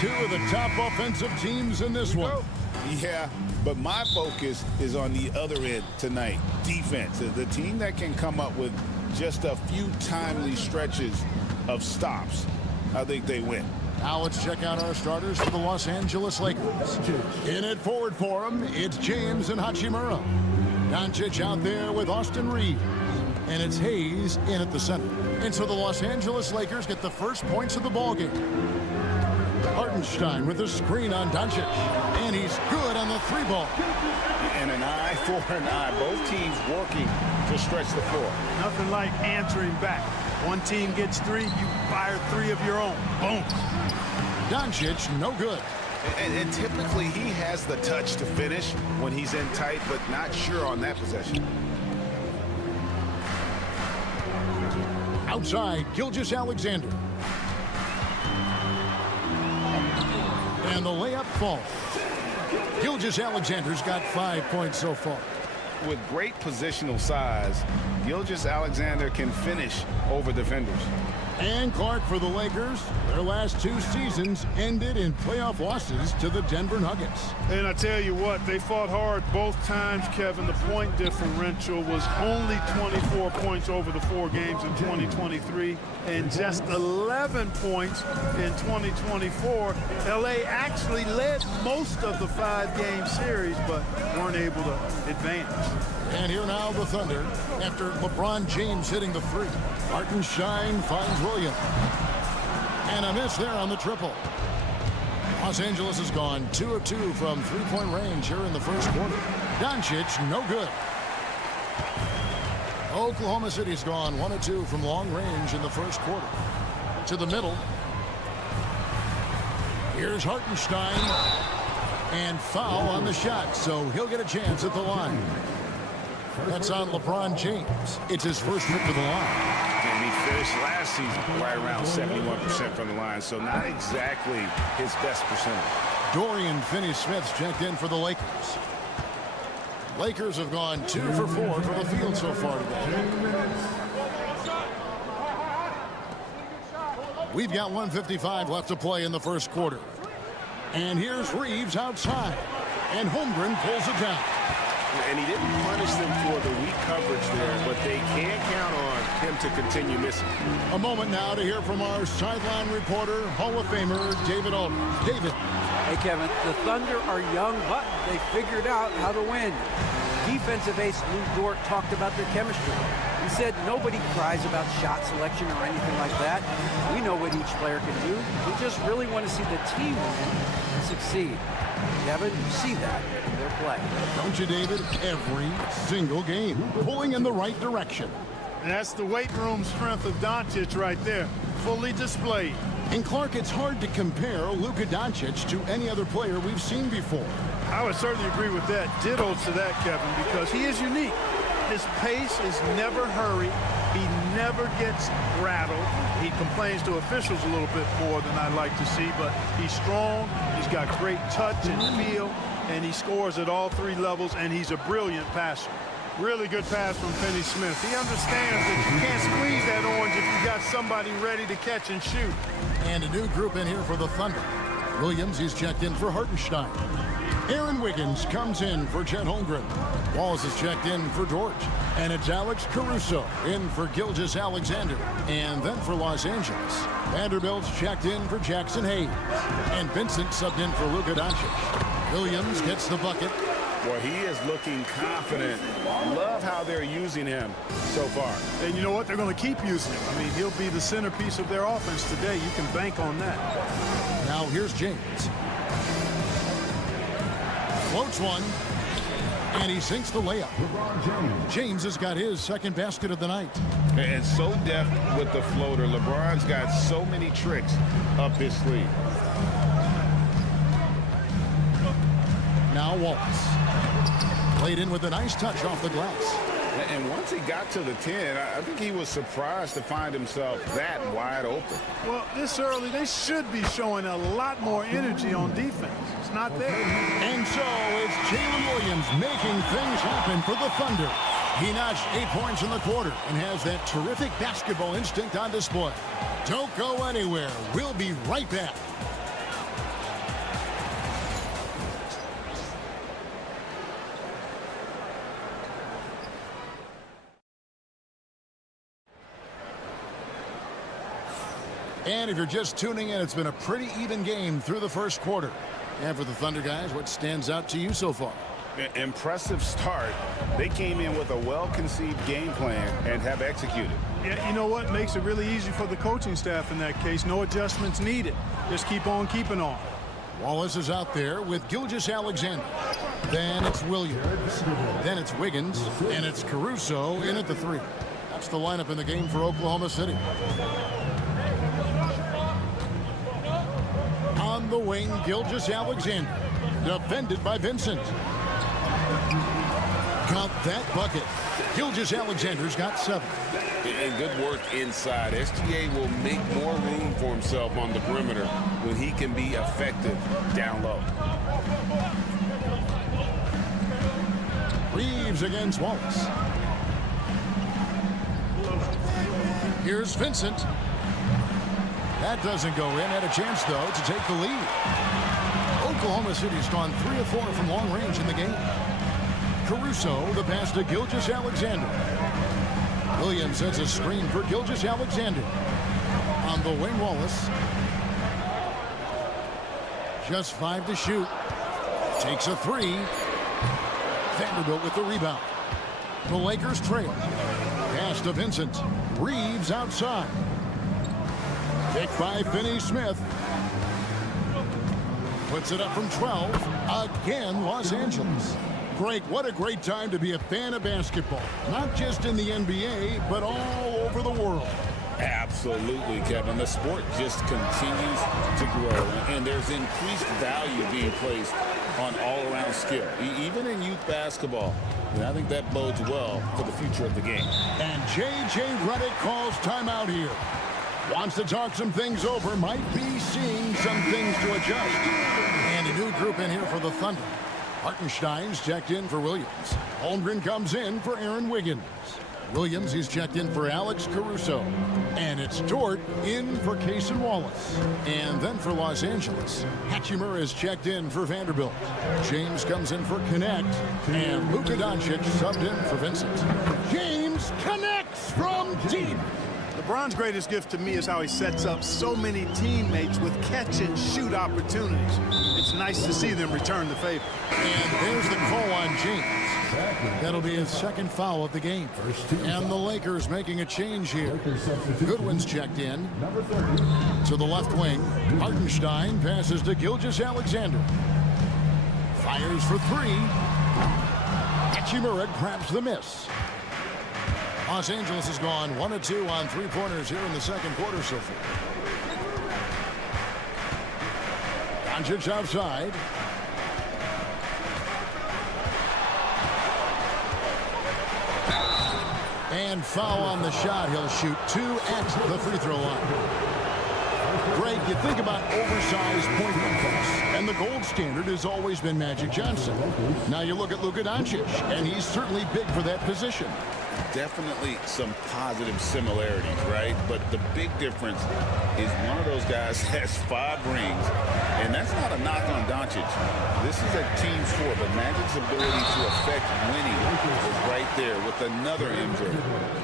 Two of the top offensive teams in this one. Yeah, but my focus is on the other end tonight. Defense. The team that can come up with just a few timely stretches of stops, I think they win. Now let's check out our starters for the Los Angeles Lakers. In at forward for them, it's James and Hachimura. Doncic out there with Austin Reeves. And it's Hayes in at the center. And so the Los Angeles Lakers get the first points of the ballgame. Hartenstein with a screen on Doncic. And he's good on the three ball. And an eye for an eye. Both teams working to stretch the floor. Nothing like answering back. One team gets three, you fire three of your own. Boom. Doncic, no good. And typically he has the touch to finish when he's in tight, but not sure on that possession. Outside, Gilgeous-Alexander. And the layup falls. Gilgeous-Alexander's got 5 points so far. With great positional size, Gilgeous-Alexander can finish over defenders. And Clark for the Lakers. Their last two seasons ended in playoff losses to the Denver Nuggets. And I tell you what, they fought hard both times, Kevin. The point differential was only 24 points over the 4 games in 2023 and just 11 points in 2024. LA actually led most of the 5-game series, but weren't able to advance. And here now the Thunder after LeBron James hitting the three. Hartenstein finds Williams. And a miss there on the triple. Los Angeles has gone 2 of 2 from three-point range here in the first quarter. Doncic, no good. Oklahoma City's gone 1 of 2 from long range in the first quarter. To the middle. Here's Hartenstein. And foul on the shot, so he'll get a chance at the line. That's on LeBron James. It's his first trip to the line. And he finished last season right around 71% from the line, so not exactly his best percentage. Dorian Finney-Smith's checked in for the Lakers. Lakers have gone 2 for 4 from the field so far today. We've got 1:55 left to play in the first quarter. And here's Reeves outside. And Holmgren pulls it down. And he didn't punish them for the weak coverage there, but they can count on him to continue missing. A moment now to hear from our sideline reporter, Hall of Famer David Aldridge. David. Hey, Kevin, the Thunder are young, but they figured out how to win. Defensive ace Lou Dort talked about their chemistry. He said nobody cries about shot selection or anything like that. We know what each player can do. We just really want to see the team win and succeed. Kevin, you see that in their play. Don't you, David? Every single game, pulling in the right direction. And that's the weight room strength of Doncic right there, fully displayed. And Clark, it's hard to compare Luka Doncic to any other player we've seen before. I would certainly agree with that. Ditto to that, Kevin, because he is unique. His pace is never hurried. He never gets rattled. He complains to officials a little bit more than I'd like to see, but he's strong. He's got great touch and feel, and he scores at all three levels, and he's a brilliant passer. Really good pass from Finney Smith. He understands that you can't squeeze that orange if you got somebody ready to catch and shoot. And a new group in here for the Thunder. Williams, he's checked in for Hartenstein. Aaron Wiggins comes in for Chet Holmgren. Wallace is checked in for Dort. And it's Alex Caruso in for Gilgeous-Alexander. And then for Los Angeles, Vanderbilt's checked in for Jackson Hayes. And Vincent subbed in for Luka Doncic. Williams gets the bucket. Boy, he is looking confident. Love how they're using him so far. And you know what? They're going to keep using him. I mean, he'll be the centerpiece of their offense today. You can bank on that. Now here's James. Floats one. And he sinks the layup. James has got his second basket of the night. And so deft with the floater. LeBron's got so many tricks up his sleeve. Now Wallace. Played in with a nice touch off the glass. And once he got to the 10, I think he was surprised to find himself that wide open. Well, this early, they should be showing a lot more energy on defense. It's not there. And so it's Jalen Williams making things happen for the Thunder. He notched 8 points in the quarter and has that terrific basketball instinct on display. Don't go anywhere. We'll be right back. And if you're just tuning in, it's been a pretty even game through the first quarter. And for the Thunder guys, what stands out to you so far? Impressive start. They came in with a well-conceived game plan and have executed. Yeah, you know what? Makes it really easy for the coaching staff in that case. No adjustments needed. Just keep on keeping on. Wallace is out there with Gilgeous-Alexander. Then it's Williams. Then it's Wiggins. And it's Caruso in at the 3. That's the lineup in the game for Oklahoma City. On the wing, Gilgeous-Alexander. Defended by Vincent. Got that bucket. Gilgeous-Alexander's got 7. And good work inside. SGA will make more room for himself on the perimeter when he can be effective down low. Reeves against Wallace. Here's Vincent. That doesn't go in. Had a chance, though, to take the lead. Oklahoma City's gone 3 of 4 from long range in the game. Caruso, the pass to Gilgeous-Alexander. Williams sets a screen for Gilgeous-Alexander. On the wing, Wallace. Just 5 to shoot. Takes a 3. Vanderbilt with the rebound. The Lakers trail. Pass to Vincent. Reeves outside. Picked by Finney Smith. Puts it up from 12. Again, Los Angeles. Greg, what a great time to be a fan of basketball. Not just in the NBA, but all over the world. Absolutely, Kevin. The sport just continues to grow, and there's increased value being placed on all-around skill, even in youth basketball. And I think that bodes well for the future of the game. And J.J. Redick calls timeout here. Wants to talk some things over, might be seeing some things to adjust. And a new group in here for the Thunder. Hartenstein's checked in for Williams. Holmgren comes in for Aaron Wiggins. Williams, he's checked in for Alex Caruso. And it's Dort in for Cason Wallace. And then for Los Angeles, Hachimura is checked in for Vanderbilt. James comes in for Connect. And Luka Doncic subbed in for Vincent. James connects from deep. LeBron's greatest gift to me is how he sets up so many teammates with catch-and-shoot opportunities. It's nice to see them return the favor. And there's the call on James. That'll be his second foul of the game. And the Lakers making a change here. Goodwin's checked in. To the left wing. Hartenstein passes to Gilgeous-Alexander. Fires for three. Hachimura grabs the miss. Los Angeles has gone 1 of 2 on three-pointers here in the second quarter so far. Doncic outside. And foul on the shot. He'll shoot 2 at the free throw line. Greg, you think about oversized point guards, and the gold standard has always been Magic Johnson. Now you look at Luka Doncic, and he's certainly big for that position. Definitely some positive similarities, right? But the big difference is one of those guys has 5 rings, and that's not a knock on Doncic. This is a team sport, but Magic's ability to affect winning is right there with another MJ,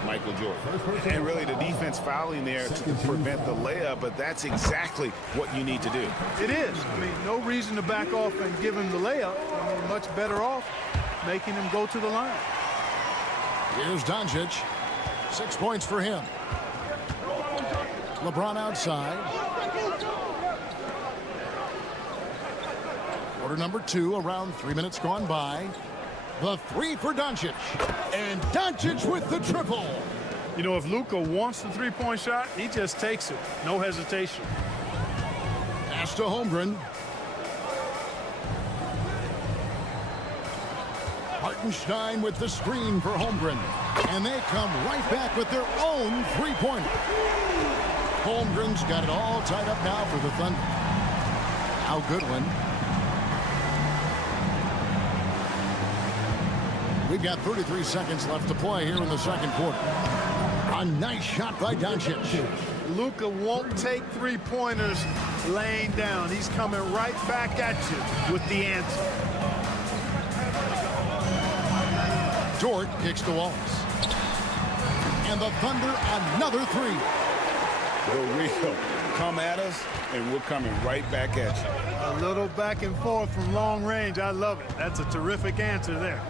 Michael Jordan. And really the defense fouling there to prevent the layup, but that's exactly what you need to do. It is. I mean, no reason to back off and give him the layup. I mean, much better off making him go to the line. Here's Doncic. 6 points for him. LeBron outside. Quarter number 2, around 3 minutes gone by. The 3 for Doncic. And Doncic with the triple. You know, if Luka wants the three-point shot, he just takes it. No hesitation. Pass to Holmgren. Hartenstein with the screen for Holmgren. And they come right back with their own three-pointer. Holmgren's got it all tied up now for the Thunder. Now Goodwin. We've got 33 seconds left to play here in the second quarter. A nice shot by Doncic. Luka won't take three-pointers laying down. He's coming right back at you with the answer. Dort kicks to Wallace. And the Thunder another 3. The real come at us, and we're coming right back at you. A little back and forth from long range. I love it. That's a terrific answer there.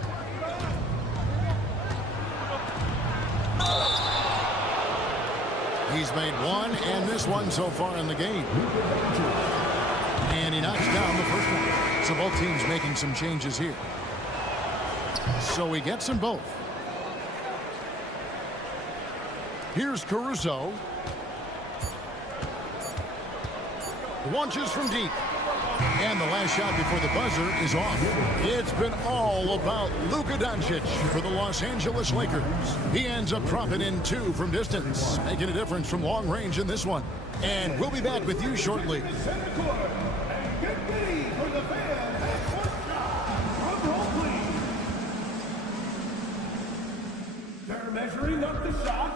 He's made 1 and this one so far in the game. And he knocks down the first one. So both teams making some changes here. So he gets them both. Here's Caruso. Launches from deep. And the last shot before the buzzer is off. It's been all about Luka Doncic for the Los Angeles Lakers. He ends up dropping in 2 from distance, making a difference from long range in this one. And we'll be back with you shortly. They're measuring up the shot.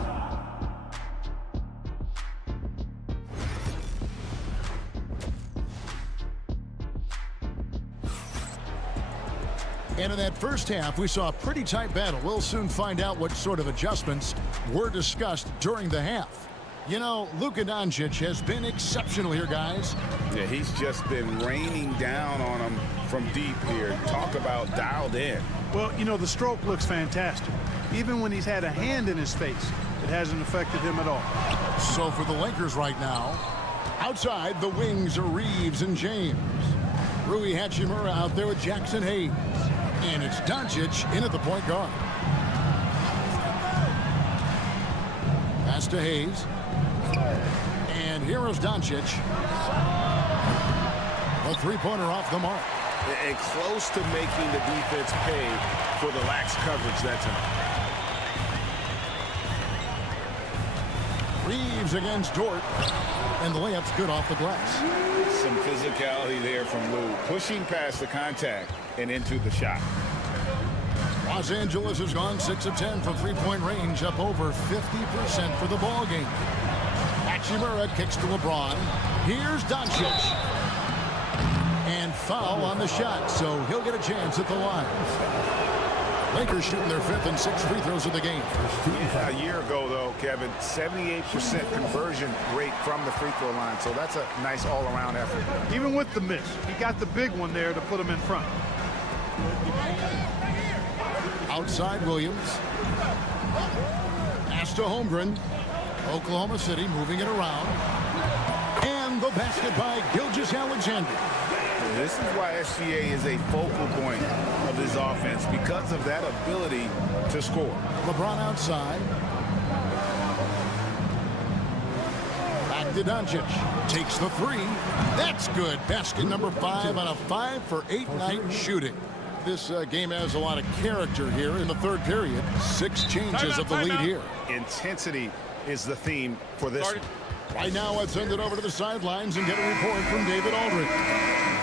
And in that first half, we saw a pretty tight battle. We'll soon find out what sort of adjustments were discussed during the half. You know, Luka Doncic has been exceptional here, guys. Yeah, he's just been raining down on them from deep here. Talk about dialed in. Well, you know, the stroke looks fantastic. Even when he's had a hand in his face, it hasn't affected him at all. So for the Lakers right now, outside the wings are Reeves and James. Rui Hachimura out there with Jackson Hayes. And it's Doncic in at the point guard. Pass to Hayes. And here is Doncic. A three-pointer off the mark. And close to making the defense pay for the lax coverage that time. Reeves against Dort. And the layup's good off the glass. Some physicality there from Lou. Pushing past the contact and into the shot. Los Angeles has gone 6 of 10 from three-point range, up over 50% for the ball game. Hachimura kicks to LeBron. Here's Doncic. And foul on the shot, so he'll get a chance at the line. Lakers shooting their 5th and 6th free throws of the game. Yeah, a year ago, though, Kevin, 78% conversion rate from the free throw line, so that's a nice all-around effort. Even with the miss, he got the big one there to put him in front. Outside Williams. Pass to Holmgren. Oklahoma City moving it around. And the basket by Gilgeous-Alexander. This is why SGA is a focal point of this offense, because of that ability to score. LeBron outside. Back to Doncic. Takes the three. That's good. Basket number 5 on a 5-for-8 night shooting. This game has a lot of character here in the third period. 6 changes of the lead here. Intensity is the theme for this one. Right now, let's send it over to the sidelines and get a report from David Aldridge.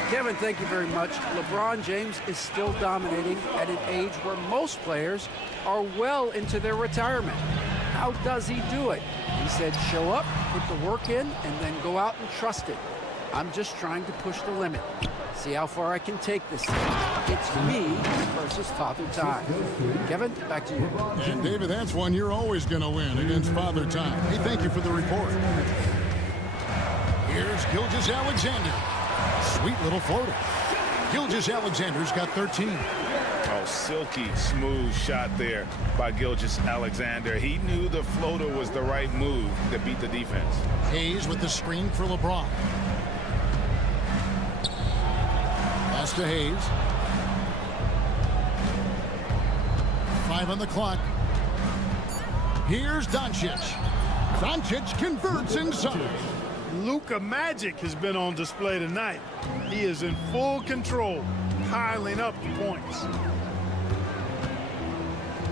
Kevin, thank you very much. LeBron James is still dominating at an age where most players are well into their retirement. How does he do it? He said, show up, put the work in, and then go out and trust it. I'm just trying to push the limit. See how far I can take this thing. It's me versus Father Time. Kevin, back to you. And David, that's one you're always going to win against Father Time. Hey, thank you for the report. Here's Gilgeous-Alexander. Sweet little floater. Gilgeous-Alexander's got 13. Oh, silky smooth shot there by Gilgeous-Alexander. He knew the floater was the right move to beat the defense. Hayes with the screen for LeBron. Pass to Hayes. 5 on the clock. Here's Doncic. Doncic converts inside. Luka Magic has been on display tonight. He is in full control, piling up the points.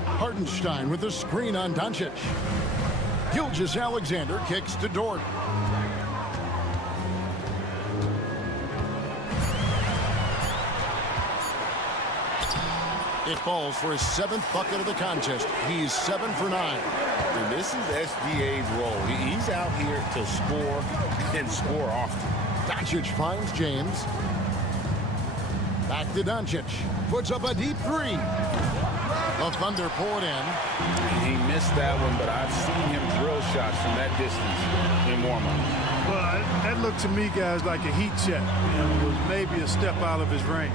Hartenstein with the screen on Doncic. Gilgeous-Alexander kicks to Dort. It falls for his 7th bucket of the contest. He's 7 for 9. And this is SGA's role. He's out here to score and score often. Doncic finds James. Back to Doncic. Puts up a deep 3. The Thunder pull it in. He missed that one, but I've seen him drill shots from that distance in warm-up. Well, that looked to me, guys, like a heat check, and was maybe a step out of his range.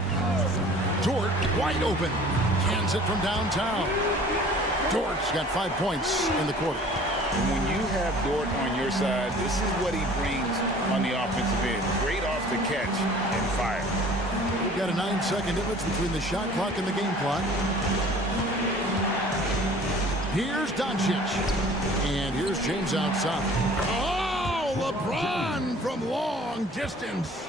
Dort wide open. Cans it from downtown. Dort's got 5 points in the quarter. And when you have Dort on your side, this is what he brings on the offensive end. Great off the catch and fire. We've got a 9-second difference between the shot clock and the game clock. Here's Doncic. And here's James outside. Oh, LeBron from long distance.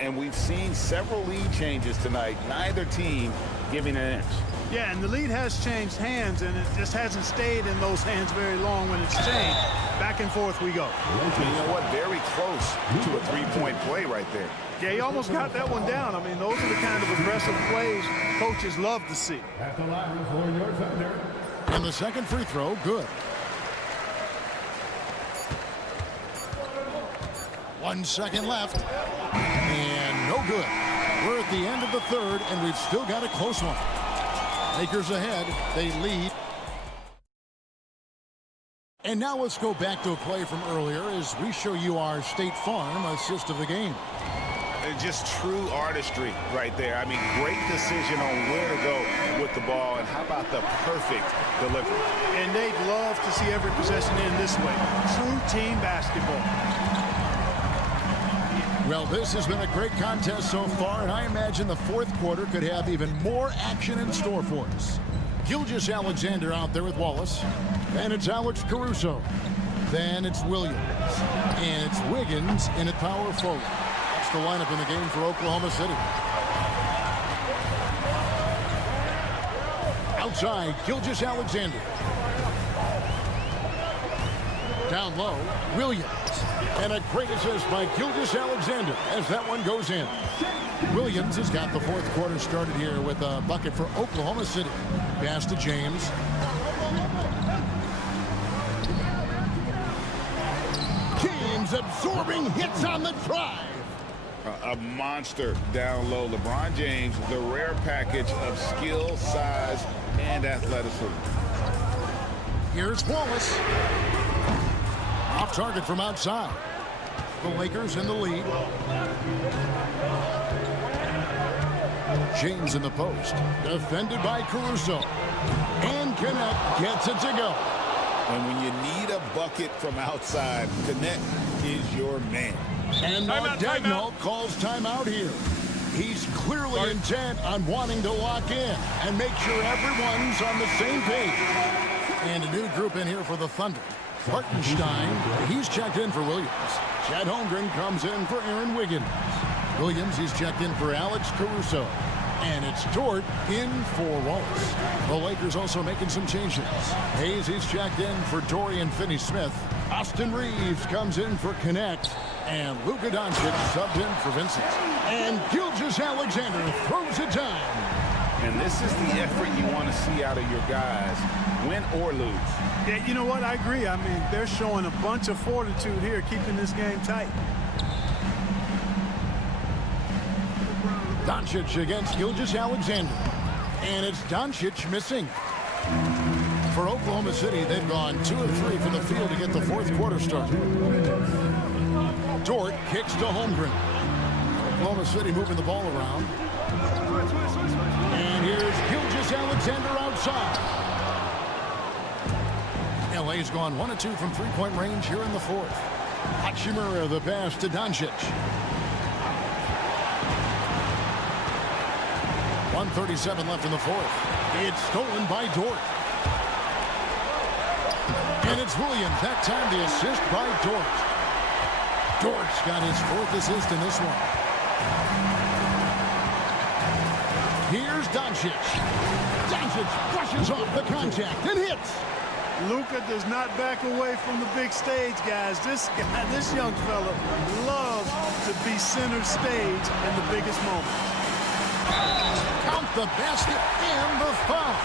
And we've seen several lead changes tonight. Neither team giving an inch. Yeah, and the lead has changed hands, and it just hasn't stayed in those hands very long when it's changed. Back and forth we go. You know what? Very close to a three-point play right there. Yeah, he almost got that one down. I mean, those are the kind of aggressive plays coaches love to see. At the line for your Thunder. And the second free throw, good. 1 second left. And no good. We're at the end of the third, and we've still got a close one. Lakers ahead. They lead. And now let's go back to a play from earlier as we show you our State Farm assist of the game. Just true artistry right there. I mean, great decision on where to go with the ball, and how about the perfect delivery. And they'd love to see every possession in this way. True team basketball. Well, this has been a great contest so far, and I imagine the fourth quarter could have even more action in store for us. Gilgeous-Alexander out there with Wallace, and it's Alex Caruso. Then it's Williams, and it's Wiggins in at power forward. That's the lineup in the game for Oklahoma City. Outside, Gilgeous-Alexander. Down low, Williams. And a great assist by Gilgeous-Alexander as that one goes in. Williams has got the fourth quarter started here with a bucket for Oklahoma City. pass to James. James absorbing hits on the drive. A monster down low. LeBron James, the rare package of skill, size, and athleticism. Here's Wallace. Off target from outside. The Lakers in the lead. James in the post. Defended by Caruso. And Kenneth gets it to go. And when you need a bucket from outside, Kenneth is your man. And Dagnall calls timeout here. He's clearly intent on wanting to lock in and make sure everyone's on the same page. And a new group in here for the Thunder. Hartenstein, he's checked in for Williams. Chet Holmgren comes in for Aaron Wiggins. Williams, he's checked in for Alex Caruso. And it's Dort in for Wallace. The Lakers also making some changes. Hayes, he's checked in for Dorian Finney-Smith. Austin Reeves comes in for Kenneth. And Luka Doncic subbed in for Vincent. And Gilgeous-Alexander throws it down. And this is the effort you want to see out of your guys, win or lose. Yeah, you know what? I agree. I mean, they're showing a bunch of fortitude here, keeping this game tight. Doncic against Gilgeous-Alexander. And it's Doncic missing. For Oklahoma City, they've gone 2 of 3 from the field to get the fourth quarter started. Dort kicks to Holmgren. Oklahoma City moving the ball around. And here's Gilgeous-Alexander outside. LA's gone 1 of 2 from three-point range here in the fourth. Hachimura the pass to Doncic. 1:37 left in the fourth. It's stolen by Dort. And it's Williams. That time the assist by Dort. Dort's got his 4th assist in this one. Here's Doncic. Doncic brushes off the contact and hits. Luka does not back away from the big stage, guys. This young fella loves to be center stage in the biggest moment. Count the basket and the foul.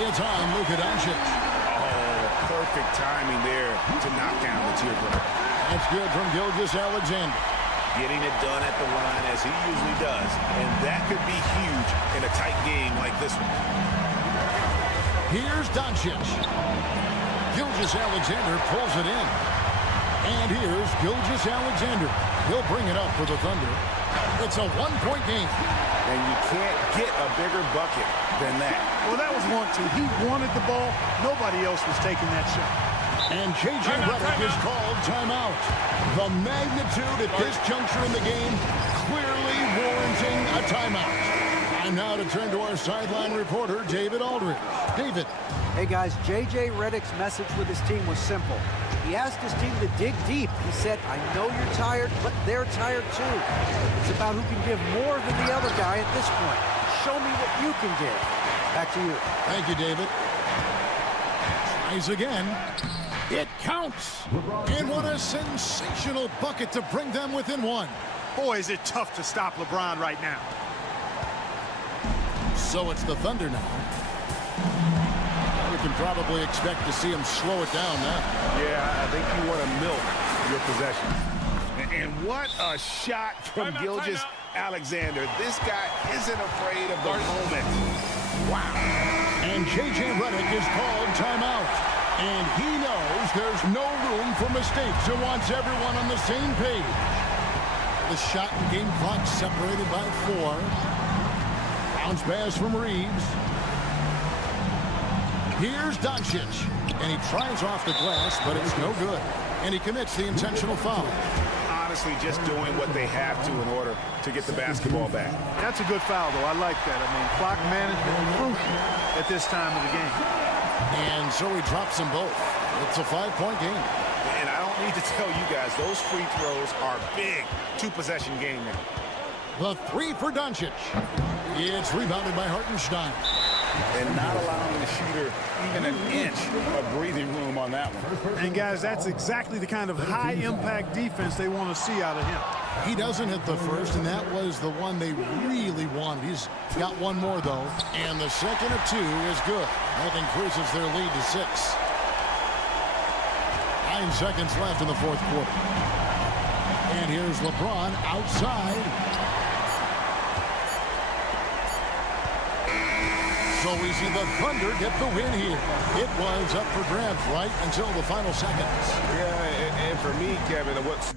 It's on Luka Doncic. Oh, perfect timing there to knock down the teardrop. That's good from Gilgeous-Alexander. Getting it done at the line as he usually does. And that could be huge in a tight game like this one. Here's Doncic. Gilgeous-Alexander pulls it in. And here's Gilgeous-Alexander. He'll bring it up for the Thunder. It's a 1-point game. And you can't get a bigger bucket than that. Well, that was 1-2. He wanted the ball. Nobody else was taking that shot. And J.J. Redick is called timeout. The magnitude at this juncture in the game clearly warranting a timeout. And now to turn to our sideline reporter, David Aldridge. David. Hey, guys, J.J. Redick's message with his team was simple. He asked his team to dig deep. He said, I know you're tired, but they're tired too. It's about who can give more than the other guy at this point. Show me what you can give. Back to you. Thank you, David. Tries again. It counts. And what a sensational bucket to bring them within 1. Boy, is it tough to stop LeBron right now. So it's the Thunder now. We can probably expect to see him slow it down now. Yeah, I think you want to milk your possession. And what a shot from Gilgeous-Alexander. This guy isn't afraid of the moment. Wow. And J.J. Redick is called timeout. And he knows there's no room for mistakes and wants everyone on the same page. The shot and game clock separated by 4. Bounce pass from Reeves. Here's Doncic. And he tries off the glass, but it's no good. And he commits the intentional foul. Honestly, just doing what they have to in order to get the basketball back. That's a good foul, though. I like that. I mean, clock management crucial at this time of the game. And so he drops them both. It's a 5-point game. And I don't need to tell you guys, those free throws are big. 2-possession game now. The 3 for Doncic. It's rebounded by Hartenstein. and not allowing the shooter even an inch of breathing room on that one. And, guys, that's exactly the kind of high-impact defense they want to see out of him. He doesn't hit the first, and that was the one they really wanted. He's got one more, though, and the second of 2 is good. That increases their lead to 6. 9 seconds left in the fourth quarter. And here's LeBron outside. So we see the Thunder get the win here. It was up for grabs right until the final seconds. Yeah, and for me, Kevin, what's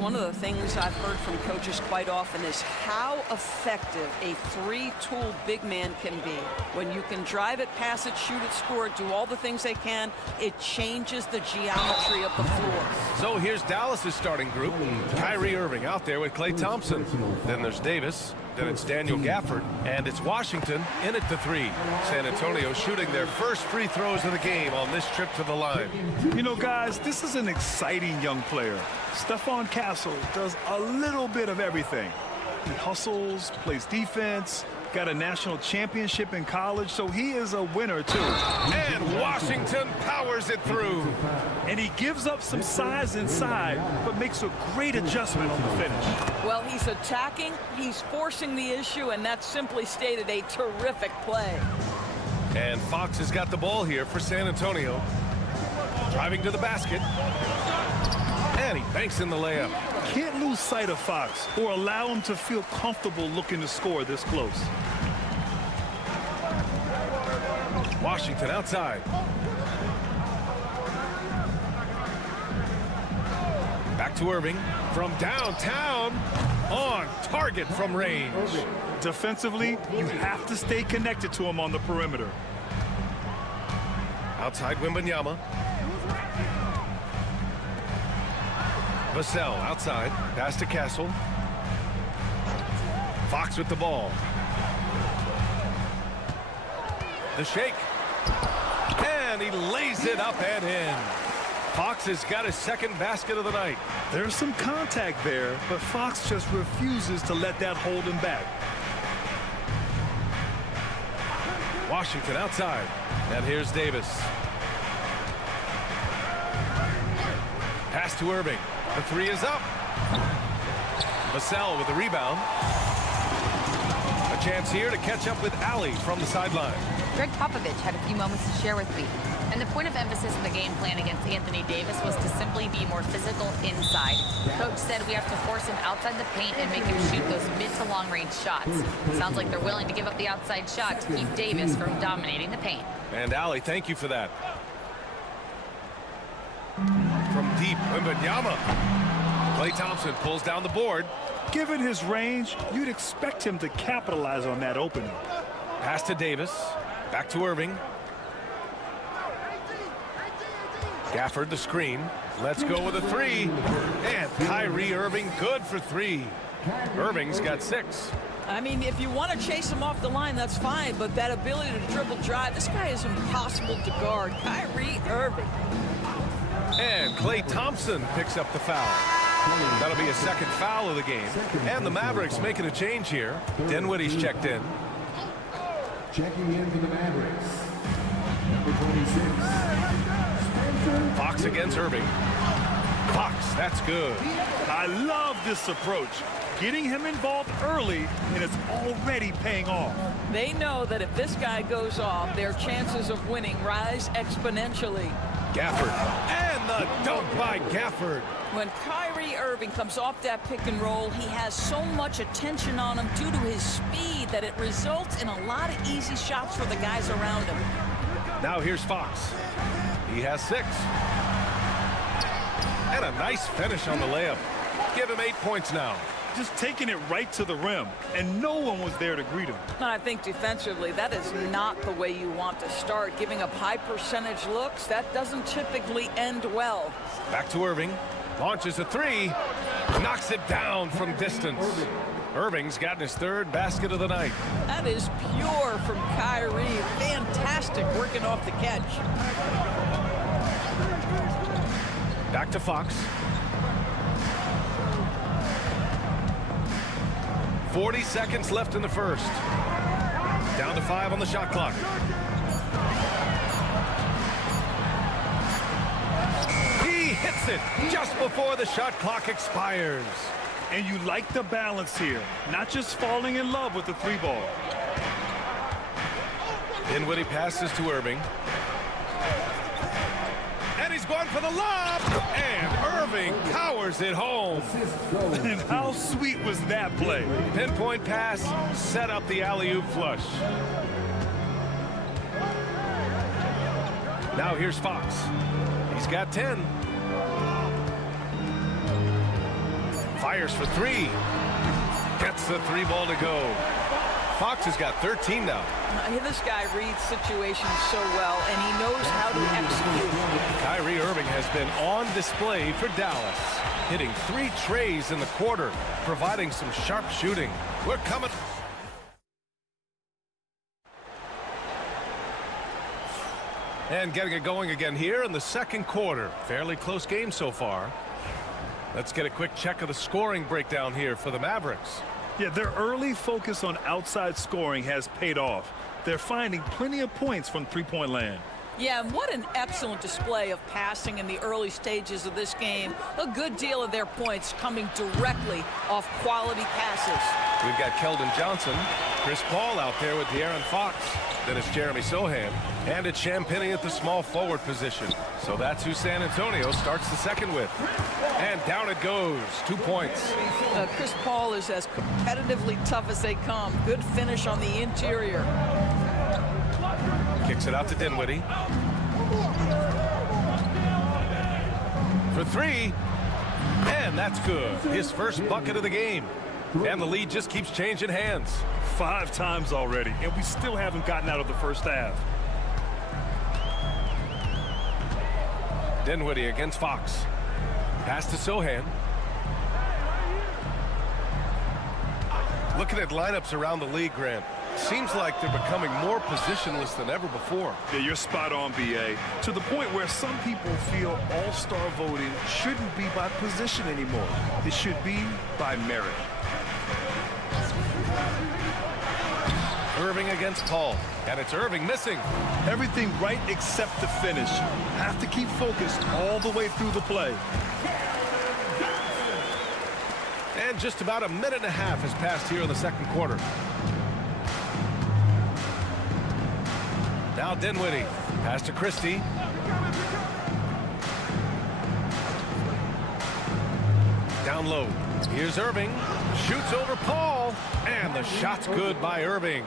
One of the things I've heard from coaches quite often is how effective a three-tool big man can be. When you can drive it, pass it, shoot it, score it, do all the things they can, it changes the geometry of the floor. So here's Dallas's starting group. Kyrie Irving out there with Klay Thompson. Then there's Davis. Then it's Daniel Gafford. And it's Washington in at the three. San Antonio shooting their first free throws of the game on this trip to the line. You know, guys, this is an exciting young player. Stephon Castle does a little bit of everything. He hustles, plays defense, got a national championship in college, so he is a winner, too. And Washington powers it through. And he gives up some size inside, but makes a great adjustment on the finish. Well, he's attacking, he's forcing the issue, and that's simply stated a terrific play. And Fox has got the ball here for San Antonio. Driving to the basket. And he banks in the layup. Can't lose sight of Fox or allow him to feel comfortable looking to score this close. Washington outside. Back to Irving from downtown. On target from range. Defensively, you have to stay connected to him on the perimeter. Outside Wembanyama. Vassell outside. Pass to Castle. Fox with the ball. The shake. And he lays it up and in. Fox has got his second basket of the night. There's some contact there, but Fox just refuses to let that hold him back. Washington outside. And here's Davis. Pass to Irving. The three is up. Vassell with the rebound. A chance here to catch up with Allie from the sideline. Greg Popovich had a few moments to share with me. And the point of emphasis in the game plan against Anthony Davis was to simply be more physical inside. Coach said we have to force him outside the paint and make him shoot those mid to long range shots. Sounds like they're willing to give up the outside shot to keep Davis from dominating the paint. And Allie, thank you for that. From deep, Wembanyama. Klay Thompson pulls down the board. Given his range, you'd expect him to capitalize on that opening. Pass to Davis. Back to Irving. Gafford the screen. Let's go with a three. And Kyrie Irving good for three. Irving's got 6. I mean, if you want to chase him off the line, that's fine, but that ability to dribble drive, this guy is impossible to guard. Kyrie Irving. And Klay Thompson picks up the foul. That'll be a second foul of the game. And the Mavericks making a change here. Dinwiddie's checked in. Checking in for the Mavericks, number 26. Fox against Irving. Fox, that's good. I love this approach. Getting him involved early, and it's already paying off. They know that if this guy goes off, their chances of winning rise exponentially. Gafford. And the dunk by Gafford. When Kyrie Irving comes off that pick and roll, he has so much attention on him due to his speed that it results in a lot of easy shots for the guys around him. Now here's Fox. He has 6. And a nice finish on the layup. Give him 8 points now. Just taking it right to the rim, and no one was there to greet him. And I think defensively, that is not the way you want to start. Giving up high percentage looks, that doesn't typically end well. Back to Irving. Launches a 3. Knocks it down from distance. Irving's gotten his 3rd basket of the night. That is pure from Kyrie. Fantastic working off the catch. Back to Fox. 40 seconds left in the first. Down to 5 on the shot clock. He hits it just before the shot clock expires. And you like the balance here, not just falling in love with the 3-ball. Dinwiddie passes to Irving. And he's going for the lob. And Irving powers it home. And how sweet was that play? Pinpoint pass, set up the alley-oop flush. Now here's Fox. He's got 10. Fires for 3. Gets the 3-ball to go. Fox has got 13 now. This guy reads situations so well, and he knows how to execute. Kyrie Irving has been on display for Dallas, hitting 3 trays in the quarter, providing some sharp shooting. We're coming. And getting it going again here in the second quarter. Fairly close game so far. Let's get a quick check of the scoring breakdown here for the Mavericks. Yeah, their early focus on outside scoring has paid off. They're finding plenty of points from three-point land. Yeah, and what an excellent display of passing in the early stages of this game. A good deal of their points coming directly off quality passes. We've got Keldon Johnson, Chris Paul out there with De'Aaron Fox. Then it's Jeremy Sohan, and it's Champagnie at the small forward position. So that's who San Antonio starts the second with. And down it goes, 2 points. Chris Paul is as competitively tough as they come. Good finish on the interior. Kicks it out to Dinwiddie. For 3. And that's good. His first bucket of the game. And the lead just keeps changing hands. 5 times already, and we still haven't gotten out of the first half. Dinwiddie against Fox. Pass to Sohan. Looking at lineups around the league, Grant. Seems like they're becoming more positionless than ever before. Yeah, you're spot on, B.A. To the point where some people feel all-star voting shouldn't be by position anymore. It should be by merit. Irving against Paul, and it's Irving missing. Everything right except the finish. Have to keep focused all the way through the play. And just about a minute and a half has passed here in the second quarter. Now Dinwiddie, pass to Christie. Down low, here's Irving, shoots over Paul, and the shot's good by Irving.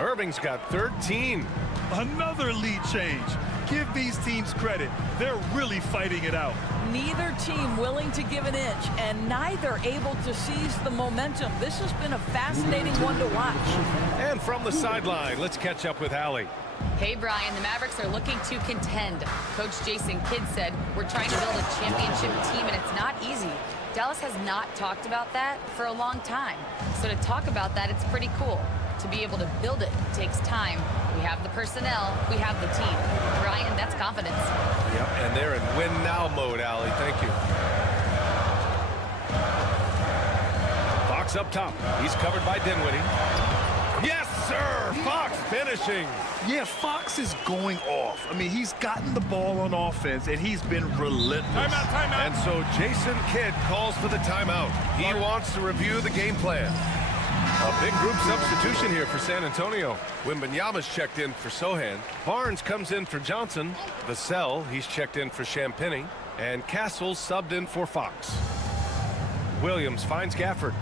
Irving's got 13. Another lead change. Give these teams credit. They're really fighting it out. Neither team willing to give an inch, and neither able to seize the momentum. This has been a fascinating one to watch. And from the sideline, let's catch up with Allie. Hey, Brian, the Mavericks are looking to contend. Coach Jason Kidd said, we're trying to build a championship team, and it's not easy. Dallas has not talked about that for a long time. So to talk about that, it's pretty cool. To be able to build it takes time. We have the personnel, we have the team. Brian, that's confidence. Yep, and they're in win-now mode, Allie. Thank you. Fox up top. He's covered by Dinwiddie. Yes, sir! Fox finishing. Yeah, Fox is going off. I mean, he's gotten the ball on offense, and he's been relentless. Timeout. And so Jason Kidd calls for the timeout. He wants to review the game plan. A big group substitution here for San Antonio. Wembanyama's checked in for Sohan. Barnes comes in for Johnson. Vassell, he's checked in for Champagny. And Castle subbed in for Fox. Williams finds Gafford.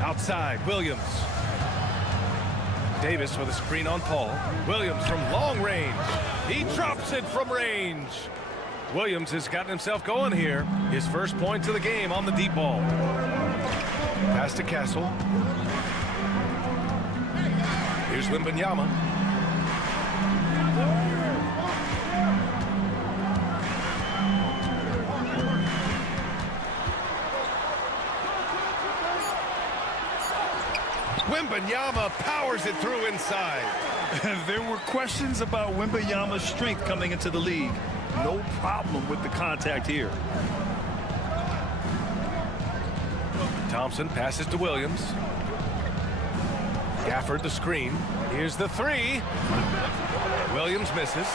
Outside, Williams. Davis with a screen on Paul. Williams from long range. He drops it from range. Williams has gotten himself going here. His first points of the game on the deep ball. Pass to Castle. Here's Wembanyama. Wembanyama powers it through inside. There were questions about Wembanyama's strength coming into the league. No problem with the contact here. Thompson passes to Williams. Gafford the screen. Here's the three. Williams misses.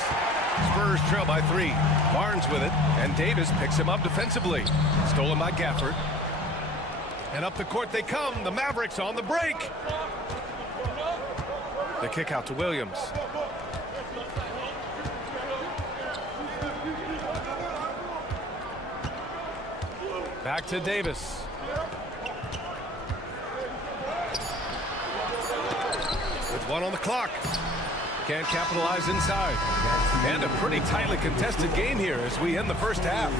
Spurs trail by 3. Barnes with it, and Davis picks him up defensively. Stolen by Gafford. And up the court they come. The Mavericks on the break. The kick out to Williams. Back to Davis. With 1 on the clock. Can't capitalize inside. And a pretty tightly contested game here as we end the first half.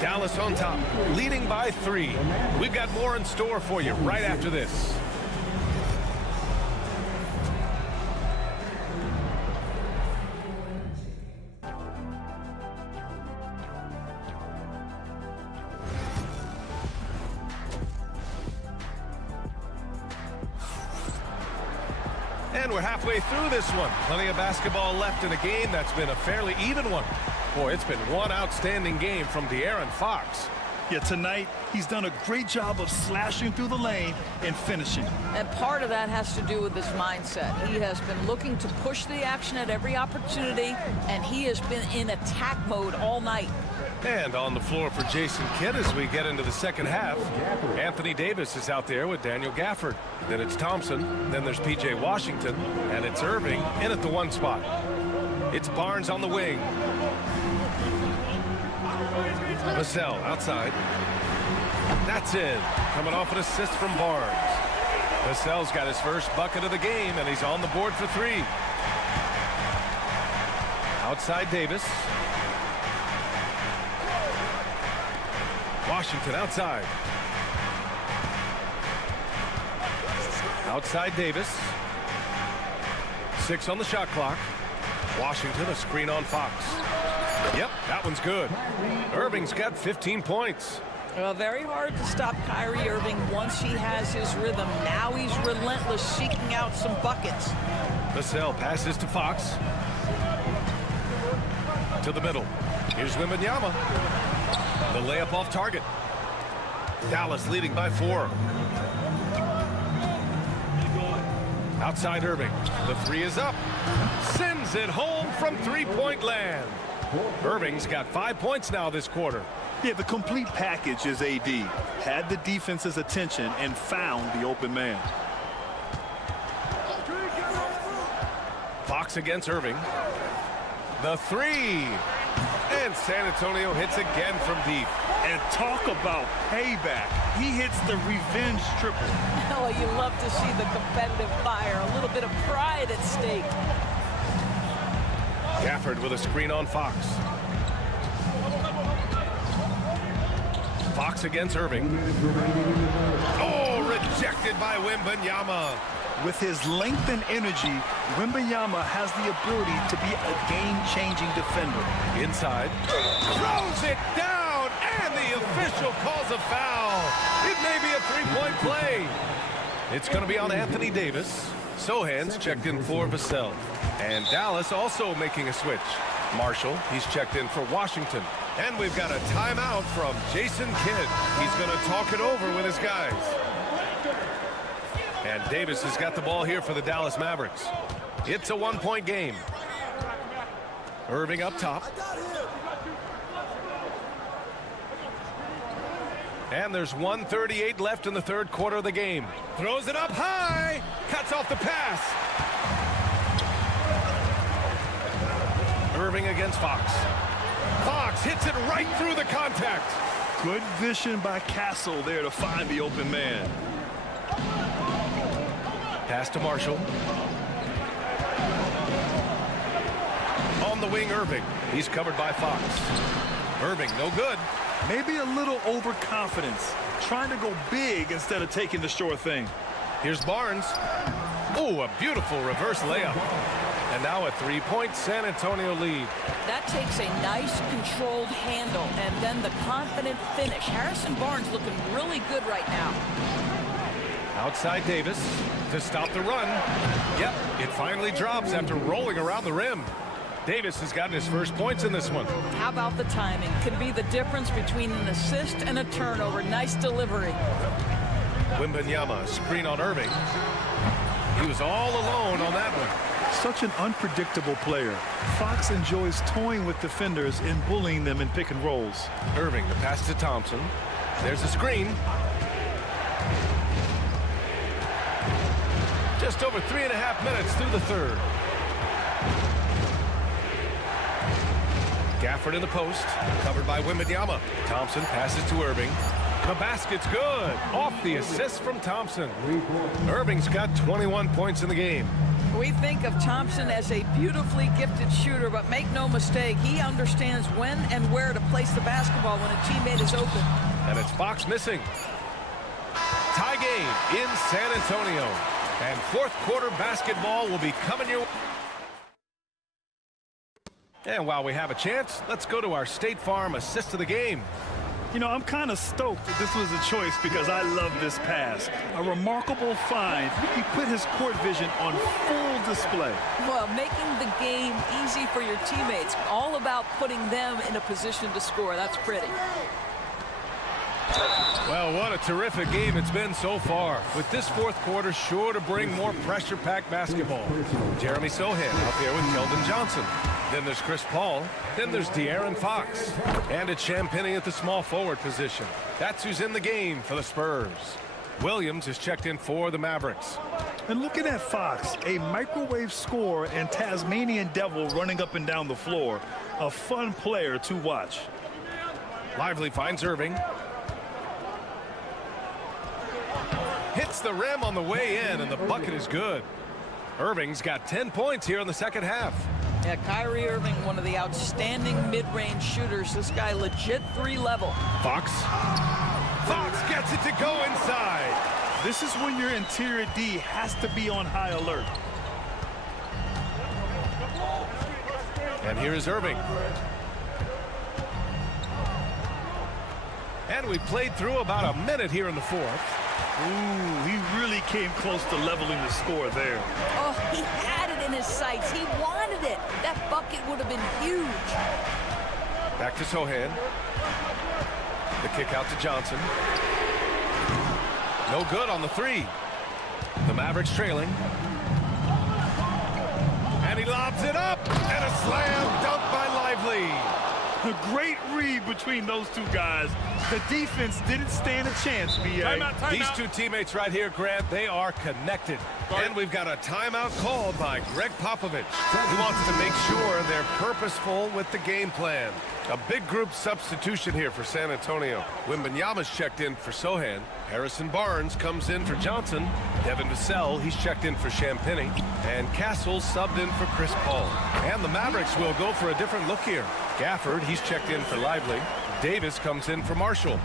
Dallas on top, leading by 3. We've got more in store for you right after this. And we're halfway through this one. Plenty of basketball left in a game that's been a fairly even one. Boy, it's been one outstanding game from De'Aaron Fox. Yeah, tonight he's done a great job of slashing through the lane and finishing. And part of that has to do with his mindset. He has been looking to push the action at every opportunity, and he has been in attack mode all night. And on the floor for Jason Kidd as we get into the second half. Anthony Davis is out there with Daniel Gafford. Then it's Thompson. Then there's P.J. Washington. And it's Irving in at the 1 spot. It's Barnes on the wing. Vassell outside. That's in. Coming off an assist from Barnes. Vassell's got his first bucket of the game, and he's on the board for 3. Outside Davis. Washington outside. Outside Davis. 6 on the shot clock. Washington, a screen on Fox. Yep, that one's good. Irving's got 15 points. Well, very hard to stop Kyrie Irving once he has his rhythm. Now he's relentless, seeking out some buckets. Vassell passes to Fox. To the middle. Here's Wembanyama. The layup off target. Dallas leading by 4. Outside Irving. The 3 is up. Sends it home from 3-point land. Irving's got 5 points now this quarter. Yeah, the complete package is AD. Had the defense's attention and found the open man. Fox against Irving. The 3. And San Antonio hits again from deep. And talk about payback. He hits the revenge triple. Oh, you love to see the competitive fire. A little bit of pride at stake. Gafford with a screen on Fox. Fox against Irving. Oh, rejected by Wembanyama. With his length and energy, Wembanyama has the ability to be a game-changing defender. Inside. Throws it down, and the official calls a foul. It may be a 3-point play. It's going to be on Anthony Davis. Sohan's checked in for Vassell. And Dallas also making a switch. Marshall, he's checked in for Washington. And we've got a timeout from Jason Kidd. He's going to talk it over with his guys. And Davis has got the ball here for the Dallas Mavericks. It's a 1-point game. Irving up top. And there's 1:38 left in the third quarter of the game. Throws it up high. Cuts off the pass. Irving against Fox. Fox hits it right through the contact. Good vision by Castle there to find the open man. Pass to Marshall. On the wing, Irving. He's covered by Fox. Irving, no good. Maybe a little overconfidence, trying to go big instead of taking the sure thing. Here's Barnes. Oh, a beautiful reverse layup. And now a three-point San Antonio lead. That takes a nice controlled handle and then the confident finish. Harrison Barnes looking really good right now. Outside Davis to stop the run. Yep, it finally drops after rolling around the rim. Davis has gotten his first points in this one. How about the timing? Could be the difference between an assist and a turnover. Nice delivery. Wembanyama, screen on Irving. He was all alone on that one. Such an unpredictable player. Fox enjoys toying with defenders and bullying them in pick and rolls. Irving, the pass to Thompson. There's a screen. Just over 3.5 minutes through the third. Gafford in the post, covered by Wembanyama. Thompson passes to Irving. The basket's good. Off the assist from Thompson. Irving's got 21 points in the game. We think of Thompson as a beautifully gifted shooter, but make no mistake, he understands when and where to place the basketball when a teammate is open. And it's Fox missing. Tie game in San Antonio. And fourth quarter basketball will be coming your way. And while we have a chance, let's go to our State Farm assist of the game. You know, I'm kind of stoked that this was a choice because I love this pass. A remarkable find. He put his court vision on full display. Well, making the game easy for your teammates. All about putting them in a position to score. That's pretty. Well, what a terrific game it's been so far. With this fourth quarter sure to bring more pressure-packed basketball. Jeremy Sohan out there with Keldon Johnson. Then there's Chris Paul. Then there's De'Aaron Fox. And it's Champagnie at the small forward position. That's who's in the game for the Spurs. Williams is checked in for the Mavericks. And looking at Fox, a microwave scorer and Tasmanian devil running up and down the floor. A fun player to watch. Lively finds Irving. Hits the rim on the way in, and the bucket is good. Irving's got 10 points here in the second half. Yeah, Kyrie Irving, one of the outstanding mid-range shooters. This guy legit 3-level. Fox. Fox gets it to go inside. This is when your interior D has to be on high alert. And here is Irving. And we played through about a minute here in the fourth. Ooh, he really came close to leveling the score there. Oh, he had it in his sights. He wanted it. That bucket would have been huge. Back to Sohan. The kick out to Johnson. No good on the three. The Mavericks trailing. And he lobs it up. And a slam dunk by Lively. A great read between those two guys. The defense didn't stand a chance, B.A. These two teammates right here, Grant, they are connected. And we've got a timeout called by Greg Popovich. He wants to make sure they're purposeful with the game plan. A big group substitution here for San Antonio. Wembanyama's checked in for Sohan. Harrison Barnes comes in for Johnson. Devin Vassell, he's checked in for Champagnie. And Castle subbed in for Chris Paul. And the Mavericks will go for a different look here. Gafford, he's checked in for Lively. Davis comes in for Marshall.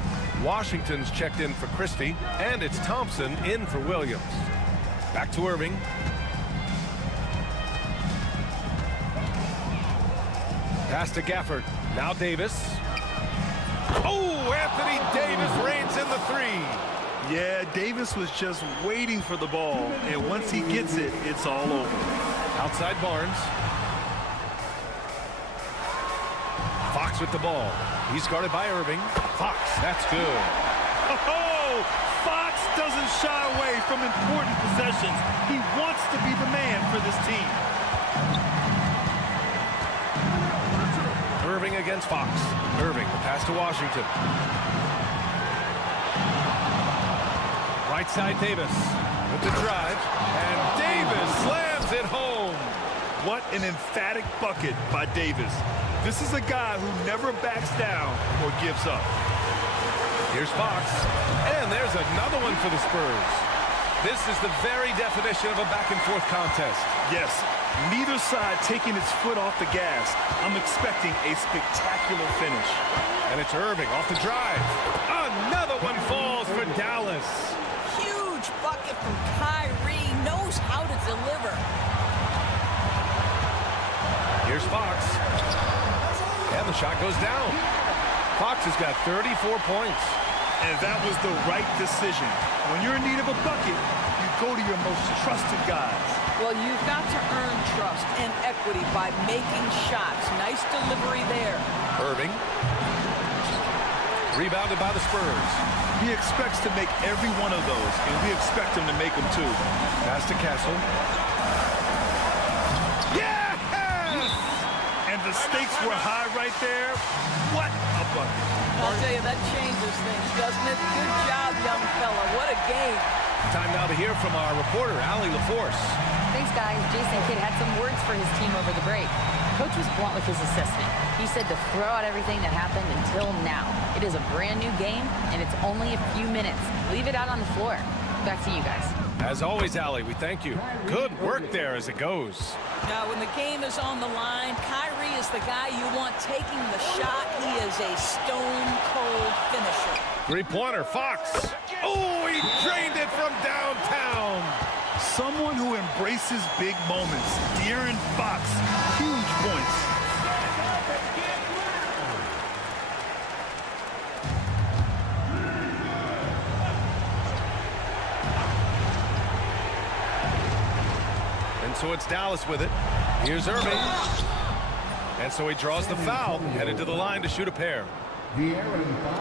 Washington's checked in for Christie. And it's Thompson in for Williams. Back to Irving. Pass to Gafford. Now Davis. Oh, Anthony Davis reigns in the three. Yeah, Davis was just waiting for the ball. And once he gets it, it's all over. Outside Barnes. Fox with the ball. He's guarded by Irving. Fox, that's good. Oh, Fox doesn't shy away from important possessions. He wants to be the man for this team. Irving against Fox. Irving, the pass to Washington. Right side Davis with the drive, and Davis slams it home. What an emphatic bucket by Davis. This is a guy who never backs down or gives up. Here's Fox, and there's another one for the Spurs. This is the very definition of a back-and-forth contest. Yes, neither side taking its foot off the gas. I'm expecting a spectacular finish. And it's Irving off the drive. Another one falls for Dallas. Huge bucket from Kyrie. Knows how to deliver. Here's Fox. And the shot goes down. Fox has got 34 points. And that was the right decision. When you're in need of a bucket, you go to your most trusted guys. Well, you've got to earn trust and equity by making shots. Nice delivery there. Irving. Rebounded by the Spurs. He expects to make every one of those, and we expect him to make them too. Pass to Castle. Yes! And the stakes were high right there. What a bucket. I'll tell you, that changes things, doesn't it? Good job, young fella. What a game. Time now to hear from our reporter, Allie LaForce. Thanks, guys. Jason Kidd had some words for his team over the break. Coach was blunt with his assessment. He said to throw out everything that happened until now. It is a brand new game, and it's only a few minutes. Leave it out on the floor. Back to you guys. As always, Allie, we thank you. Good work there as it goes. Now, when the game is on the line, Kyrie is the guy you want taking the shot. He is a stone-cold finisher. Three-pointer, Fox. Oh, he drained it from downtown. Someone who embraces big moments. De'Aaron Fox, huge points. And so it's Dallas with it. Here's Irving. And so he draws the foul, headed to the line to shoot a pair.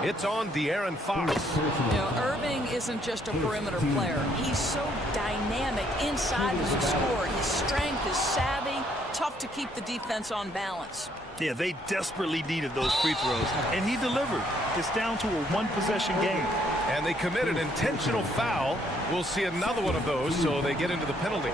It's on De'Aaron Fox. You know, Irving isn't just a perimeter player. He's so dynamic inside as a scorer. His strength, his savvy, tough to keep the defense on balance. Yeah, they desperately needed those free throws, and he delivered. It's down to a one-possession game. And they commit an intentional foul. We'll see another one of those, so they get into the penalty.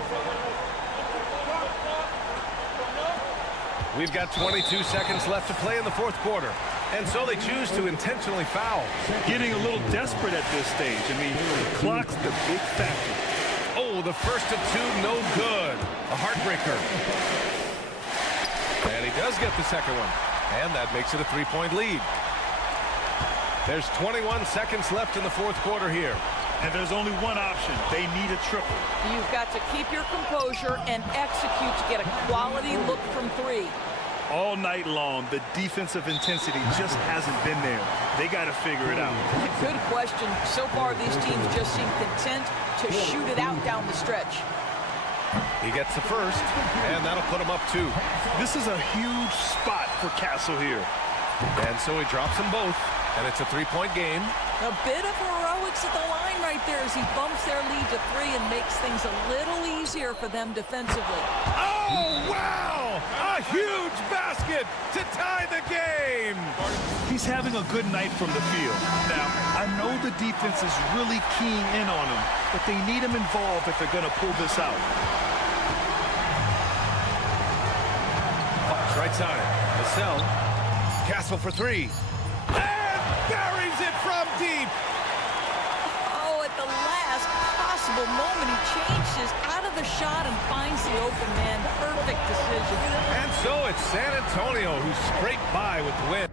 We've got 22 seconds left to play in the fourth quarter. And so they choose to intentionally foul. Getting a little desperate at this stage. I mean, the clock's the big factor. Oh, the first of two, no good. A heartbreaker. And he does get the second one. And that makes it a three-point lead. There's 21 seconds left in the fourth quarter here. And there's only one option. They need a triple. You've got to keep your composure and execute to get a quality look from three. All night long, the defensive intensity just hasn't been there. They got to figure it out. Good question. So far, these teams just seem content to shoot it out down the stretch. He gets the first, and that'll put him up two. This is a huge spot for Castle here. And so he drops them both, and it's a three-point game. A bit of heroics at the line right there as he bumps their lead to three and makes things a little easier for them defensively. Oh, wow! A huge basket to tie the game! He's having a good night from the field. Now, I know the defense is really keying in on him, but they need him involved if they're going to pull this out. Fox right side. Vassell. Castle for three. And buries it from deep. Oh, at the last possible moment, he changes out of the shot and finds the open man. Perfect decision. And so it's San Antonio who scraped by with the win.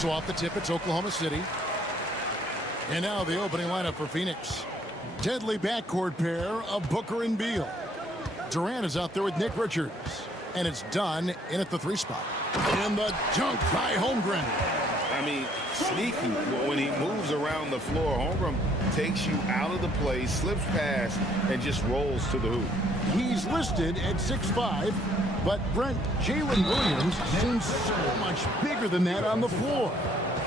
So off the tip, it's Oklahoma City. And now the opening lineup for Phoenix. Deadly backcourt pair of Booker and Beal. Durant is out there with Nick Richards. And it's done in at the 3 spot. And the dunk by Holmgren. I mean, sneaky. When he moves around the floor, Holmgren takes you out of the play, slips past, and just rolls to the hoop. He's listed at 6'5", but Brent, Jalen Williams seems so much bigger than that on the floor.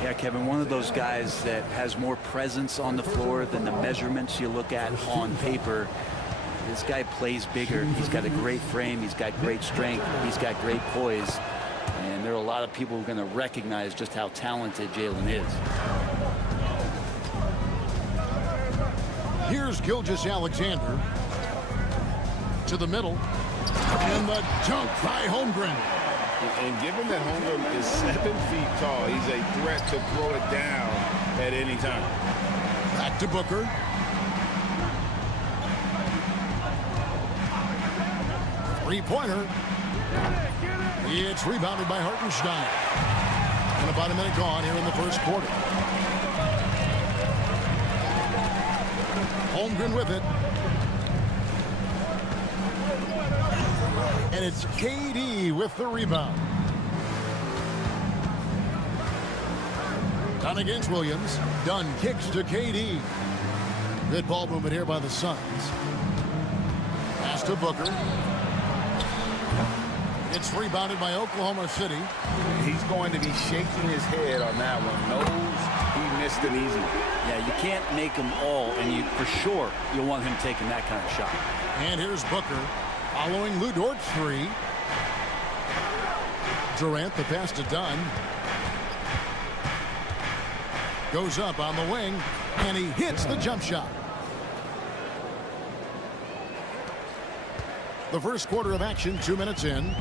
Yeah, Kevin, one of those guys that has more presence on the floor than the measurements you look at on paper. This guy plays bigger. He's got a great frame. He's got great strength. He's got great poise. And there are a lot of people who are going to recognize just how talented Jalen is. Here's Gilgeous-Alexander to the middle. And the dunk by Holmgren. And given that Holmgren is 7 feet tall, he's a threat to throw it down at any time. Back to Booker. Three-pointer. It's rebounded by Hartenstein. And about a minute gone here in the first quarter. Holmgren with it. And it's KD with the rebound. Dunn against Williams. Dunn kicks to KD. Good ball movement here by the Suns. Pass to Booker. It's rebounded by Oklahoma City. He's going to be shaking his head on that one. Knows he missed an easy one. Yeah, you can't make them all, and for sure you'll want him taking that kind of shot. And here's Booker following Lou Dort's three. Durant, the pass to Dunn. Goes up on the wing, and he hits the jump shot. The first quarter of action, 2 minutes in.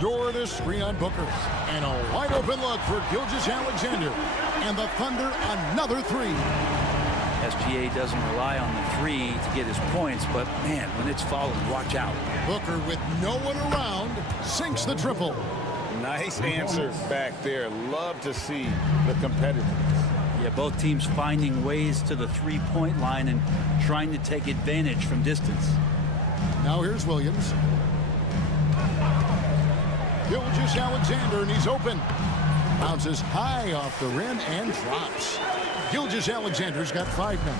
Door to screen on Booker. And a wide open look for Gilgeous-Alexander. And the Thunder another three. SGA doesn't rely on the three to get his points, but man, when it's fouled, watch out. Booker with no one around sinks the triple. Nice answer back there. Love to see the competitiveness. Yeah, both teams finding ways to the three-point line and trying to take advantage from distance. Now here's Williams. Gilgeous-Alexander, and he's open. Bounces high off the rim and drops. Gilgeous-Alexander's got 5 now.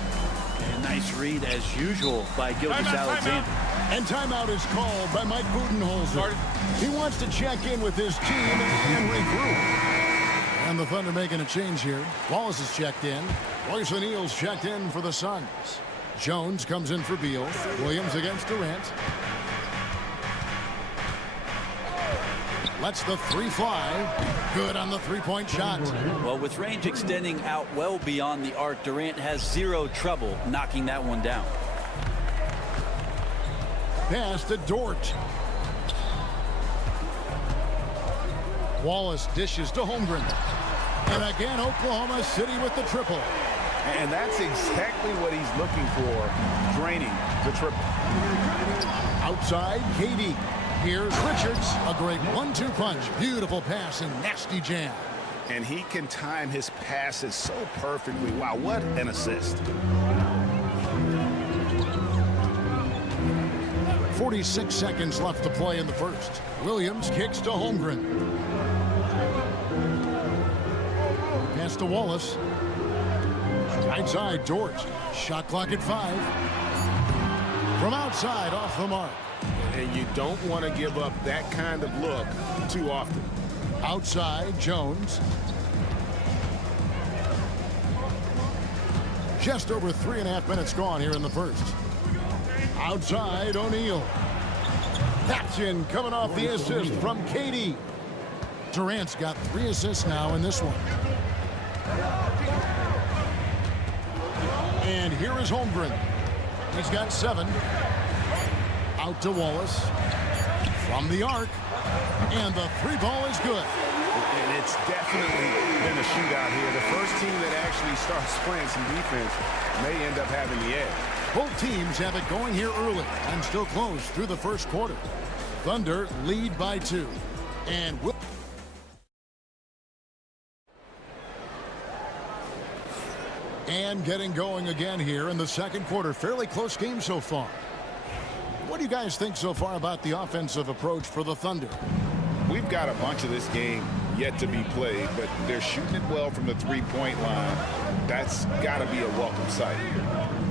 And nice read, as usual, by Gilgeous-Alexander. And timeout is called by Mike Budenholzer. He wants to check in with his team and regroup. And the Thunder making a change here. Wallace is checked in. Royce O'Neal's checked in for the Suns. Jones comes in for Beal. Williams against Durant. Lets the three fly. Good on the three-point shot. Well, with range extending out well beyond the arc, Durant has zero trouble knocking that one down. Pass to Dort. Wallace dishes to Holmgren. And again, Oklahoma City with the triple. And that's exactly what he's looking for, draining the triple. Outside, KD. Here's Richards. A great 1-2 punch. Beautiful pass and nasty jam. And he can time his passes so perfectly. Wow, what an assist. 46 seconds left to play in the first. Williams kicks to Holmgren. Pass to Wallace. Right side, Dort. Shot clock at 5. From outside, off the mark. And you don't want to give up that kind of look too often. Outside, Jones. Just over 3.5 minutes gone here in the first. Outside, O'Neal. That's in, coming off the assist from KD. Durant's got 3 assists now in this one. And here is Holmgren. He's got 7. Out to Wallace. From the arc. And the 3 ball is good. And it's definitely been a shootout here. The first team that actually starts playing some defense may end up having the edge. Both teams have it going here early and still close through the first quarter. Thunder lead by 2. And getting going again here in the second quarter. Fairly close game so far. What do you guys think so far about the offensive approach for the Thunder? We've they've got a bunch of this game yet to be played, but they're shooting it well from the three-point line. That's got to be a welcome sight.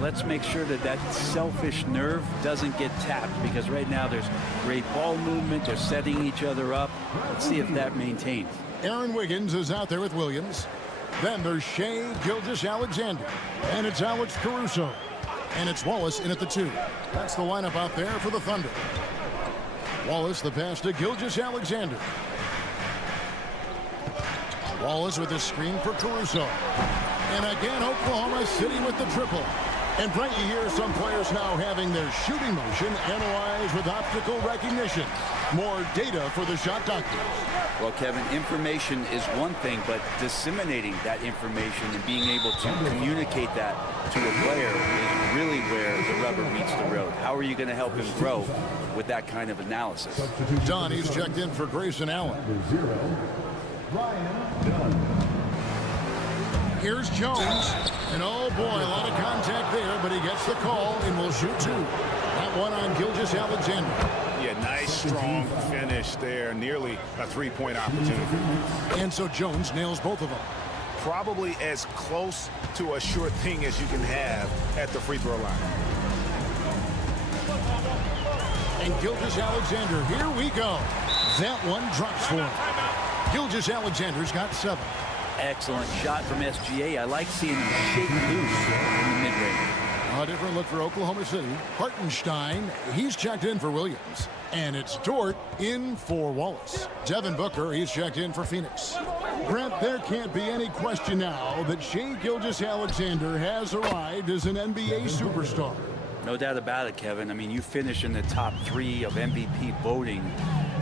Let's make sure that that selfish nerve doesn't get tapped, because right now there's great ball movement. They're setting each other up. Let's see if that maintains. Aaron Wiggins is out there with Williams. Then there's Shai Gilgeous-Alexander. And it's Alex Caruso. And it's Wallace in at the 2. That's the lineup out there for the Thunder. Wallace, the pass to Gilgeous-Alexander. Wallace with a screen for Caruso. And again, Oklahoma City with the triple. And Frank, you hear some players now having their shooting motion analyzed with optical recognition. More data for the shot doctors. Well, Kevin, information is one thing, but disseminating that information and being able to communicate that to a player is really where the rubber meets the road. How are you going to help him grow with that kind of analysis? Dunn, he's checked in for Grayson Allen. Here's Jones. And oh boy, a lot of contact there, but he gets the call and will shoot 2. That one on Gilgeous-Alexander. Yeah, nice, strong finish there. Nearly a three-point opportunity. And so Jones nails both of them. Probably as close to a sure thing as you can have at the free throw line. And Gilgeous-Alexander, here we go. That one drops for him. Gilgeous-Alexander's got 7. Excellent shot from SGA. I like seeing him shake loose in the mid-range. A different look for Oklahoma City. Hartenstein, he's checked in for Williams. And it's Dort in for Wallace. Devin Booker, he's checked in for Phoenix. Brent, there can't be any question now that Shai Gilgeous-Alexander has arrived as an NBA superstar. No doubt about it, Kevin. I mean, you finish in the top 3 of MVP voting.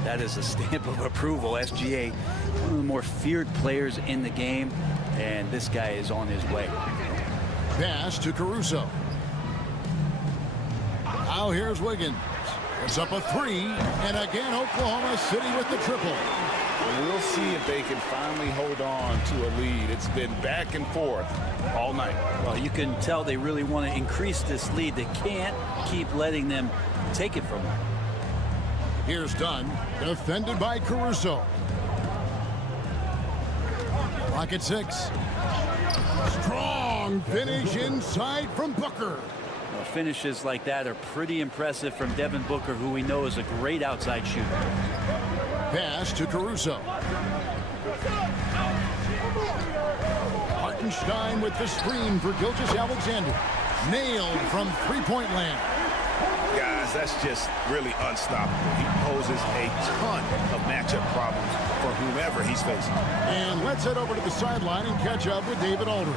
That is a stamp of approval. SGA, one of the more feared players in the game, and this guy is on his way. Pass to Caruso. Now here's Wiggins. It's up a 3, and again Oklahoma City with the triple. We'll see if they can finally hold on to a lead. It's been back and forth all night. Well, you can tell they really want to increase this lead. They can't keep letting them take it from them. Here's Dunn, defended by Caruso. Clock at 6. Strong finish inside from Booker. Well, finishes like that are pretty impressive from Devin Booker, who we know is a great outside shooter. Pass to Caruso. Hartenstein with the screen for Gilgeous-Alexander. Nailed from three-point land. Guys, that's just really unstoppable. He poses a ton of matchup problems for whomever he's facing. And let's head over to the sideline and catch up with David Aldridge.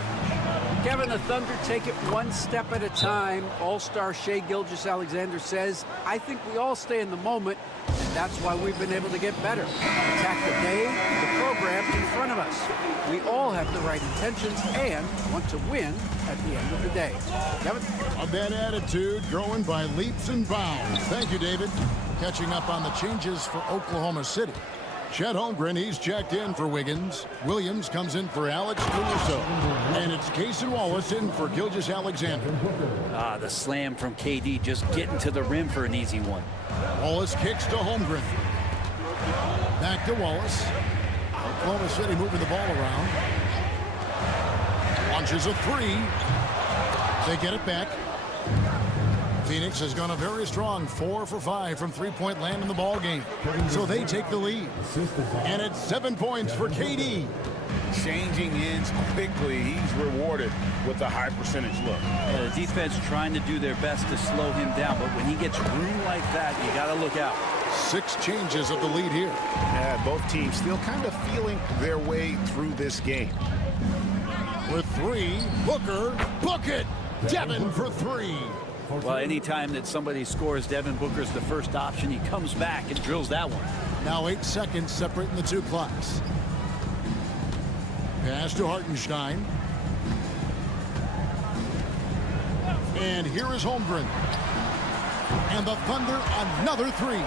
Kevin, the Thunder take it one step at a time. All-star Shai Gilgeous-Alexander says, I think we all stay in the moment, and that's why we've been able to get better. Attack the day, the program in front of us. We all have the right intentions and want to win at the end of the day. Kevin? Of that attitude growing by leaps and bounds. Thank you, David. Catching up on the changes for Oklahoma City. Chet Holmgren, he's checked in for Wiggins. Williams comes in for Alex Caruso. And it's Cason Wallace in for Gilgeous-Alexander. The slam from KD, just getting to the rim for an easy one. Wallace kicks to Holmgren. Back to Wallace. Oklahoma City moving the ball around. Launches a 3. They get it back. Phoenix has gone a very strong 4 for 5 from three-point land in the ball game. So they take the lead. And it's 7 points for KD. Changing ends quickly. He's rewarded with a high percentage look. Yeah, the defense trying to do their best to slow him down, but when he gets room like that, you got to look out. 6 changes of the lead here. Yeah, both teams still kind of feeling their way through this game. With 3, Booker, book it! Devin for 3. Well, anytime that somebody scores, Devin Booker's the first option. He comes back and drills that one. Now 8 seconds separating the 2 clocks. Pass to Hartenstein. And here is Holmgren. And the Thunder, another 3.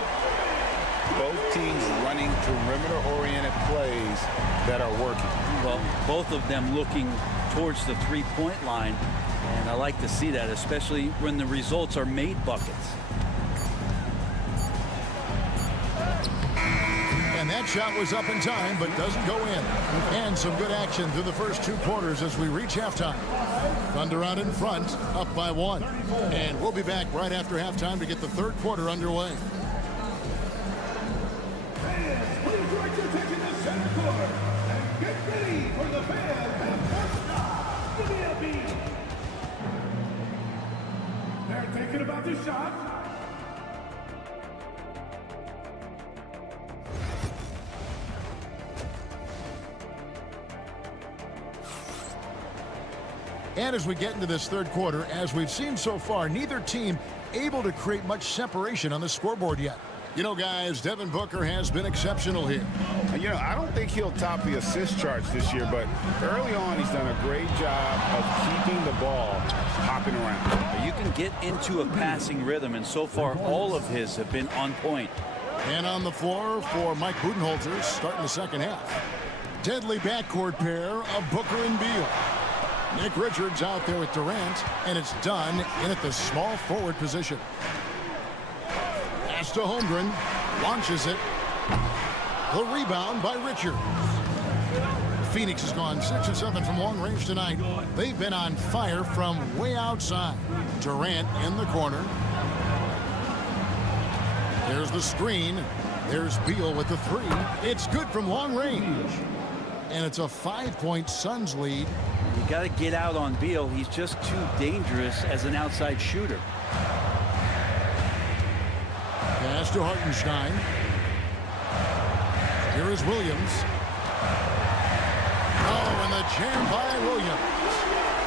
Both teams running perimeter-oriented plays that are working. Well, both of them looking towards the three-point line. And I like to see that, especially when the results are made buckets. And that shot was up in time, but doesn't go in. And some good action through the first 2 quarters as we reach halftime. Thunder out in front, up by 1. And we'll be back right after halftime to get the 3rd quarter underway. Fans, please direct your attention to center court and get ready for the fans and first stop, the BLB. They're thinking about the shot. And as we get into this 3rd quarter, as we've seen so far, neither team able to create much separation on the scoreboard yet. You know, guys, Devin Booker has been exceptional here. You know, I don't think he'll top the assist charts this year, but early on he's done a great job of keeping the ball hopping around. You can get into a passing rhythm, and so far all of his have been on point. And on the floor for Mike Budenholzer starting the 2nd half. Deadly backcourt pair of Booker and Beal. Nick Richards out there with Durant, and it's done in at the small forward position. Pass to Holmgren, launches it. The rebound by Richards. Phoenix has gone 6 of 7 from long range tonight. They've been on fire from way outside. Durant in the corner. There's the screen. There's Beal with the 3. It's good from long range. And it's a 5-point Suns lead. You got to get out on Beal. He's just too dangerous as an outside shooter. Pass to Hartenstein. Here is Williams. Oh, and the jam by Williams.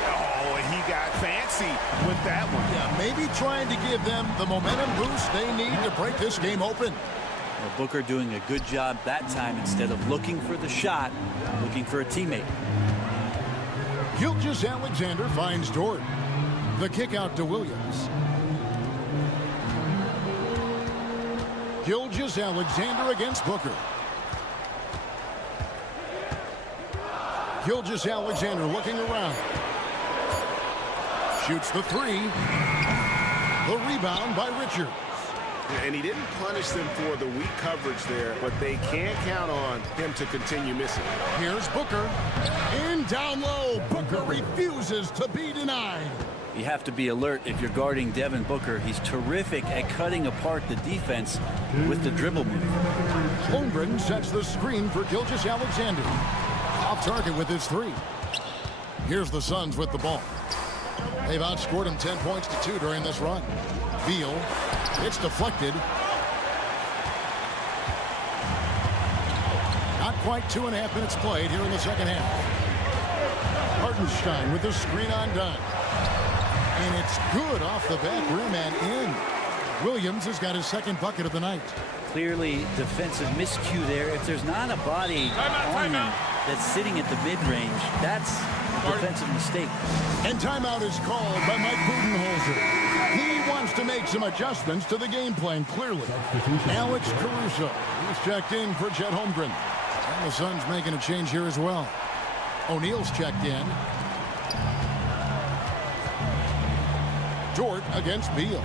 Oh, and he got fancy with that one. Yeah, maybe trying to give them the momentum boost they need to break this game open. Well, Booker doing a good job that time instead of looking for the shot, looking for a teammate. Gilgeous-Alexander finds Dort. The kick out to Williams. Gilgeous-Alexander against Booker. Gilgeous-Alexander looking around. Shoots the 3. The rebound by Richards. And he didn't punish them for the weak coverage there, but they can't count on him to continue missing. Here's Booker. In down low. Booker refuses to be denied. You have to be alert if you're guarding Devin Booker. He's terrific at cutting apart the defense with the dribble move. Holmgren sets the screen for Gilgeous-Alexander. Off target with his 3. Here's the Suns with the ball. They've outscored him 10 points to 2 during this run. Beal. It's deflected. Not quite 2.5 minutes played here in the 2nd half. Hartenstein with the screen undone. And it's good off the back rim and in. Williams has got his 2nd bucket of the night. Clearly defensive miscue there. If there's not a body on him that's sitting at the mid-range, that's a defensive mistake. And timeout is called by Mike Budenholzer. He wants to make some adjustments to the game plan, clearly. Alex Caruso is checked in for Chet Holmgren. And the Suns making a change here as well. O'Neal's checked in. Dort against Beal.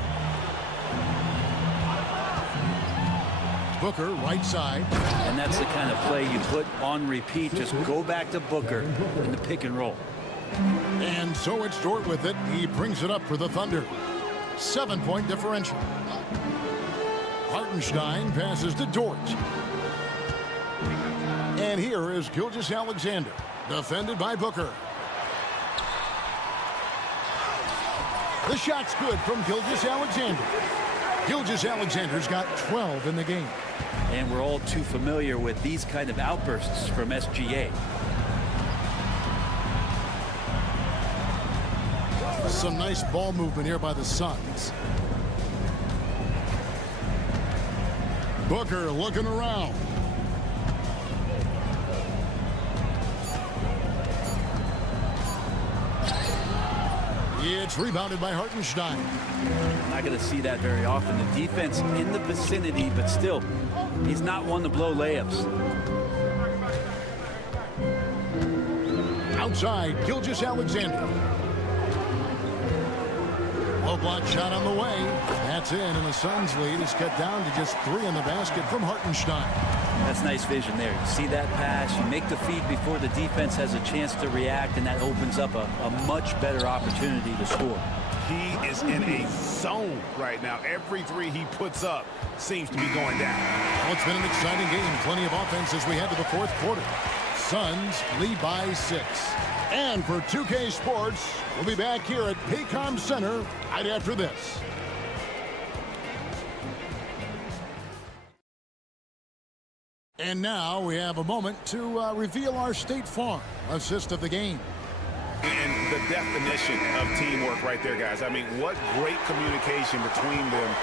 Booker, right side. And that's the kind of play you put on repeat. Just go back to Booker in the pick and roll. And so it's Dort with it. He brings it up for the Thunder. 7-point differential. Hartenstein passes to Dort. And here is Gilgeous-Alexander, defended by Booker. The shot's good from Gilgeous-Alexander. Gilgeous-Alexander's got 12 in the game. And we're all too familiar with these kind of outbursts from SGA. Some nice ball movement here by the Suns. Booker looking around. It's rebounded by Hartenstein. Not going to see that very often. The defense in the vicinity, but still, he's not one to blow layups. Outside, Gilgeous-Alexander. Low block shot on the way. That's in, and the Suns lead is cut down to just 3 in the basket from Hartenstein. That's nice vision there. You see that pass, you make the feed before the defense has a chance to react, and that opens up a much better opportunity to score. He is in a zone right now. Every three he puts up seems to be going down. Well, it's been an exciting game. Plenty of offense as we head to the fourth quarter. Suns lead by 6. And for 2K Sports, we'll be back here at Paycom Center right after this. And now we have a moment to reveal our State Farm assist of the game. And the definition of teamwork right there, guys. I mean, what great communication between them,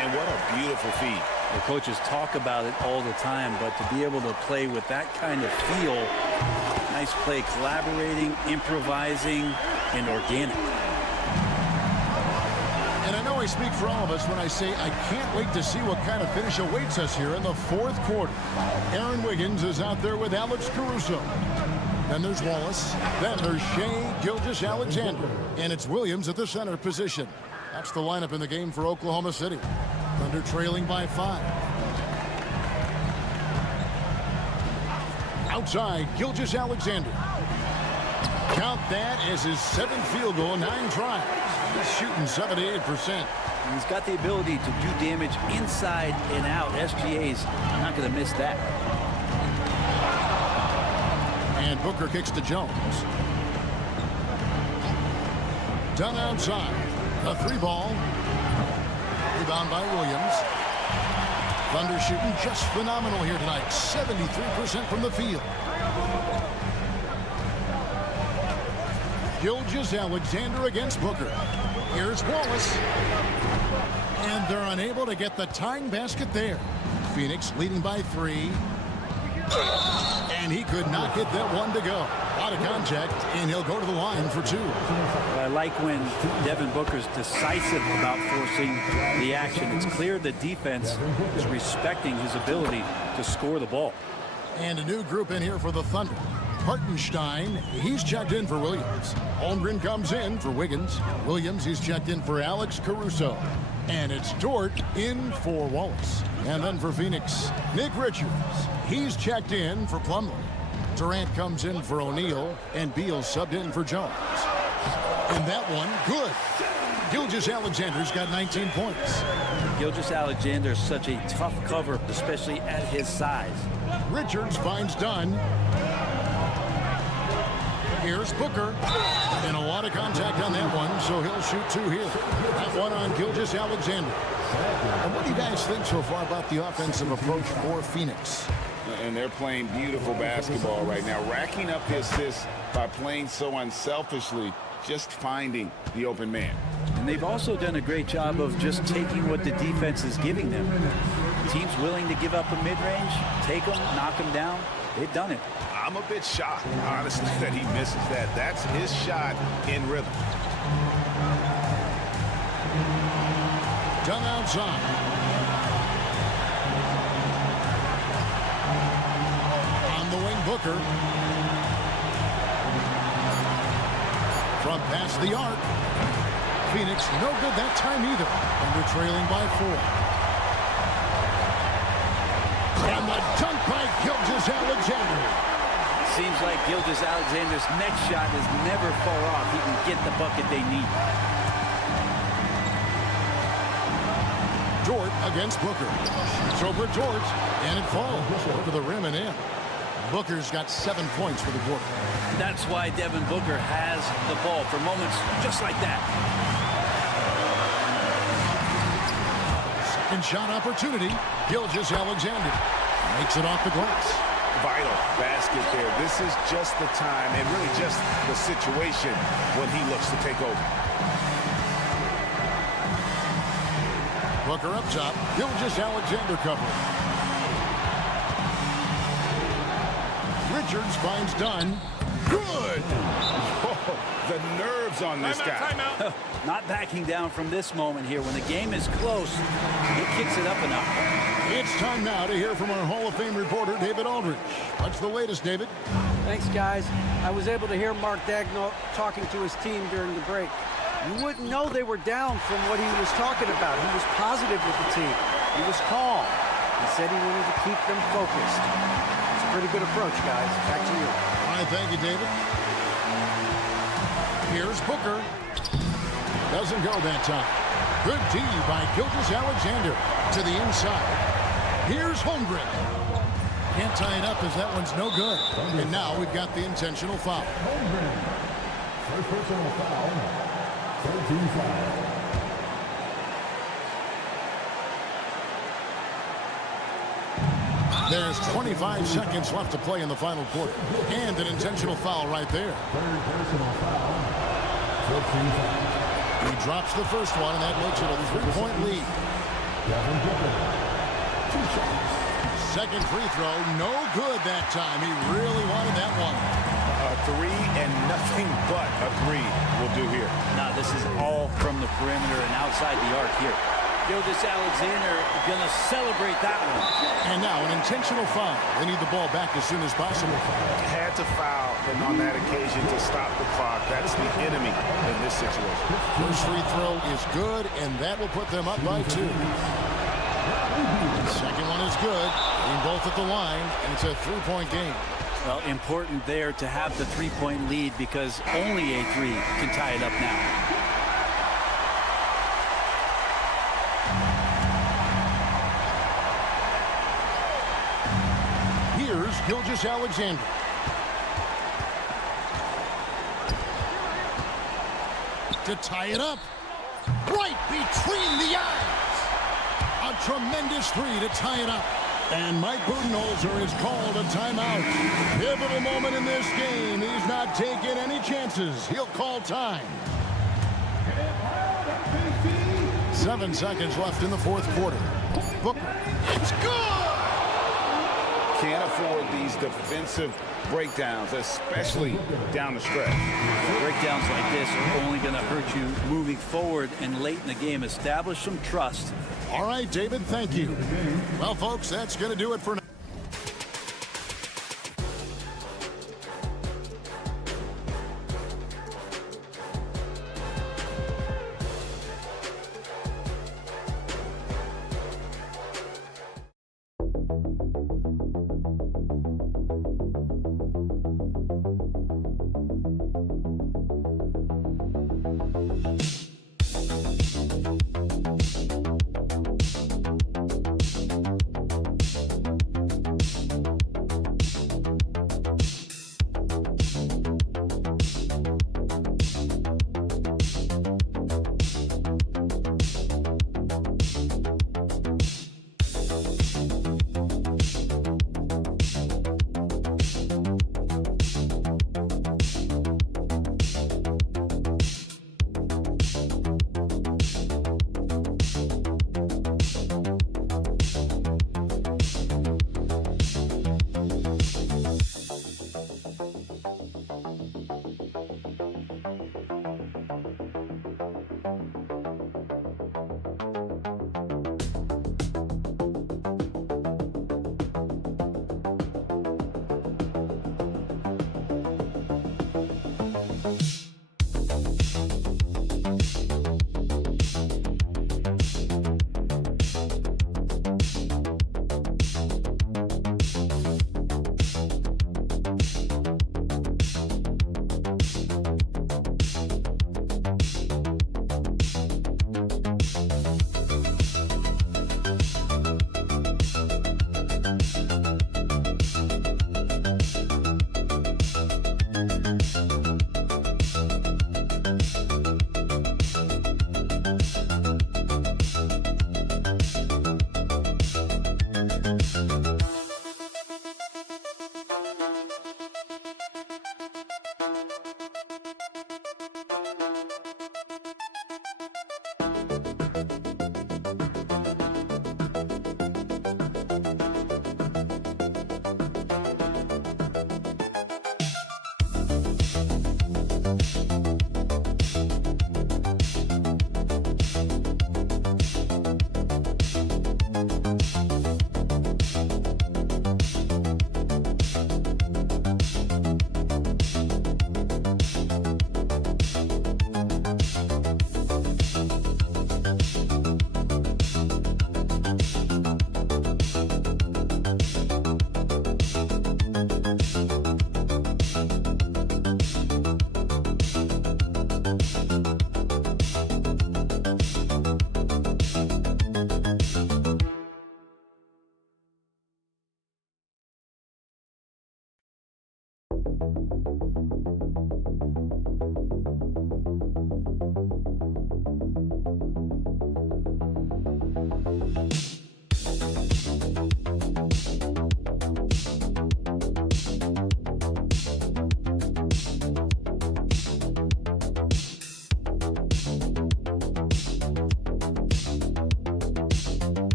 and what a beautiful feed. The coaches talk about it all the time, but to be able to play with that kind of feel, nice play, collaborating, improvising, and organic. And I know I speak for all of us when I say I can't wait to see what kind of finish awaits us here in the fourth quarter. Aaron Wiggins is out there with Alex Caruso. Then there's Wallace. Then there's Shea Gilgeous-Alexander. And it's Williams at the center position. That's the lineup in the game for Oklahoma City. Thunder trailing by 5. Outside, Gilgeous-Alexander. Count that as his 7th field goal, 9 tries. He's shooting 78%. He's got the ability to do damage inside and out. SGA's not going to miss that. And Booker kicks to Jones. Done outside. A 3-ball. Rebound by Williams. Thunder shooting just phenomenal here tonight. 73% from the field. Gilgeous-Alexander against Booker. Here's Wallace. And they're unable to get the tying basket there. Phoenix leading by 3. And he could not get that one to go. Out of contact, and he'll go to the line for 2. Well, I like when Devin Booker's decisive about forcing the action. It's clear the defense is respecting his ability to score the ball. And a new group in here for the Thunder. Hartenstein, he's checked in for Williams. Holmgren comes in for Wiggins. Williams, he's checked in for Alex Caruso. And it's Dort in for Wallace. And then for Phoenix, Nick Richards. He's checked in for Plumlee. Durant comes in for O'Neal, and Beal subbed in for Jones. And that one, good. Gilgeous-Alexander's got 19 points. Gilgeous-Alexander is such a tough cover, especially at his size. Richards finds Dunn. Here's Booker. And a lot of contact on that one, so he'll shoot 2 here. That one on Gilgeous-Alexander. And what do you guys think so far about the offensive approach for Phoenix? And they're playing beautiful basketball right now, racking up the assists by playing so unselfishly, just finding the open man. And they've also done a great job of just taking what the defense is giving them. Teams willing to give up a mid-range, take them, knock them down. They've done it. I'm a bit shocked, honestly, that he misses that. That's his shot in rhythm. Done outside. Booker from past the arc. Phoenix no good that time either. Thunder trailing by 4. And the dunk by Gilgeous-Alexander. Seems like Gilgeous-Alexander's next shot is never far off. He can get the bucket they need. Dort against Booker. It's over Dort, and it falls over the rim and in. Booker's got 7 points for the quarter. That's why Devin Booker has the ball for moments just like that. Second shot opportunity. Gilgeous-Alexander makes it off the glass. Vital basket there. This is just the time and really just the situation when he looks to take over. Booker up top. Gilgeous-Alexander covering. Richards finds Dunn. Good! Oh, the nerves on this guy. Not backing down from this moment here. When the game is close, he kicks it up enough. It's time now to hear from our Hall of Fame reporter, David Aldridge. What's the latest, David? Thanks, guys. I was able to hear Mark Daigneault talking to his team during the break. You wouldn't know they were down from what he was talking about. He was positive with the team. He was calm. He said he wanted to keep them focused. It's a pretty good approach, guys. Back to you. All right, thank you, David. Here's Booker. Doesn't go that time. Good D by Gilgeous-Alexander to the inside. Here's Holmgren. Can't tie it up as that one's no good. And now we've got the intentional foul. First personal foul. 13 foul. There's 25 seconds left to play in the final quarter. And an intentional foul right there. Third personal foul. 14 foul. He drops the first one, and that makes it a 3-point lead. Devin Booker. 2 shots. Second free throw, no good that time. He really wanted that one. A three and nothing but a three will do here. Now, this is all from the perimeter and outside the arc here. Gilgeous-Alexander going to celebrate that one. And now an intentional foul. They need the ball back as soon as possible. Had to foul and on that occasion to stop the clock. That's the enemy in this situation. First free throw is good, and that will put them up by 2. Second one is good. Being both at the line, and it's a 3-point game. Well, important there to have the 3-point lead because only a 3 can tie it up now. Here's Gilgeous-Alexander. To tie it up. Right between the eyes. A tremendous 3 to tie it up. And Mike Budenholzer has called a timeout. Pivotal moment in this game. He's not taking any chances. He'll call time. 7 seconds left in the fourth quarter. Booker. It's good! Can't afford these defensive breakdowns, especially down the stretch. Breakdowns like this are only going to hurt you moving forward and late in the game. Establish some trust. All right, David, thank you. Well, folks, that's going to do it for now.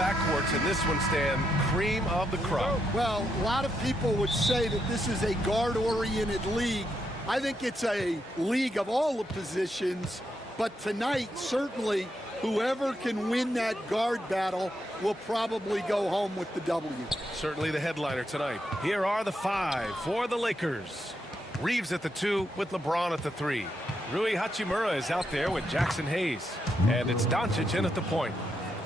backcourts in this one, Stan, cream of the crop. Well, a lot of people would say that this is a guard-oriented league. I think it's a league of all the positions, but tonight, certainly, whoever can win that guard battle will probably go home with the W. Certainly the headliner tonight. Here are the five for the Lakers. Reeves at the 2 with LeBron at the 3. Rui Hachimura is out there with Jackson Hayes. And it's Doncic in at the point.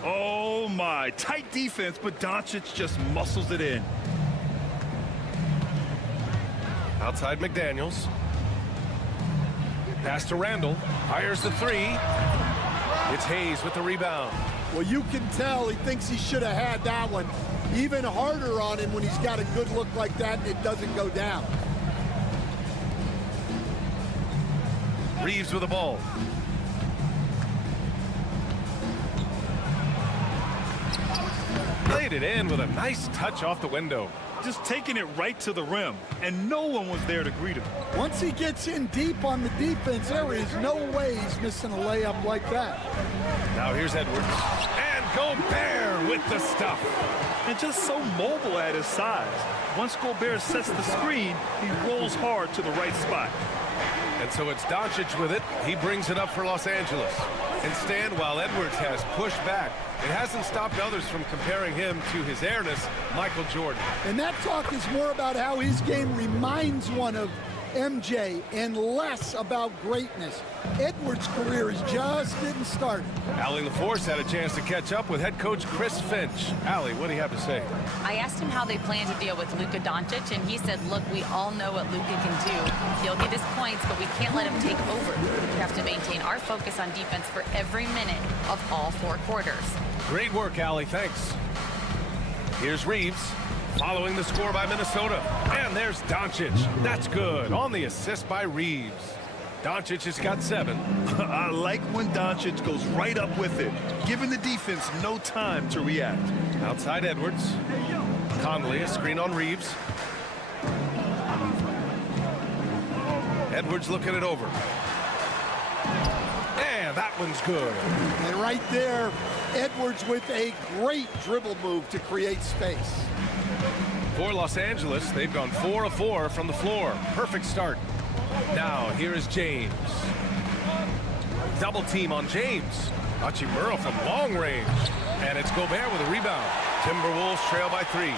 Oh my, tight defense, but Doncic just muscles it in. Outside McDaniels. Pass to Randall. Fires the 3. It's Hayes with the rebound. Well, you can tell he thinks he should have had that one. Even harder on him when he's got a good look like that and it doesn't go down. Reeves with the ball. Laid it in with a nice touch off the window. Just taking it right to the rim, and no one was there to greet him. Once he gets in deep on the defense, there is no way he's missing a layup like that. Now here's Edwards. And Gobert with the stuff. And just so mobile at his size. Once Gobert sets the screen, he rolls hard to the right spot. And so it's Doncic with it. He brings it up for Los Angeles. And Stan, while Edwards has pushed back, it hasn't stopped others from comparing him to his airness, Michael Jordan. And that talk is more about how his game reminds one of MJ and less about greatness. Edwards' career is just getting started. Allie LaForce had a chance to catch up with head coach Chris Finch. Allie, what do you have to say? I asked him how they plan to deal with Luka Doncic, and he said, look, we all know what Luka can do. He'll get his points, but we can't let him take over. We have to maintain our focus on defense for every minute of all 4 quarters. Great work, Allie. Thanks. Here's Reeves. Following the score by Minnesota. And there's Doncic. That's good. On the assist by Reeves. Doncic has got 7. I like when Doncic goes right up with it, giving the defense no time to react. Outside Edwards. Conley, a screen on Reeves. Edwards looking it over. And that one's good. And right there, Edwards with a great dribble move to create space. For Los Angeles, they've gone 4 of 4 from the floor. Perfect start. Now, here is James. Double team on James. Hachimura from long range. And it's Gobert with a rebound. Timberwolves trail by 3.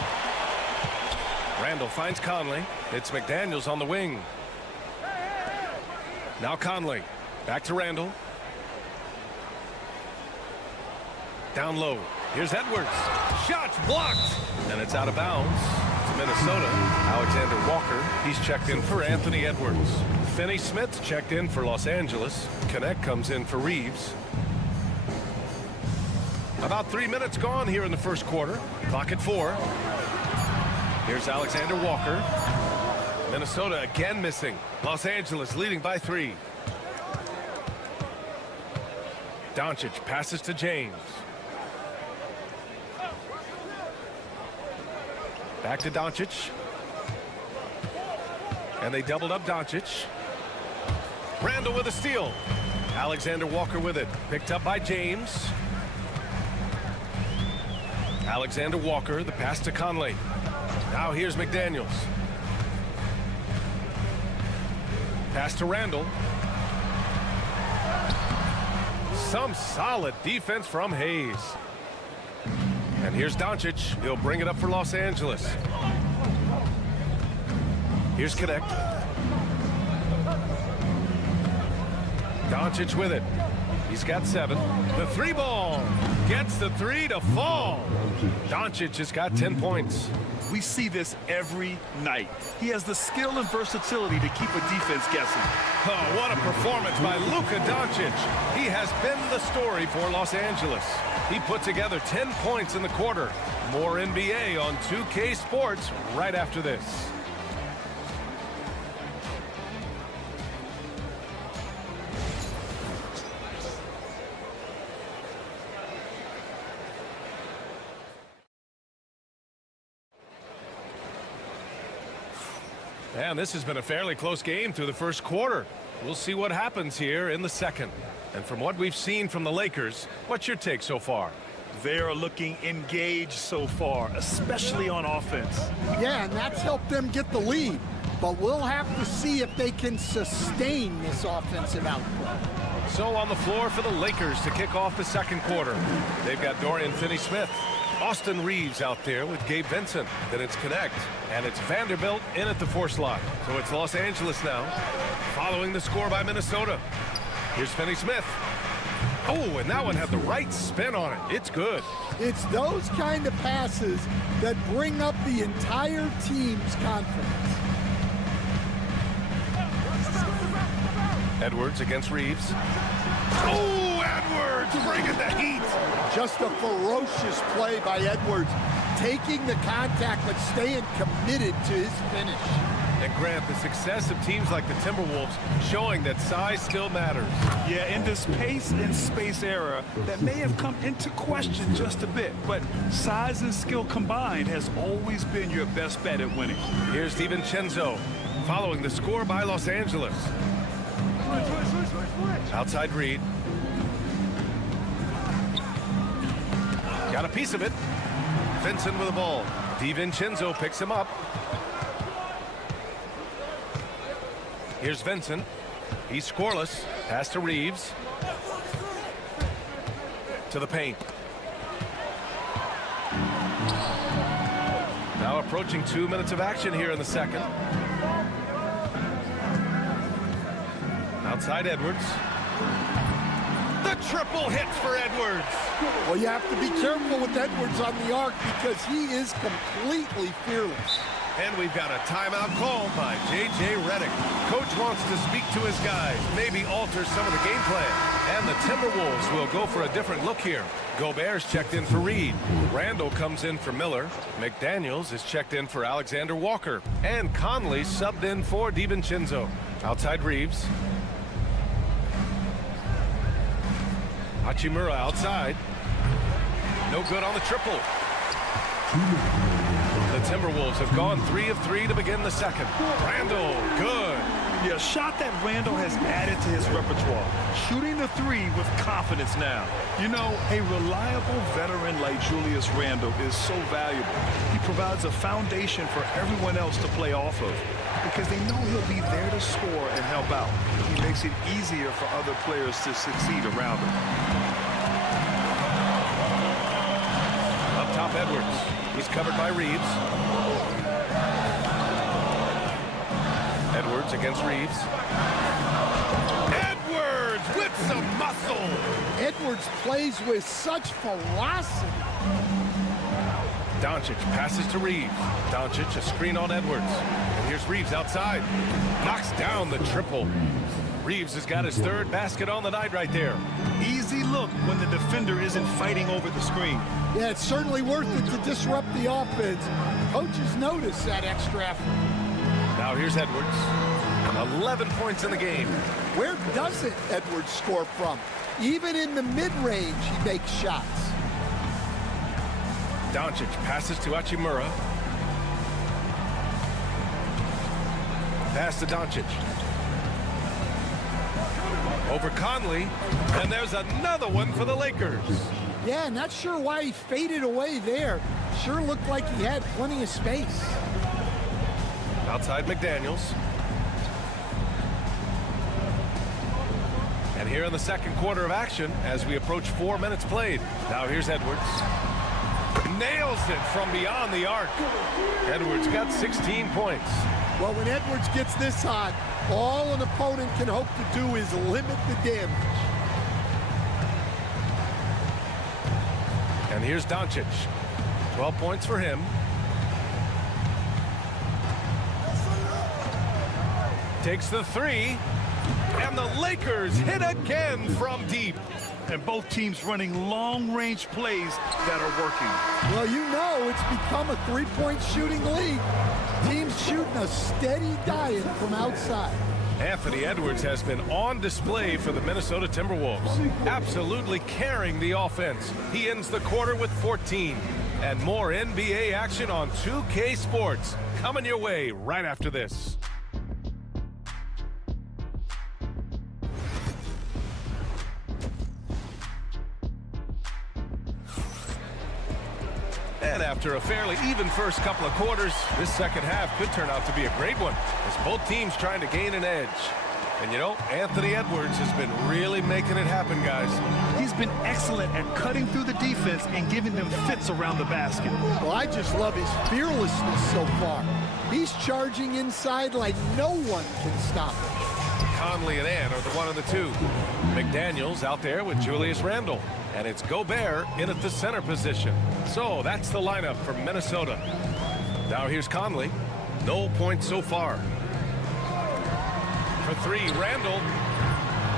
Randall finds Conley. It's McDaniels on the wing. Now Conley. Back to Randall. Down low. Here's Edwards. Shot blocked. And it's out of bounds. To Minnesota. Alexander Walker. He's checked in for Anthony Edwards. Finney Smith checked in for Los Angeles. Connect comes in for Reeves. About 3 minutes gone here in the first quarter. Clock at 4. Here's Alexander Walker. Minnesota again missing. Los Angeles leading by 3. Doncic passes to James. Back to Doncic. And they doubled up Doncic. Randall with a steal. Alexander Walker with it. Picked up by James. Alexander Walker, the pass to Conley. Now here's McDaniels. Pass to Randall. Some solid defense from Hayes. And here's Doncic. He'll bring it up for Los Angeles. Here's Connect. Doncic with it. He's got 7. The 3 ball. Gets the 3 to fall. Doncic has got 10 points. We see this every night. He has the skill and versatility to keep a defense guessing. Oh, what a performance by Luka Doncic. He has been the story for Los Angeles. He put together 10 points in the quarter. More NBA on 2K Sports right after this. And this has been a fairly close game through the first quarter. We'll see what happens here in the second. And from what we've seen from the Lakers, what's your take so far? They are looking engaged so far, especially on offense. Yeah, and that's helped them get the lead. But we'll have to see if they can sustain this offensive output. So on the floor for the Lakers to kick off the second quarter. They've got Dorian Finney-Smith. Austin Reeves out there with Gabe Vincent. Then it's Connect. And it's Vanderbilt in at the 4 slot. So it's Los Angeles now. Following the score by Minnesota. Here's Finney-Smith. Oh, and that one had the right spin on it. It's good. It's those kind of passes that bring up the entire team's confidence. Edwards against Reeves. Oh, Edwards bringing the heat. Just a ferocious play by Edwards, taking the contact but staying committed to his finish. And Grant, the success of teams like the Timberwolves showing that size still matters. Yeah, in this pace and space era, that may have come into question just a bit, but size and skill combined has always been your best bet at winning. Here's DiVincenzo following the score by Los Angeles. Outside Reed. Got a piece of it. Vincent with the ball. DiVincenzo picks him up. Here's Vincent. He's scoreless. Pass to Reeves. To the paint. Now approaching 2 minutes of action here in the second. Outside Edwards. The triple hits for Edwards. Well, you have to be careful with Edwards on the arc because he is completely fearless. And we've got a timeout called by J.J. Redick. Coach wants to speak to his guys, maybe alter some of the game plan. And the Timberwolves will go for a different look here. Gobert's checked in for Reed. Randall comes in for Miller. McDaniels is checked in for Alexander Walker. And Conley subbed in for DiVincenzo. Outside Reeves. Hachimura outside. No good on the triple. The Timberwolves have gone 3 of 3 to begin the second. Randall, good. Yeah, a shot that Randall has added to his repertoire. Shooting the three with confidence now. You know, a reliable veteran like Julius Randall is so valuable. He provides a foundation for everyone else to play off of because they know he'll be there to score and help out. He makes it easier for other players to succeed around him. Up top, Edwards. He's covered by Reeves. Edwards against Reeves. Edwards with some muscle. Edwards plays with such ferocity. Doncic passes to Reeves. Doncic a screen on Edwards. And here's Reeves outside. Knocks down the triple. Reeves has got his third basket on the night right there. Easy look when the defender isn't fighting over the screen. Yeah, it's certainly worth it to disrupt the offense. Coaches notice that extra effort. Now here's Edwards. 11 points in the game. Where doesn't Edwards score from? Even in the mid-range, he makes shots. Doncic passes to Hachimura. Pass to Doncic. Over Conley. And there's another one for the Lakers. Yeah, not sure why he faded away there. Sure looked like he had plenty of space. Outside McDaniels. And here in the second quarter of action as we approach 4 minutes played. Now here's Edwards. Nails it from beyond the arc. Edwards got 16 points. Well, when Edwards gets this hot, all an opponent can hope to do is limit the damage. And here's Doncic. 12 points for him. Takes the three. And the Lakers hit again from deep. And both teams running long-range plays that are working. Well, you know it's become a three-point shooting league. Teams shooting a steady diet from outside. Anthony Edwards has been on display for the Minnesota Timberwolves, absolutely carrying the offense. He ends the quarter with 14. And more NBA action on 2K Sports coming your way right after this. And after a fairly even first couple of quarters, this second half could turn out to be a great one as both teams trying to gain an edge. And you know, Anthony Edwards has been really making it happen, guys. He's been excellent at cutting through the defense and giving them fits around the basket. Well, I just love his fearlessness so far. He's charging inside like no one can stop him. Conley and Ant are the 1 and the 2. McDaniels out there with Julius Randle. And it's Gobert in at the center position. So that's the lineup for Minnesota. Now here's Conley. No points so far. For three, Randall.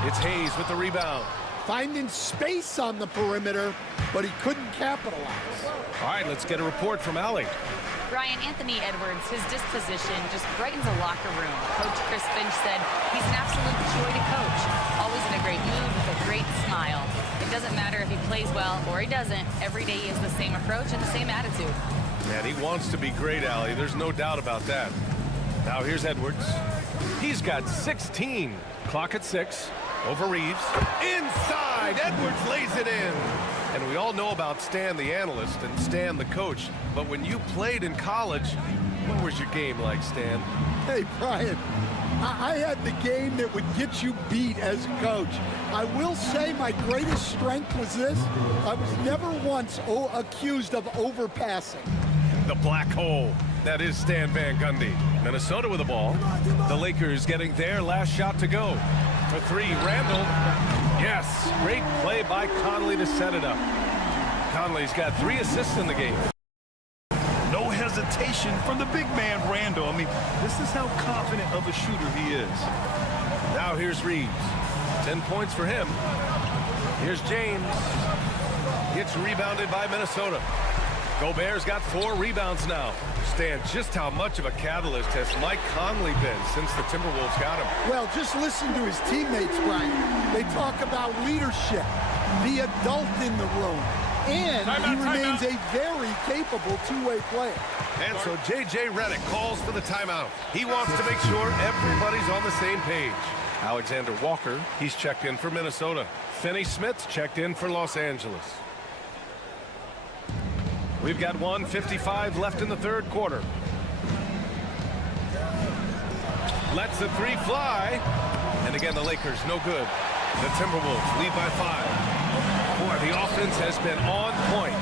It's Hayes with the rebound. Finding space on the perimeter, but he couldn't capitalize. All right, let's get a report from Allie. Brian, Anthony Edwards, his disposition just brightens a locker room. Coach Chris Finch said he's an absolute joy to coach. Always in a great mood with a great smile. It doesn't matter if he plays well or he doesn't. Every day he has the same approach and the same attitude. And he wants to be great, Allie. There's no doubt about that. Now here's Edwards. He's got 16. Clock at 6. Over Reeves. Inside. Edwards lays it in. And we all know about Stan the analyst and Stan the coach. But when you played in college, what was your game like, Stan? Hey, Brian, I had the game that would get you beat as a coach. I will say my greatest strength was this. I was never once accused of overpassing. The black hole. That is Stan Van Gundy. Minnesota with the ball. The Lakers getting their last shot to go. For three, Randall. Yes, great play by Conley to set it up. Conley's got 3 assists in the game. No hesitation from the big man, Randall. I mean, this is how confident of a shooter he is. Now here's Reeves. 10 points for him. Here's James. Gets rebounded by Minnesota. Gobert's got 4 rebounds now. Understand just how much of a catalyst has Mike Conley been since the Timberwolves got him. Well, just listen to his teammates, Brian. They talk about leadership, the adult in the room, and he remains a very capable two-way player. And so J.J. Redick calls for the timeout. He wants to make sure everybody's on the same page. Alexander Walker, he's checked in for Minnesota. Finney Smith's checked in for Los Angeles. We've got 1:55 left in the third quarter. Lets the 3 fly. And again, the Lakers no good. The Timberwolves lead by 5. Boy, the offense has been on point.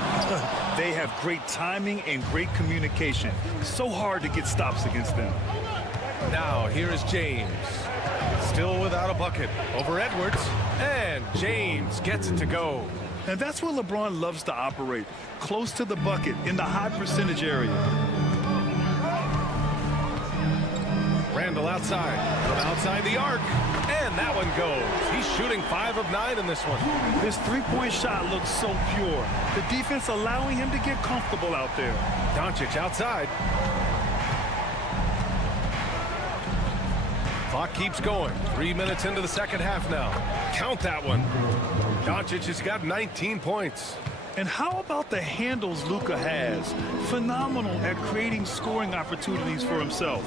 They have great timing and great communication. So hard to get stops against them. Now, here is James. Still without a bucket. Over Edwards. And James gets it to go. And that's where LeBron loves to operate. Close to the bucket, in the high percentage area. Randall outside. From outside the arc. And that one goes. He's shooting 5 of 9 in this one. This three-point shot looks so pure. The defense allowing him to get comfortable out there. Doncic outside. Clock keeps going. 3 minutes into the second half now. Count that one. Doncic has got 19 points. And how about the handles Luka has? Phenomenal at creating scoring opportunities for himself.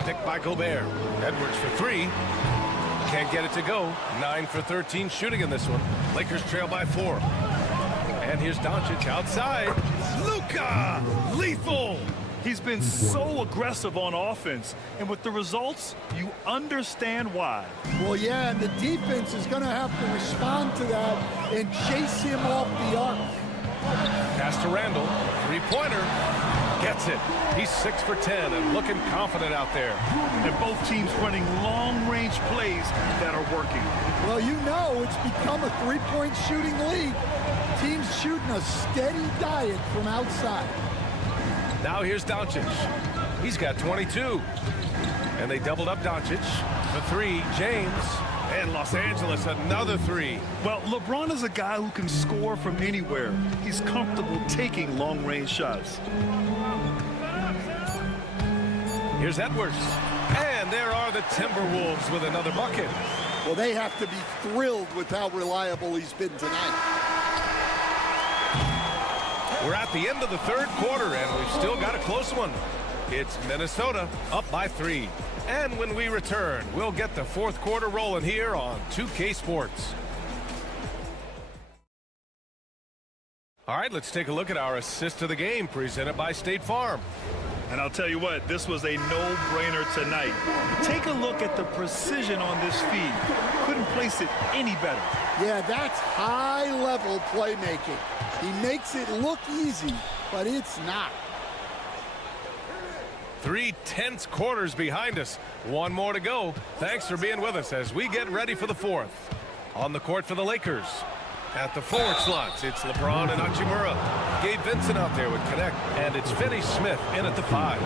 Picked by Gobert. Edwards for 3. Can't get it to go. 9 for 13 shooting in this one. Lakers trail by 4. And here's Doncic outside. Luka! Lethal! He's been so aggressive on offense, and with the results, you understand why. Well, yeah, and the defense is going to have to respond to that and chase him off the arc. Pass to Randall. 3-pointer. Gets it. He's 6 for 10 and looking confident out there. And both teams running long-range plays that are working. Well, you know it's become a three-point shooting league. Teams shooting a steady diet from outside. Now here's Doncic. He's got 22. And they doubled up Doncic. The 3, James. And Los Angeles, another 3. Well, LeBron is a guy who can score from anywhere. He's comfortable taking long-range shots. Here's Edwards. And there are the Timberwolves with another bucket. Well, they have to be thrilled with how reliable he's been tonight. We're at the end of the third quarter, and we've still got a close one. It's Minnesota up by 3. And when we return, we'll get the fourth quarter rolling here on 2K Sports. All right, let's take a look at our assist of the game presented by State Farm. And I'll tell you what, this was a no-brainer tonight. Take a look at the precision on this feed. Couldn't place it any better. Yeah, that's high-level playmaking. He makes it look easy, but it's not. 3 tense quarters behind us. One more to go. Thanks for being with us as we get ready for the fourth. On the court for the Lakers. At the forward slots, it's LeBron and Hachimura. Gabe Vincent out there would connect. And it's Finney Smith in at the 5.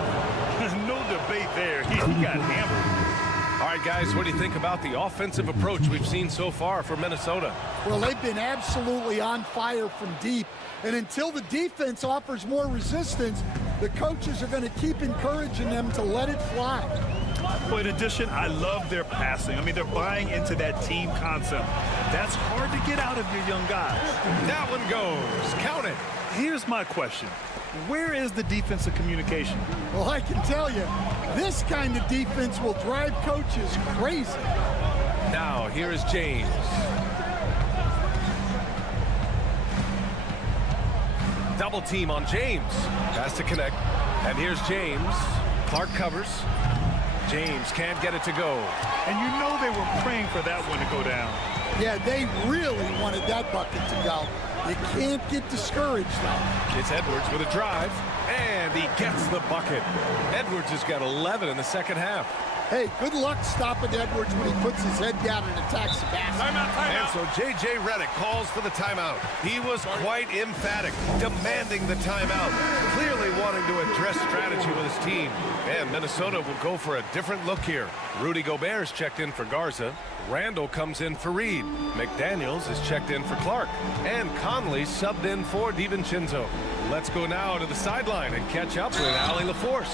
No debate there. He got hammered. All right, guys, what do you think about the offensive approach we've seen so far for Minnesota? Well, they've been absolutely on fire from deep. And until the defense offers more resistance, the coaches are going to keep encouraging them to let it fly. But in addition, I love their passing. I mean, they're buying into that team concept. That's hard to get out of your young guys. That one goes. Count it. Here's my question. Where is the defensive communication? Well, I can tell you, this kind of defense will drive coaches crazy. Now, here is James. Double team on James. Has to connect. And here's James. Clark covers. James can't get it to go. And you know they were praying for that one to go down. Yeah, they really wanted that bucket to go. You can't get discouraged, though. It's Edwards with a drive, and he gets the bucket. Edwards has got 11 in the second half. Hey, good luck stopping Edwards when he puts his head down and attacks the basket. And so J.J. Redick calls for the timeout. He was quite emphatic, demanding the timeout, clearly wanting to address strategy with his team. And Minnesota will go for a different look here. Rudy Gobert's checked in for Garza. Randall comes in for Reed. McDaniels is checked in for Clark. And Conley subbed in for DiVincenzo. Let's go now to the sideline and catch up with Allie LaForce.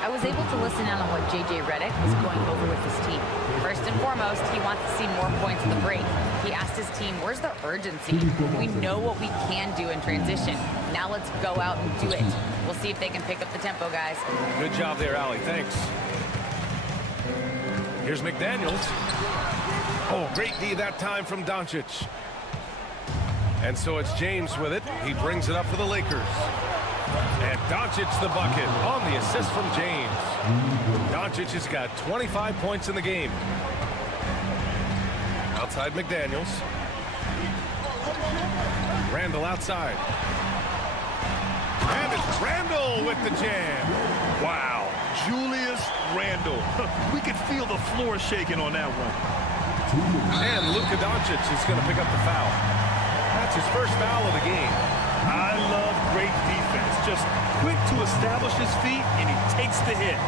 I was able to listen in on what J.J. Redick was going over with his team. First and foremost, he wants to see more points at the break. He asked his team, where's the urgency? We know what we can do in transition. Now let's go out and do it. We'll see if they can pick up the tempo, guys. Good job there, Allie. Thanks. Here's McDaniels. Oh, great D that time from Doncic. And so it's James with it. He brings it up for the Lakers. And Doncic the bucket on the assist from James. Doncic has got 25 points in the game. Outside McDaniels. Randall outside. And it's Randall with the jam. Wow, Julius Randle. We could feel the floor shaking on that one. And Luka Doncic is going to pick up the foul. That's his first foul of the game. I love great defense. Just quick to establish his feet, and he takes the hit.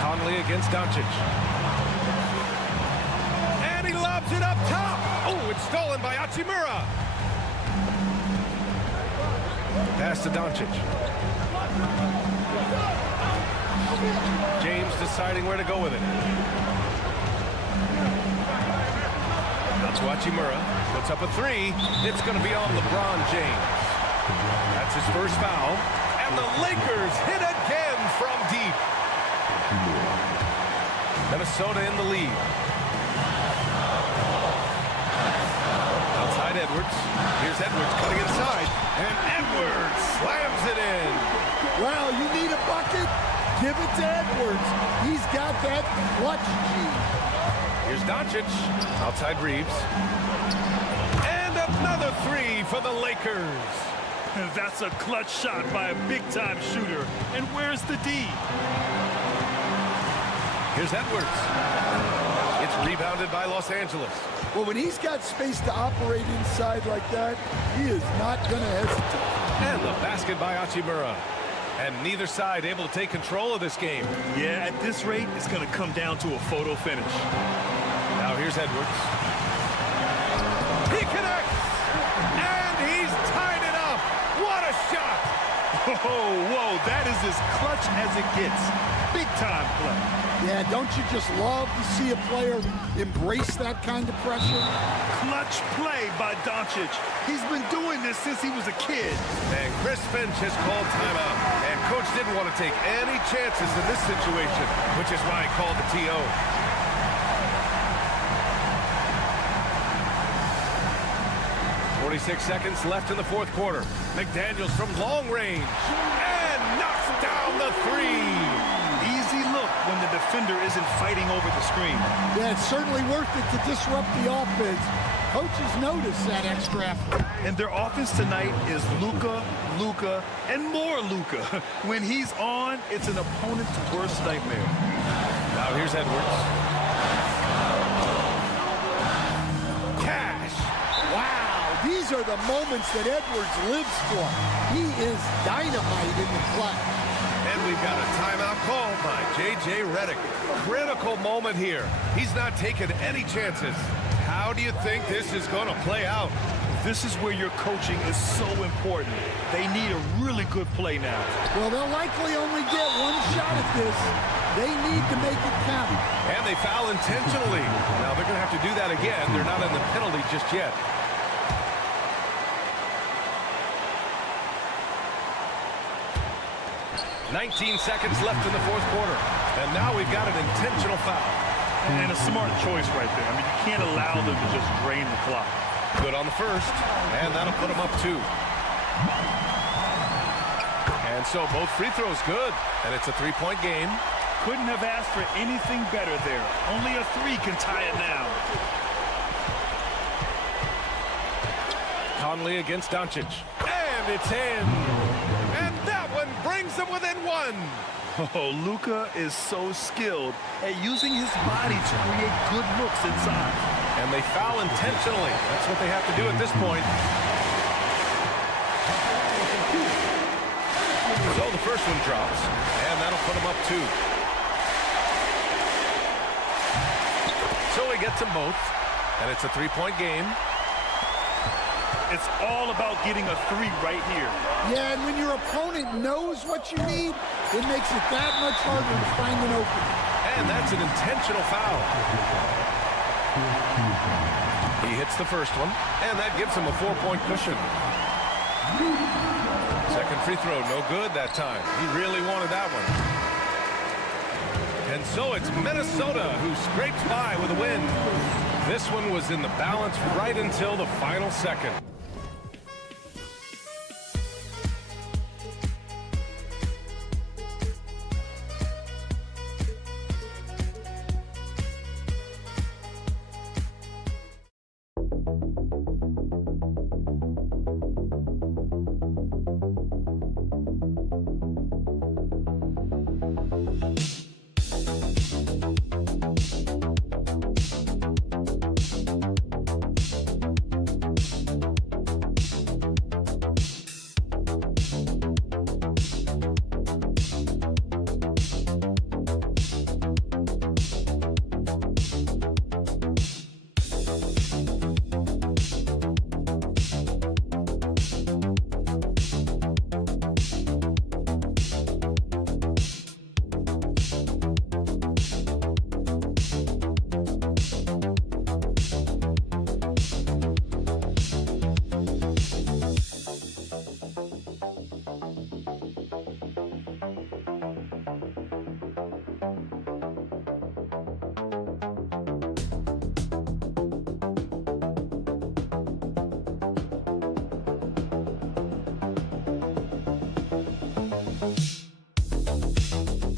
Conley against Doncic. And he lobs it up top. Oh, it's stolen by Hachimura. Pass to Doncic. James deciding where to go with it. Now to Hachimura. Puts up a three. It's going to be on LeBron James. That's his first foul. And the Lakers hit again from deep. Minnesota in the lead. Outside Edwards. Here's Edwards cutting inside. And Edwards slams it in. Well, you need a bucket? Give it to Edwards. He's got that clutch gene. Here's Doncic. Outside Reeves. And another three for the Lakers. That's a clutch shot by a big-time shooter. And where's the D? Here's Edwards. It's rebounded by Los Angeles. Well, when he's got space to operate inside like that, he is not going to hesitate. And the basket by Hachimura. And neither side able to take control of this game. Yeah, at this rate, it's going to come down to a photo finish. Now here's Edwards. He connects! And he's tied it up! What a shot! Oh, whoa, that is as clutch as it gets. Big time play. Yeah, don't you just love to see a player embrace that kind of pressure? Clutch play by Doncic. He's been doing this since he was a kid. And Chris Finch has called timeout. And coach didn't want to take any chances in this situation, which is why he called the TO. .46 seconds left in the fourth quarter. McDaniels from long range. And knocks down the three. Easy look when the defender isn't fighting over the screen. Yeah, it's certainly worth it to disrupt the offense. Coaches notice that extra effort. And their offense tonight is Luka, Luka, and more Luka. When he's on, it's an opponent's worst nightmare. Now here's Edwards. Cash. Wow, these are the moments that Edwards lives for. He is dynamite in the clutch. And we've got a timeout called by J.J. Redick. Critical moment here. He's not taking any chances. How do you think this is going to play out? This is where your coaching is so important. They need a really good play now. Well, they'll likely only get one shot at this. They need to make it count. And they foul intentionally. Now they're going to have to do that again. They're not in the penalty just yet. .19 seconds left in the fourth quarter. And now we've got an intentional foul. And a smart choice right there. I mean, you can't allow them to just drain the clock. Good on the first, and that'll put them up 2. And so both free throws good, and it's a 3-point game. Couldn't have asked for anything better there. Only a 3 can tie it now. Conley against Doncic. And it's in. And that one brings them within 1. Oh, Luka is so skilled at using his body to create good looks inside. And they foul intentionally. That's what they have to do at this point. So the first one drops, and that'll put them up 2. So he gets them both, and it's a 3-point game. It's all about getting a 3 right here. Yeah, and when your opponent knows what you need, it makes it that much harder to find an opening. And that's an intentional foul. He hits the first one, and that gives him a 4-point cushion. Second free throw, no good that time. He really wanted that one. And so it's Minnesota who scrapes by with a win. This one was in the balance right until the final second.